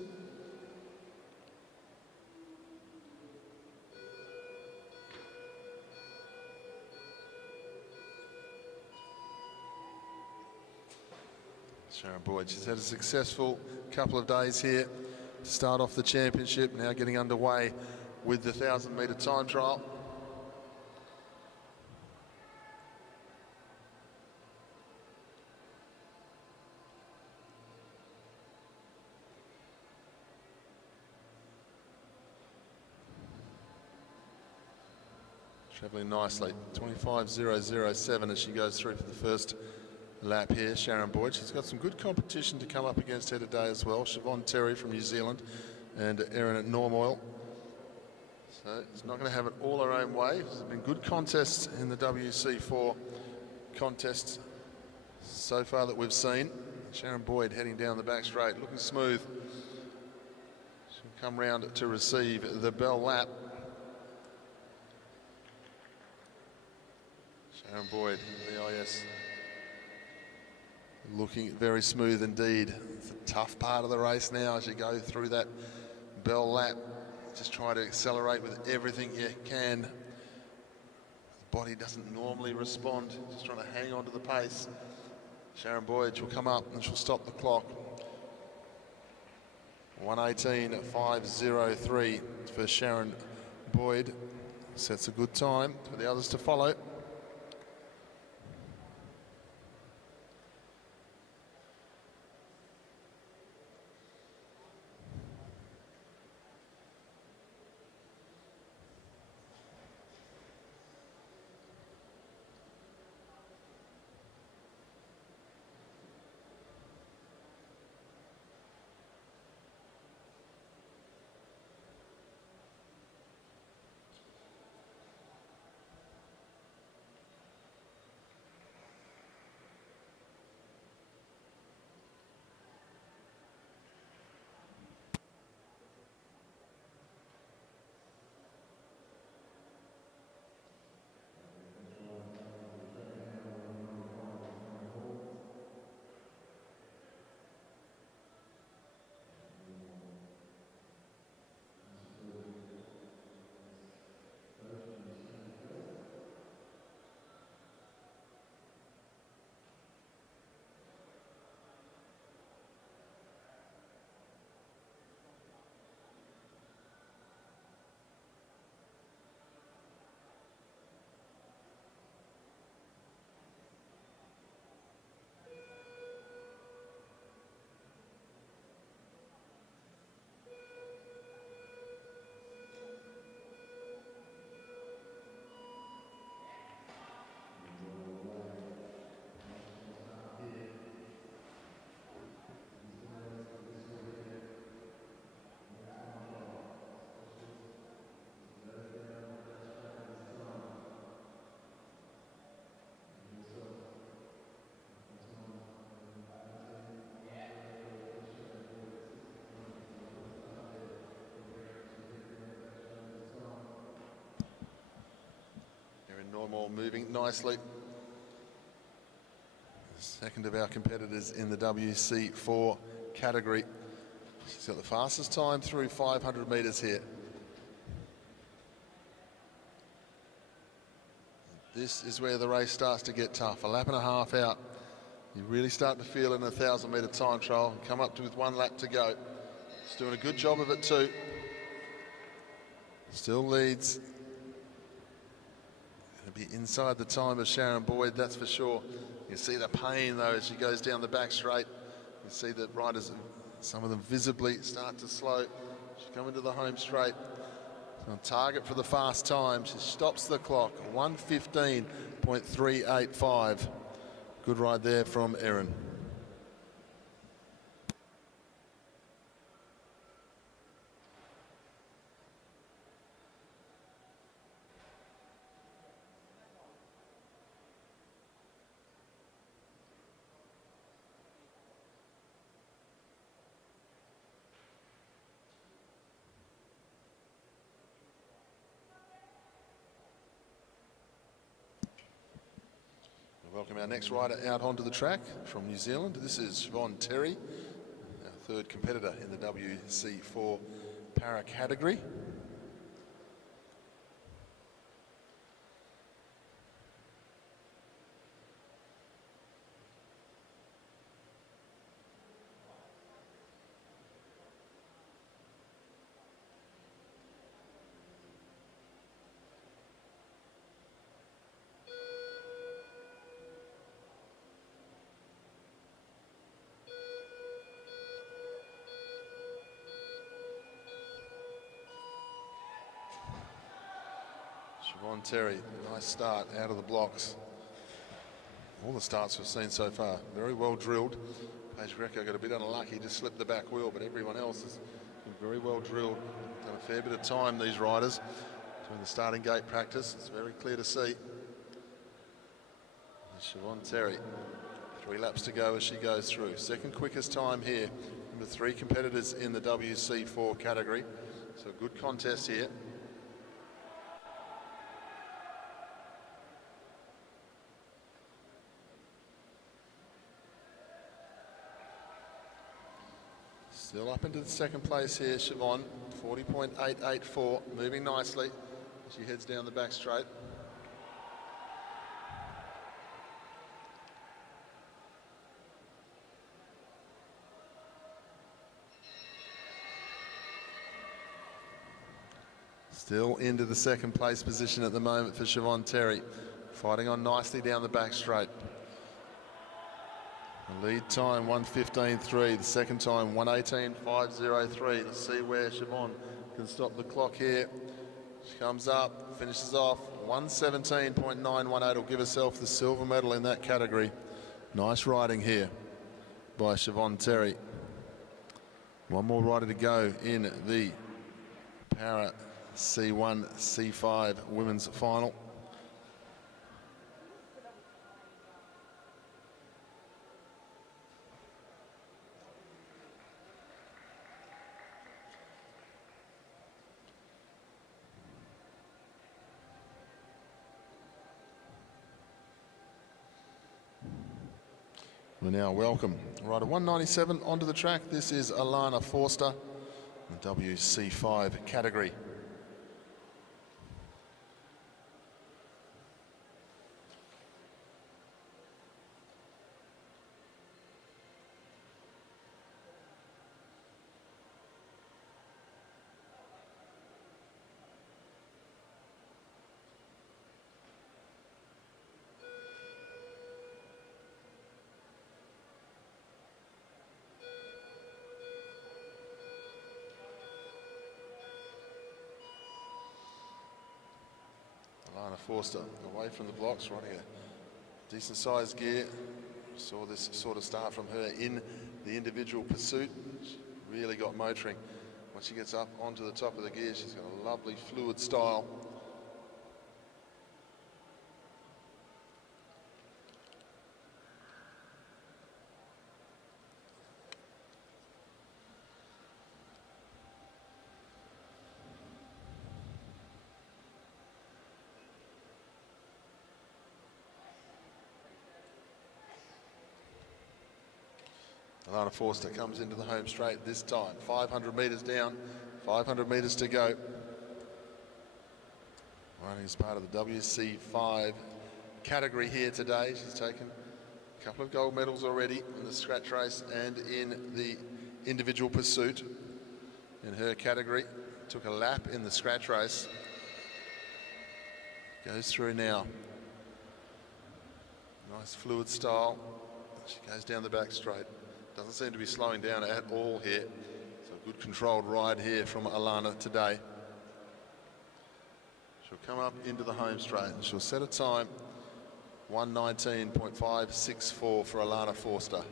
Sharon Boyd, she's had a successful couple of days here to start off the championship, now getting underway with the 1,000-metre time trial. Travelling nicely, 25.007 as she goes through for the first lap here, Sharon Boyd. She's got some good competition to come up against her today as well. Siobhan Terry from New Zealand and Erin at Normoil. So it's not going to have it all her own way. There's been good contests in the WC4 contests so far that we've seen. Sharon Boyd heading down the back straight, looking smooth. She'll come round to receive the bell lap. Sharon Boyd, the IS, looking very smooth indeed. It's a tough part of the race now as you go through that bell lap. Just try to accelerate with everything you can. The body doesn't normally respond, just trying to hang on to the pace. Sharon Boyd, she'll come up and she'll stop the clock. 1:18.503 for Sharon Boyd. Sets a good time for the others to follow. Normal moving nicely. Second of our competitors in the WC4 category. She's got the fastest time through 500 metres here. This is where the race starts to get tough. A lap and a half out. You really start to feel in a 1,000-metre time trial. Come up to with 1 lap to go. She's doing a good job of it too. Still leads. Be inside the time of Sharon Boyd, that's for sure. You see the pain though as she goes down the back straight. You see the riders, some of them visibly start to slow. She's coming to the home straight. She's on target for the fast time. She stops the clock, 1:15.385. Good ride there from Erin. Welcome our next rider out onto the track from New Zealand. This is Siobhan Terry, our third competitor in the WC4 para category. Siobhan Terry, nice start out of the blocks. All the starts we've seen so far, very well drilled. Paige Greco got a bit unlucky, just slipped the back wheel, but everyone else has been very well drilled. Done a fair bit of time, these riders, doing the starting gate practice. It's very clear to see. Siobhan Terry, 3 laps to go as she goes through. Second quickest time here. Number 3 competitors in the WC4 category. So a good contest here. Still up into the second place here, Siobhan, 40.884, moving nicely as she heads down the back straight. Still into the second place position at the moment for Siobhan Terry, fighting on nicely down the back straight. The lead time 1:15.3, the second time 1:18.503. Let's see where Siobhan can stop the clock here. She comes up, finishes off 1:17.918. Will give herself the silver medal in that category. Nice riding here by Siobhan Terry. One more rider to go in the Para C1, C5 women's final. We now welcome rider 197 onto the track. This is Alana Forster, in the WC5 category. Anna Forster away from the blocks, riding a decent sized gear. Saw this sort of start from her in the individual pursuit. She really got motoring. Once she gets up onto the top of the gear, she's got a lovely fluid style. Alana Forster comes into the home straight this time. 500 metres down, 500 metres to go. Running as part of the WC5 category here today. She's taken a couple of gold medals already in the scratch race and in the individual pursuit in her category. Took a lap in the scratch race. Goes through now. Nice fluid style. She goes down the back straight. Doesn't seem to be slowing down at all here. So a good controlled ride here from Alana today. She'll come up into the home straight and she'll set a time 1:19.564 for Alana Forster.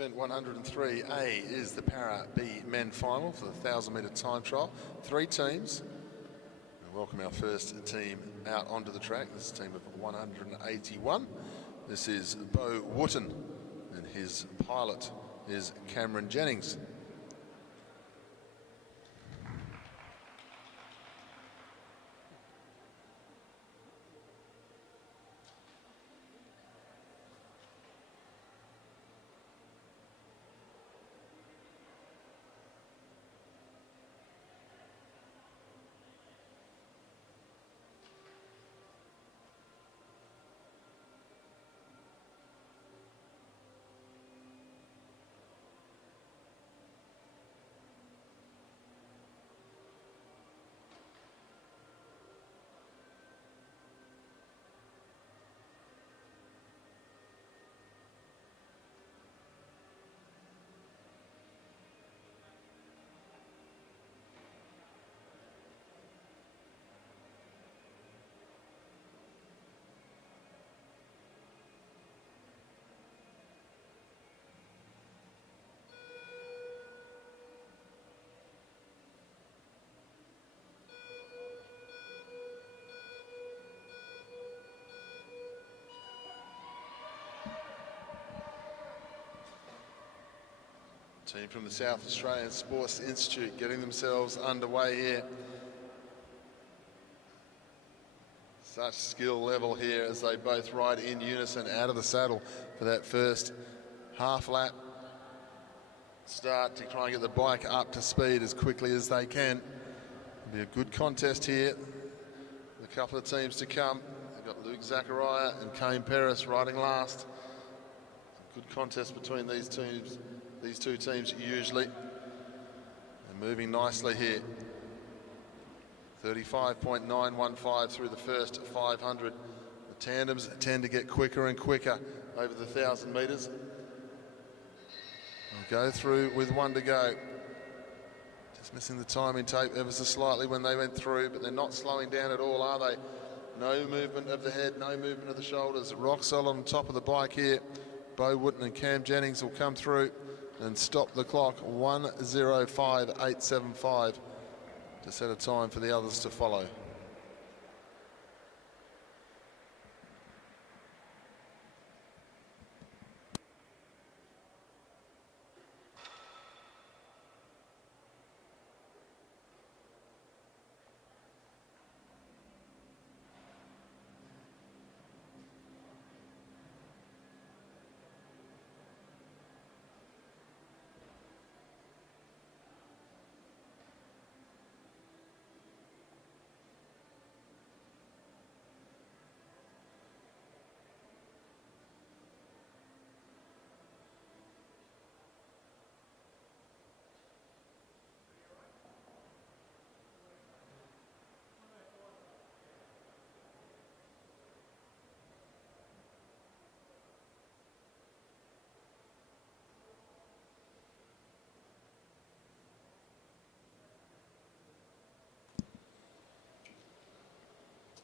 Event 103A is the Para B men final for the 1,000 metre time trial. 3 teams. We welcome our first team out onto the track. This is a team of 181. This is Bo Wooten, and his pilot is Cameron Jennings. Team from the South Australian Sports Institute getting themselves underway here. Such skill level here as they both ride in unison out of the saddle for that first half lap start to try and get the bike up to speed as quickly as they can. It'll be a good contest here. A couple of teams to come. They've got Luke Zachariah and Kane Paris riding last. Good contest between these teams. These two teams usually. They're moving nicely here. 35.915 through the first 500. The tandems tend to get quicker and quicker over the 1,000 metres. They'll go through with 1 to go. Just missing the timing tape ever so slightly when they went through, but they're not slowing down at all, are they? No movement of the head, no movement of the shoulders. Rock solid on top of the bike here. Bo Wooten and Cam Jennings will come through and stop the clock. 1:05.875 to set a time for the others to follow.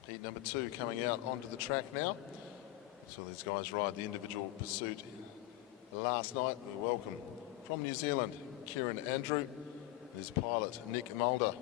Heat number 2 coming out onto the track now. So these guys ride the individual pursuit last night. We welcome from New Zealand, Keirin Andrew, and his pilot, Nick Mulder.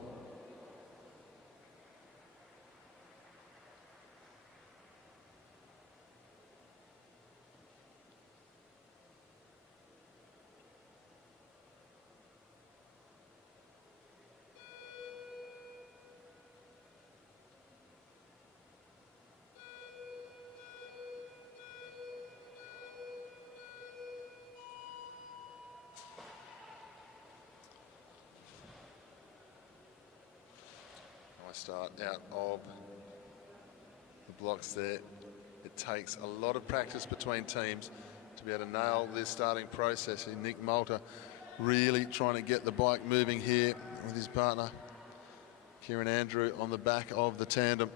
Start out of the blocks there. It takes a lot of practice between teams to be able to nail this starting process. And Nick Malta really trying to get the bike moving here with his partner, Keirin Andrew, on the back of the tandem.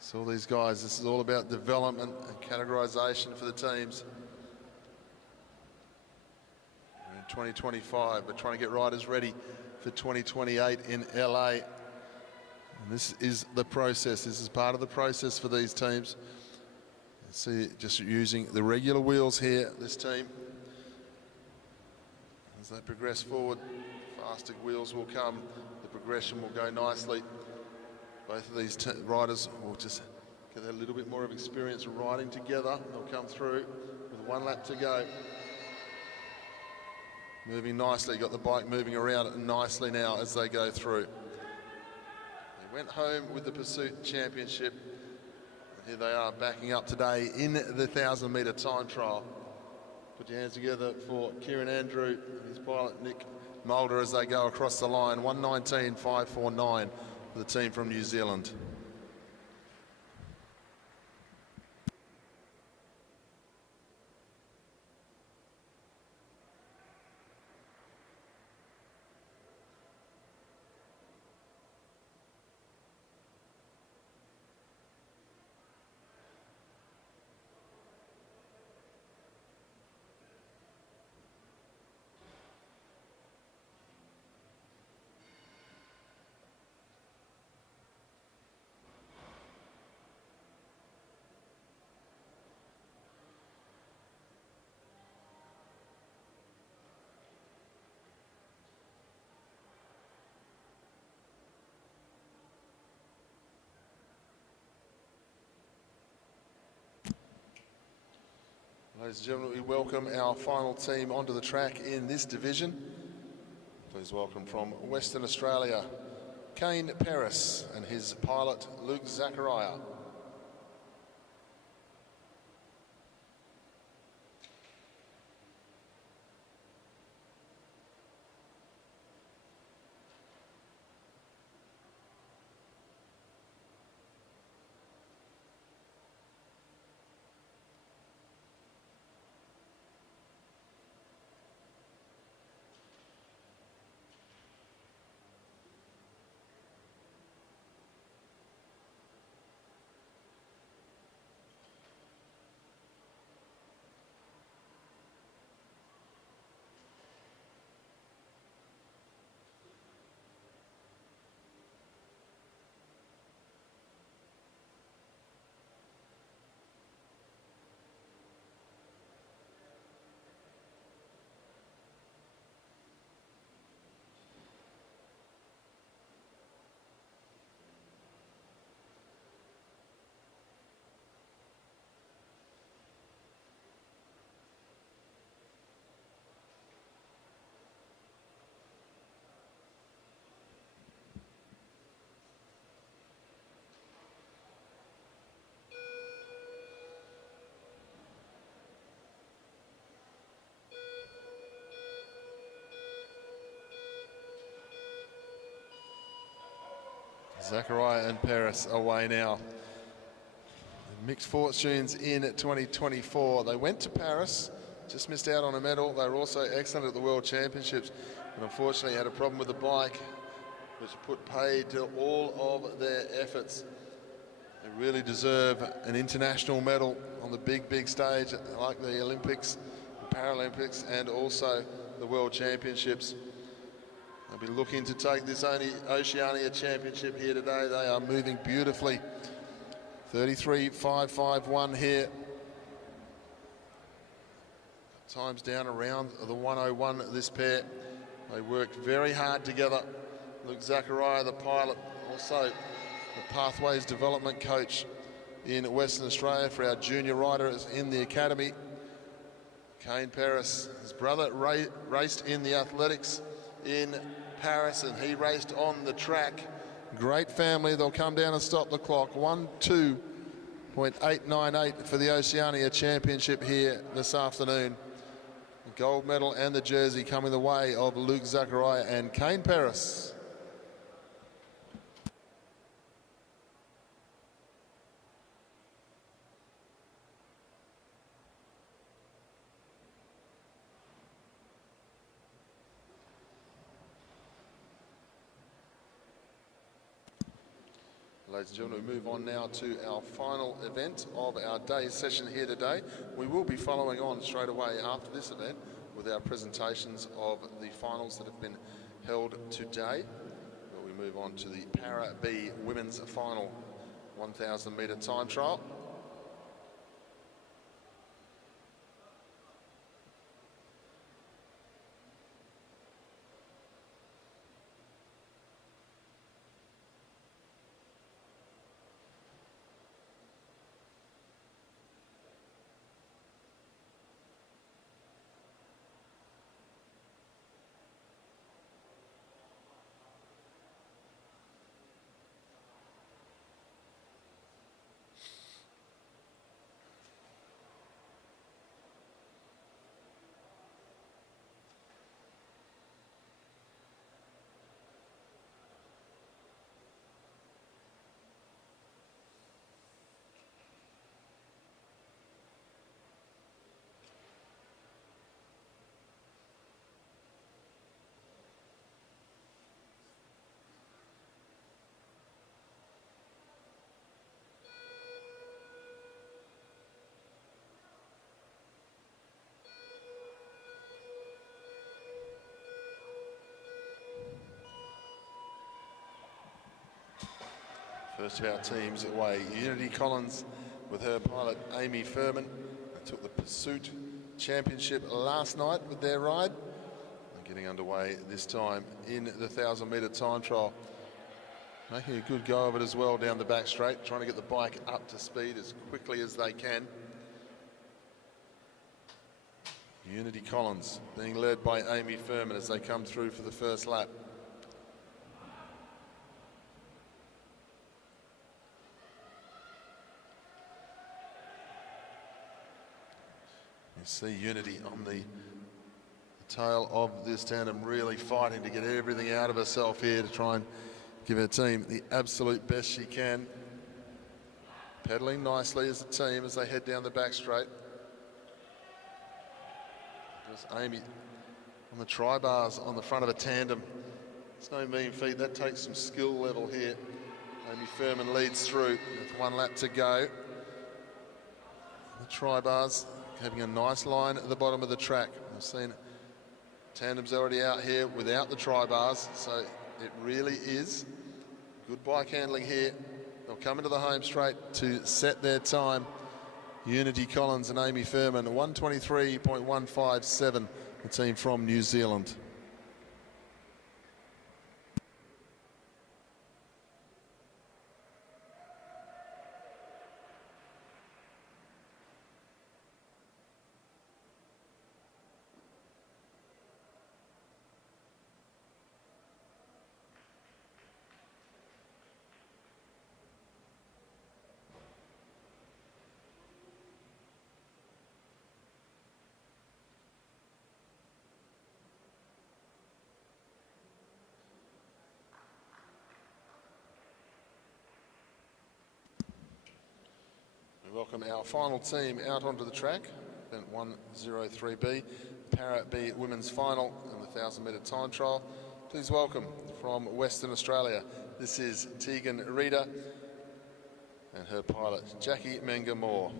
So all these guys, this is all about development and categorization for the teams. We're in 2025, but trying to get riders ready for 2028 in LA. And this is the process. This is part of the process for these teams. See, just using the regular wheels here, this team. As they progress forward, faster wheels will come, the progression will go nicely. Both of these riders will just get a little bit more of experience riding together. They'll come through with 1 lap to go. Moving nicely, got the bike moving around nicely now as they go through. They went home with the Pursuit Championship. Here they are backing up today in the 1,000-metre time trial. Put your hands together for Keirin Andrew and his pilot Nick Mulder as they go across the line. 1:19.549 for the team from New Zealand. Ladies and gentlemen, we welcome our final team onto the track in this division. Please welcome from Western Australia, Kane Paris and his pilot, Luke Zachariah. Zachariah and Paris away now. Mixed fortunes in 2024. They went to Paris, just missed out on a medal. They were also excellent at the World Championships, but unfortunately had a problem with the bike, which put paid to all of their efforts. They really deserve an international medal on the big stage, like the Olympics, the Paralympics, and also the World Championships. They'll be looking to take this only Oceania Championship here today. They are moving beautifully. 33.551 here. Times down around the 101, this pair. They worked very hard together. Luke Zachariah, the pilot, also the Pathways Development Coach in Western Australia for our junior riders in the academy. Kane Paris, his brother raced in the athletics in Paris, and he raced on the track. Great family. They'll come down and stop the clock. 1:2.898 for the Oceania Championship here this afternoon. The gold medal and the jersey coming the way of Luke Zachariah and Kane Paris. Ladies and gentlemen, we move on now to our final event of our day's session here today. We will be following on straight away after this event with our presentations of the finals that have been held today. But we move on to the Para B Women's Final 1,000 metre time trial. First of our teams away, Unity Collins with her pilot Amy Furman. They took the Pursuit Championship last night with their ride. They're getting underway this time in the 1,000-metre time trial. Making a good go of it as well down the back straight, trying to get the bike up to speed as quickly as they can. Unity Collins being led by Amy Furman as they come through for the first lap. You see Unity on the tail of this tandem, really fighting to get everything out of herself here to try and give her team the absolute best she can. Pedaling nicely as a team as they head down the back straight. There's Amy on the tri-bars on the front of a tandem. It's no mean feat, that takes some skill level here. Amy Furman leads through with 1 lap to go. The tri-bars having a nice line at the bottom of the track. I've seen tandems already out here without the tri-bars, so it really is good bike handling here. They'll come into the home straight to set their time. Unity Collins and Amy Furman, 1:23.157, the team from New Zealand. Welcome our final team out onto the track, event 103B, Para B Women's Final in the 1,000-metre time trial. Please welcome from Western Australia, this is Tegan Reeder and her pilot Jackie Menga-Moore.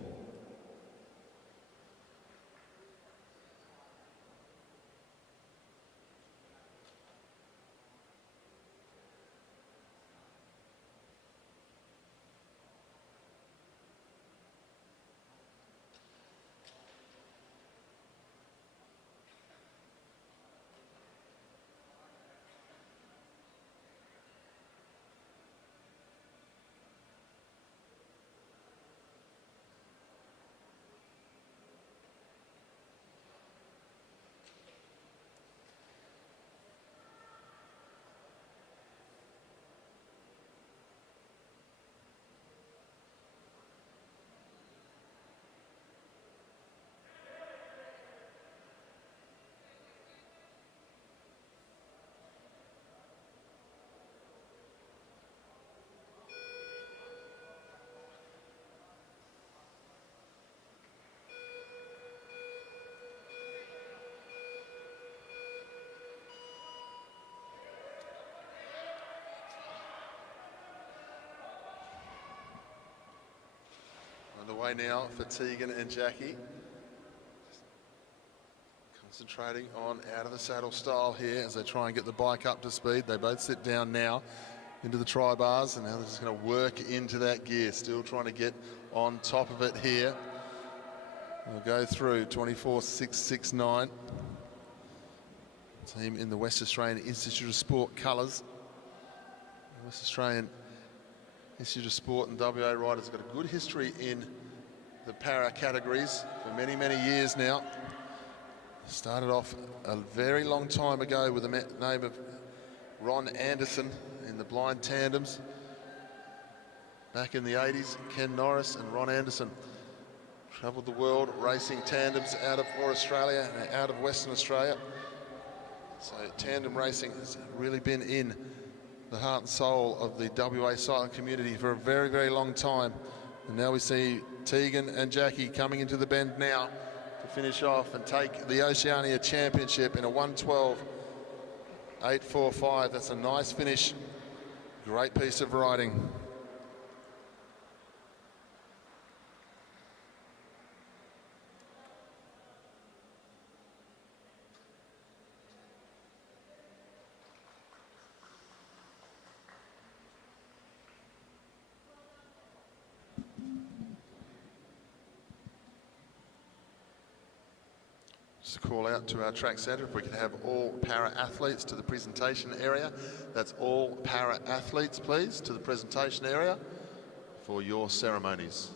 Underway now for Tegan and Jackie. Concentrating on out of the saddle style here as they try and get the bike up to speed. They both sit down now into the tri-bars, and now they're just going to work into that gear. Still trying to get on top of it here. We'll go through 24.669. Team in the West Australian Institute of Sport colours. West Australian Institute of Sport and WA riders have got a good history in the para categories for many, many years now. Started off a very long time ago with the name of Ron Anderson in the blind tandems. Back in the 80s, Ken Norris and Ron Anderson travelled the world racing tandems out of Australia and out of Western Australia. So tandem racing has really been in the heart and soul of the WA cycling community for a very, very long time. And now we see Tegan and Jackie coming into the bend now to finish off and take the Oceania Championship in a 1:12.845. That's a nice finish. Great piece of riding. Just a call out to our track centre if we could have all para-athletes to the presentation area. That's all para-athletes, please, to the presentation area for your ceremonies.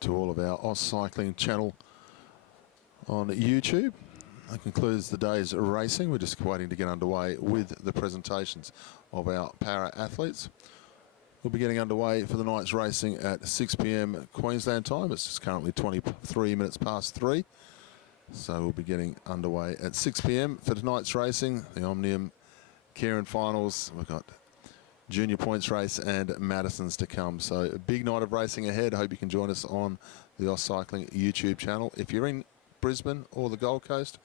To all of our Oz Cycling channel on YouTube. That concludes the day's racing. We're just waiting to get underway with the presentations of our para-athletes. We'll be getting underway for the night's racing at 6 p.m. Queensland time. It's just currently 23 minutes past 3. So we'll be getting underway at 6 p.m. for tonight's racing. The Omnium keirin finals. We've got junior points race and Madison's to come. So a big night of racing ahead. Hope you can join us on the Oz Cycling YouTube channel. If you're in Brisbane or the Gold Coast,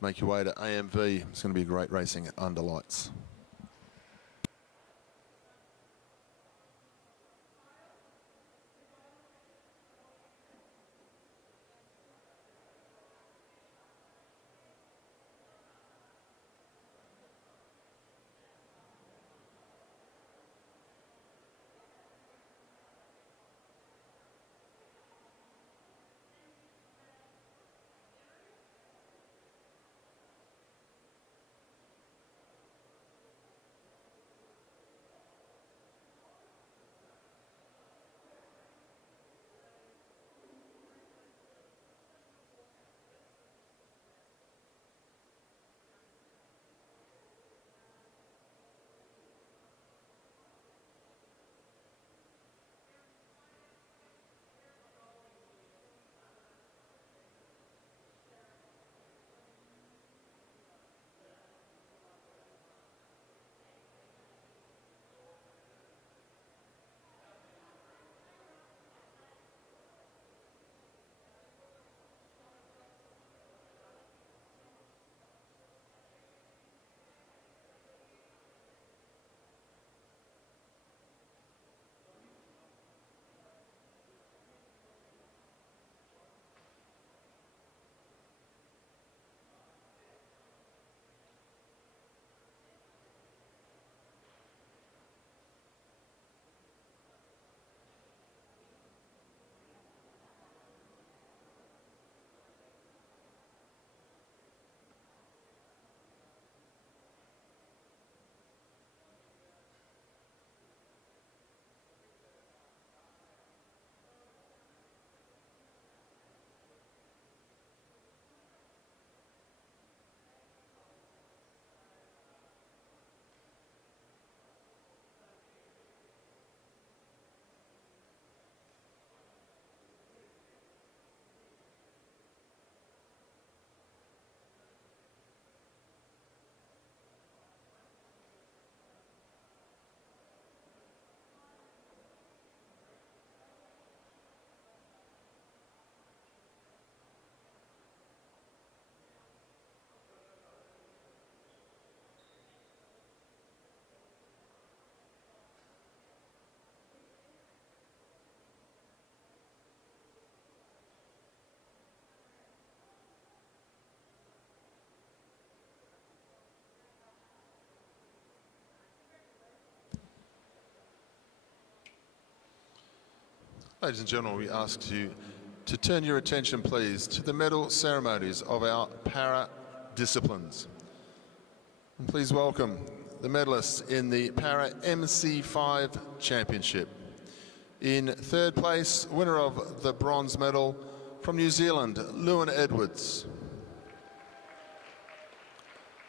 make your way to AMV. It's going to be great racing under lights. Ladies and gentlemen, we ask you to turn your attention, please, to the medal ceremonies of our para disciplines. And please welcome the medalists in the Para MC5 Championship. In third place, winner of the bronze medal from New Zealand, Lewin Edwards.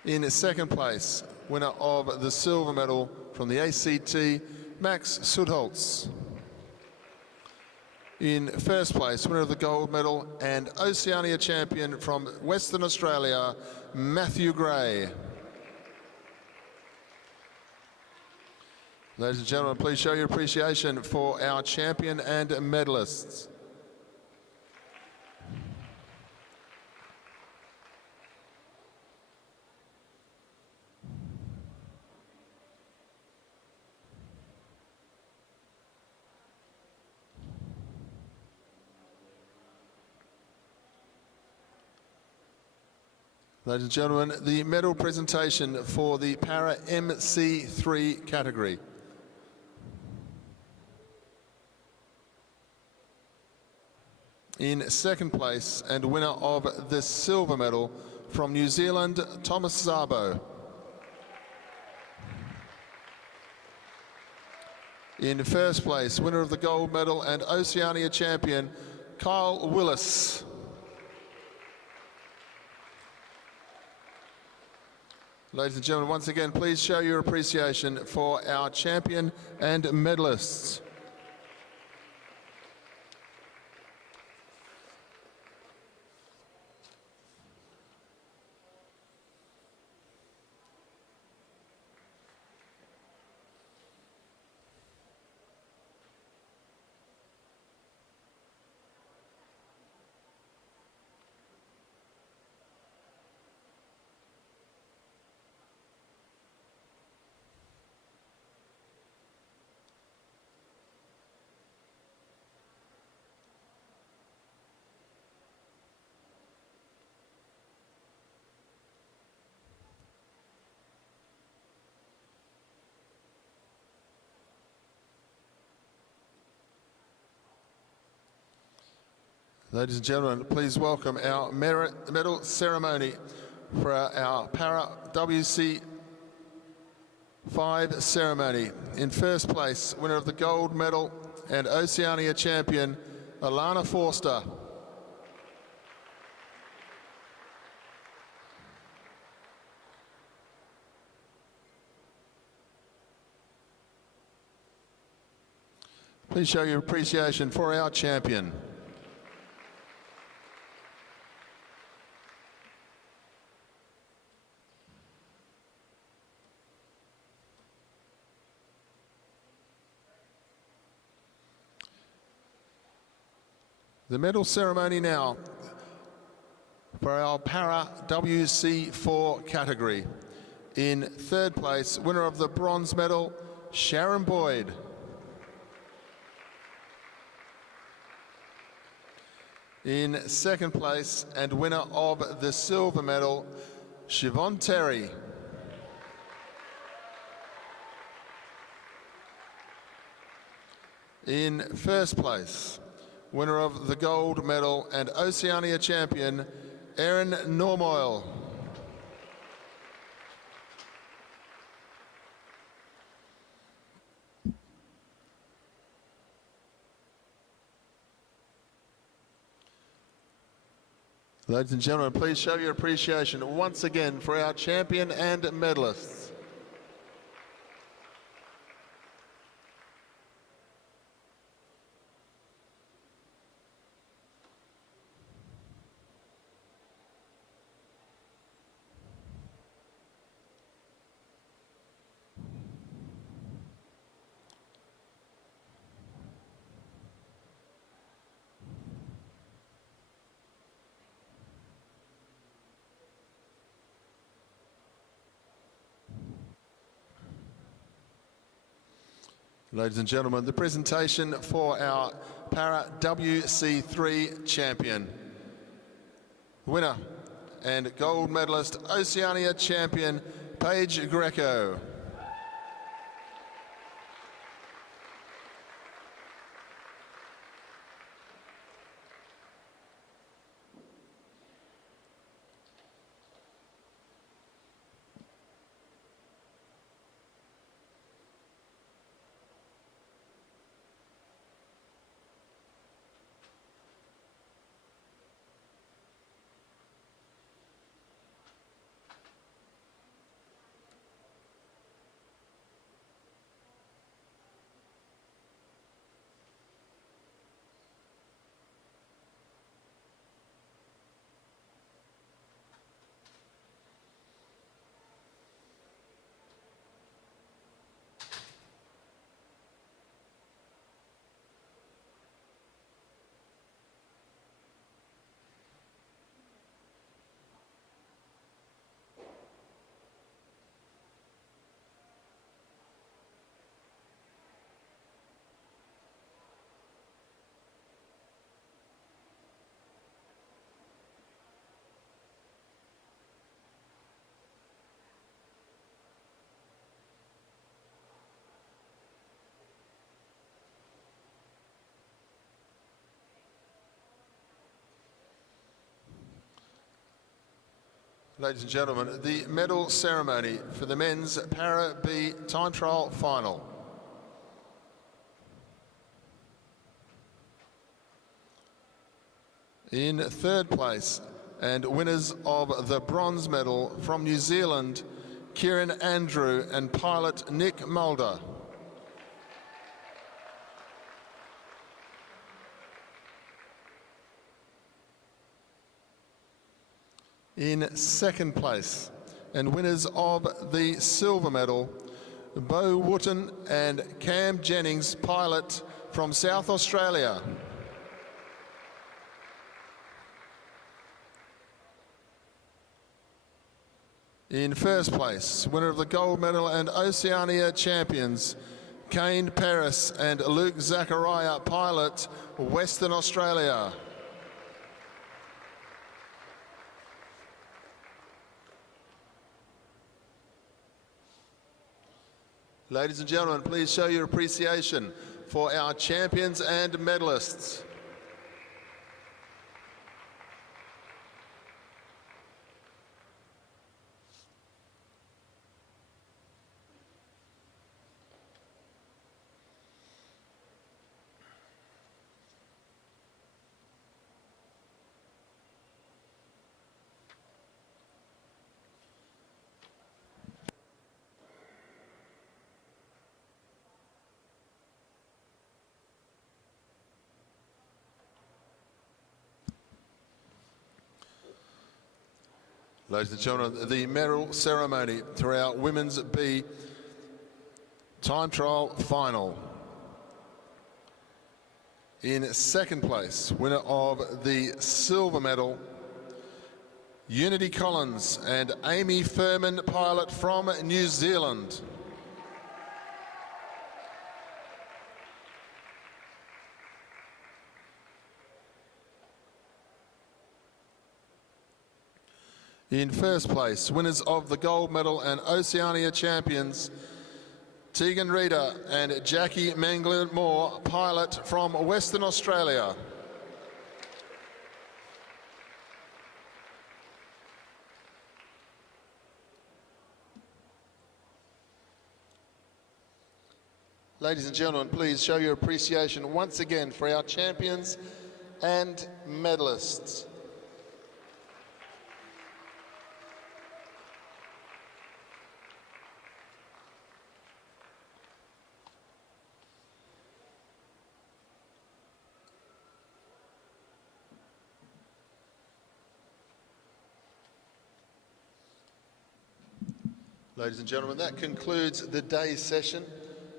In second place, winner of the silver medal from the ACT, Max Sudholz. In first place, winner of the gold medal and Oceania champion from Western Australia, Matthew Gray. Ladies and gentlemen, please show your appreciation for our champion and medalists. Ladies and gentlemen, the medal presentation for the Para MC3 category. In second place and winner of the silver medal from New Zealand, Thomas Szabo. In first place, winner of the gold medal and Oceania champion, Kyle Willis. Ladies and gentlemen, once again, please show your appreciation for our champion and medalists. Ladies and gentlemen, please welcome our medal ceremony for our Para WC5 ceremony. In first place, winner of the gold medal and Oceania champion, Alana Forster. Please show your appreciation for our champion. The medal ceremony now for our Para WC4 category. In third place, winner of the bronze medal, Sharon Boyd. In second place and winner of the silver medal, Siobhan Terry. In first place, winner of the gold medal and Oceania champion, Erin Normoyle. Ladies and gentlemen, please show your appreciation once again for our champion and medalists. Ladies and gentlemen, the presentation for our Para WC3 champion. Winner and gold medalist, Oceania champion, Paige Greco. Ladies and gentlemen, the medal ceremony for the men's Para B time trial final. In third place, and winners of the bronze medal from New Zealand, Keirin Andrew and pilot Nick Mulder. In second place, and winners of the silver medal, Bo Wooten and Cam Jennings, pilot from South Australia. In first place, winner of the gold medal and Oceania champions, Kane Paris and Luke Zachariah, pilot, Western Australia. Ladies and gentlemen, please show your appreciation for our champions and medalists. Ladies and gentlemen, the medal ceremony to our Women's B time trial final. In second place, winner of the silver medal, Unity Collins and Amy Furman, pilot from New Zealand. In first place, winners of the gold medal and Oceania champions, Tegan Reeder and Jackie Mangler-Moore, pilot from Western Australia. Ladies and gentlemen, please show your appreciation once again for our champions and medalists. Ladies and gentlemen, that concludes the day session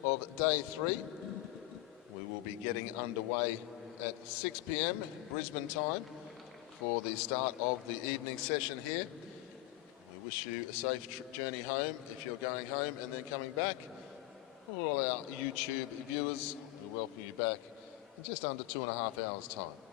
of day 3. We will be getting underway at 6 p.m. Brisbane time for the start of the evening session here. We wish you a safe journey home if you're going home and then coming back. For all our YouTube viewers, we welcome you back in just under 2.5 hours' time.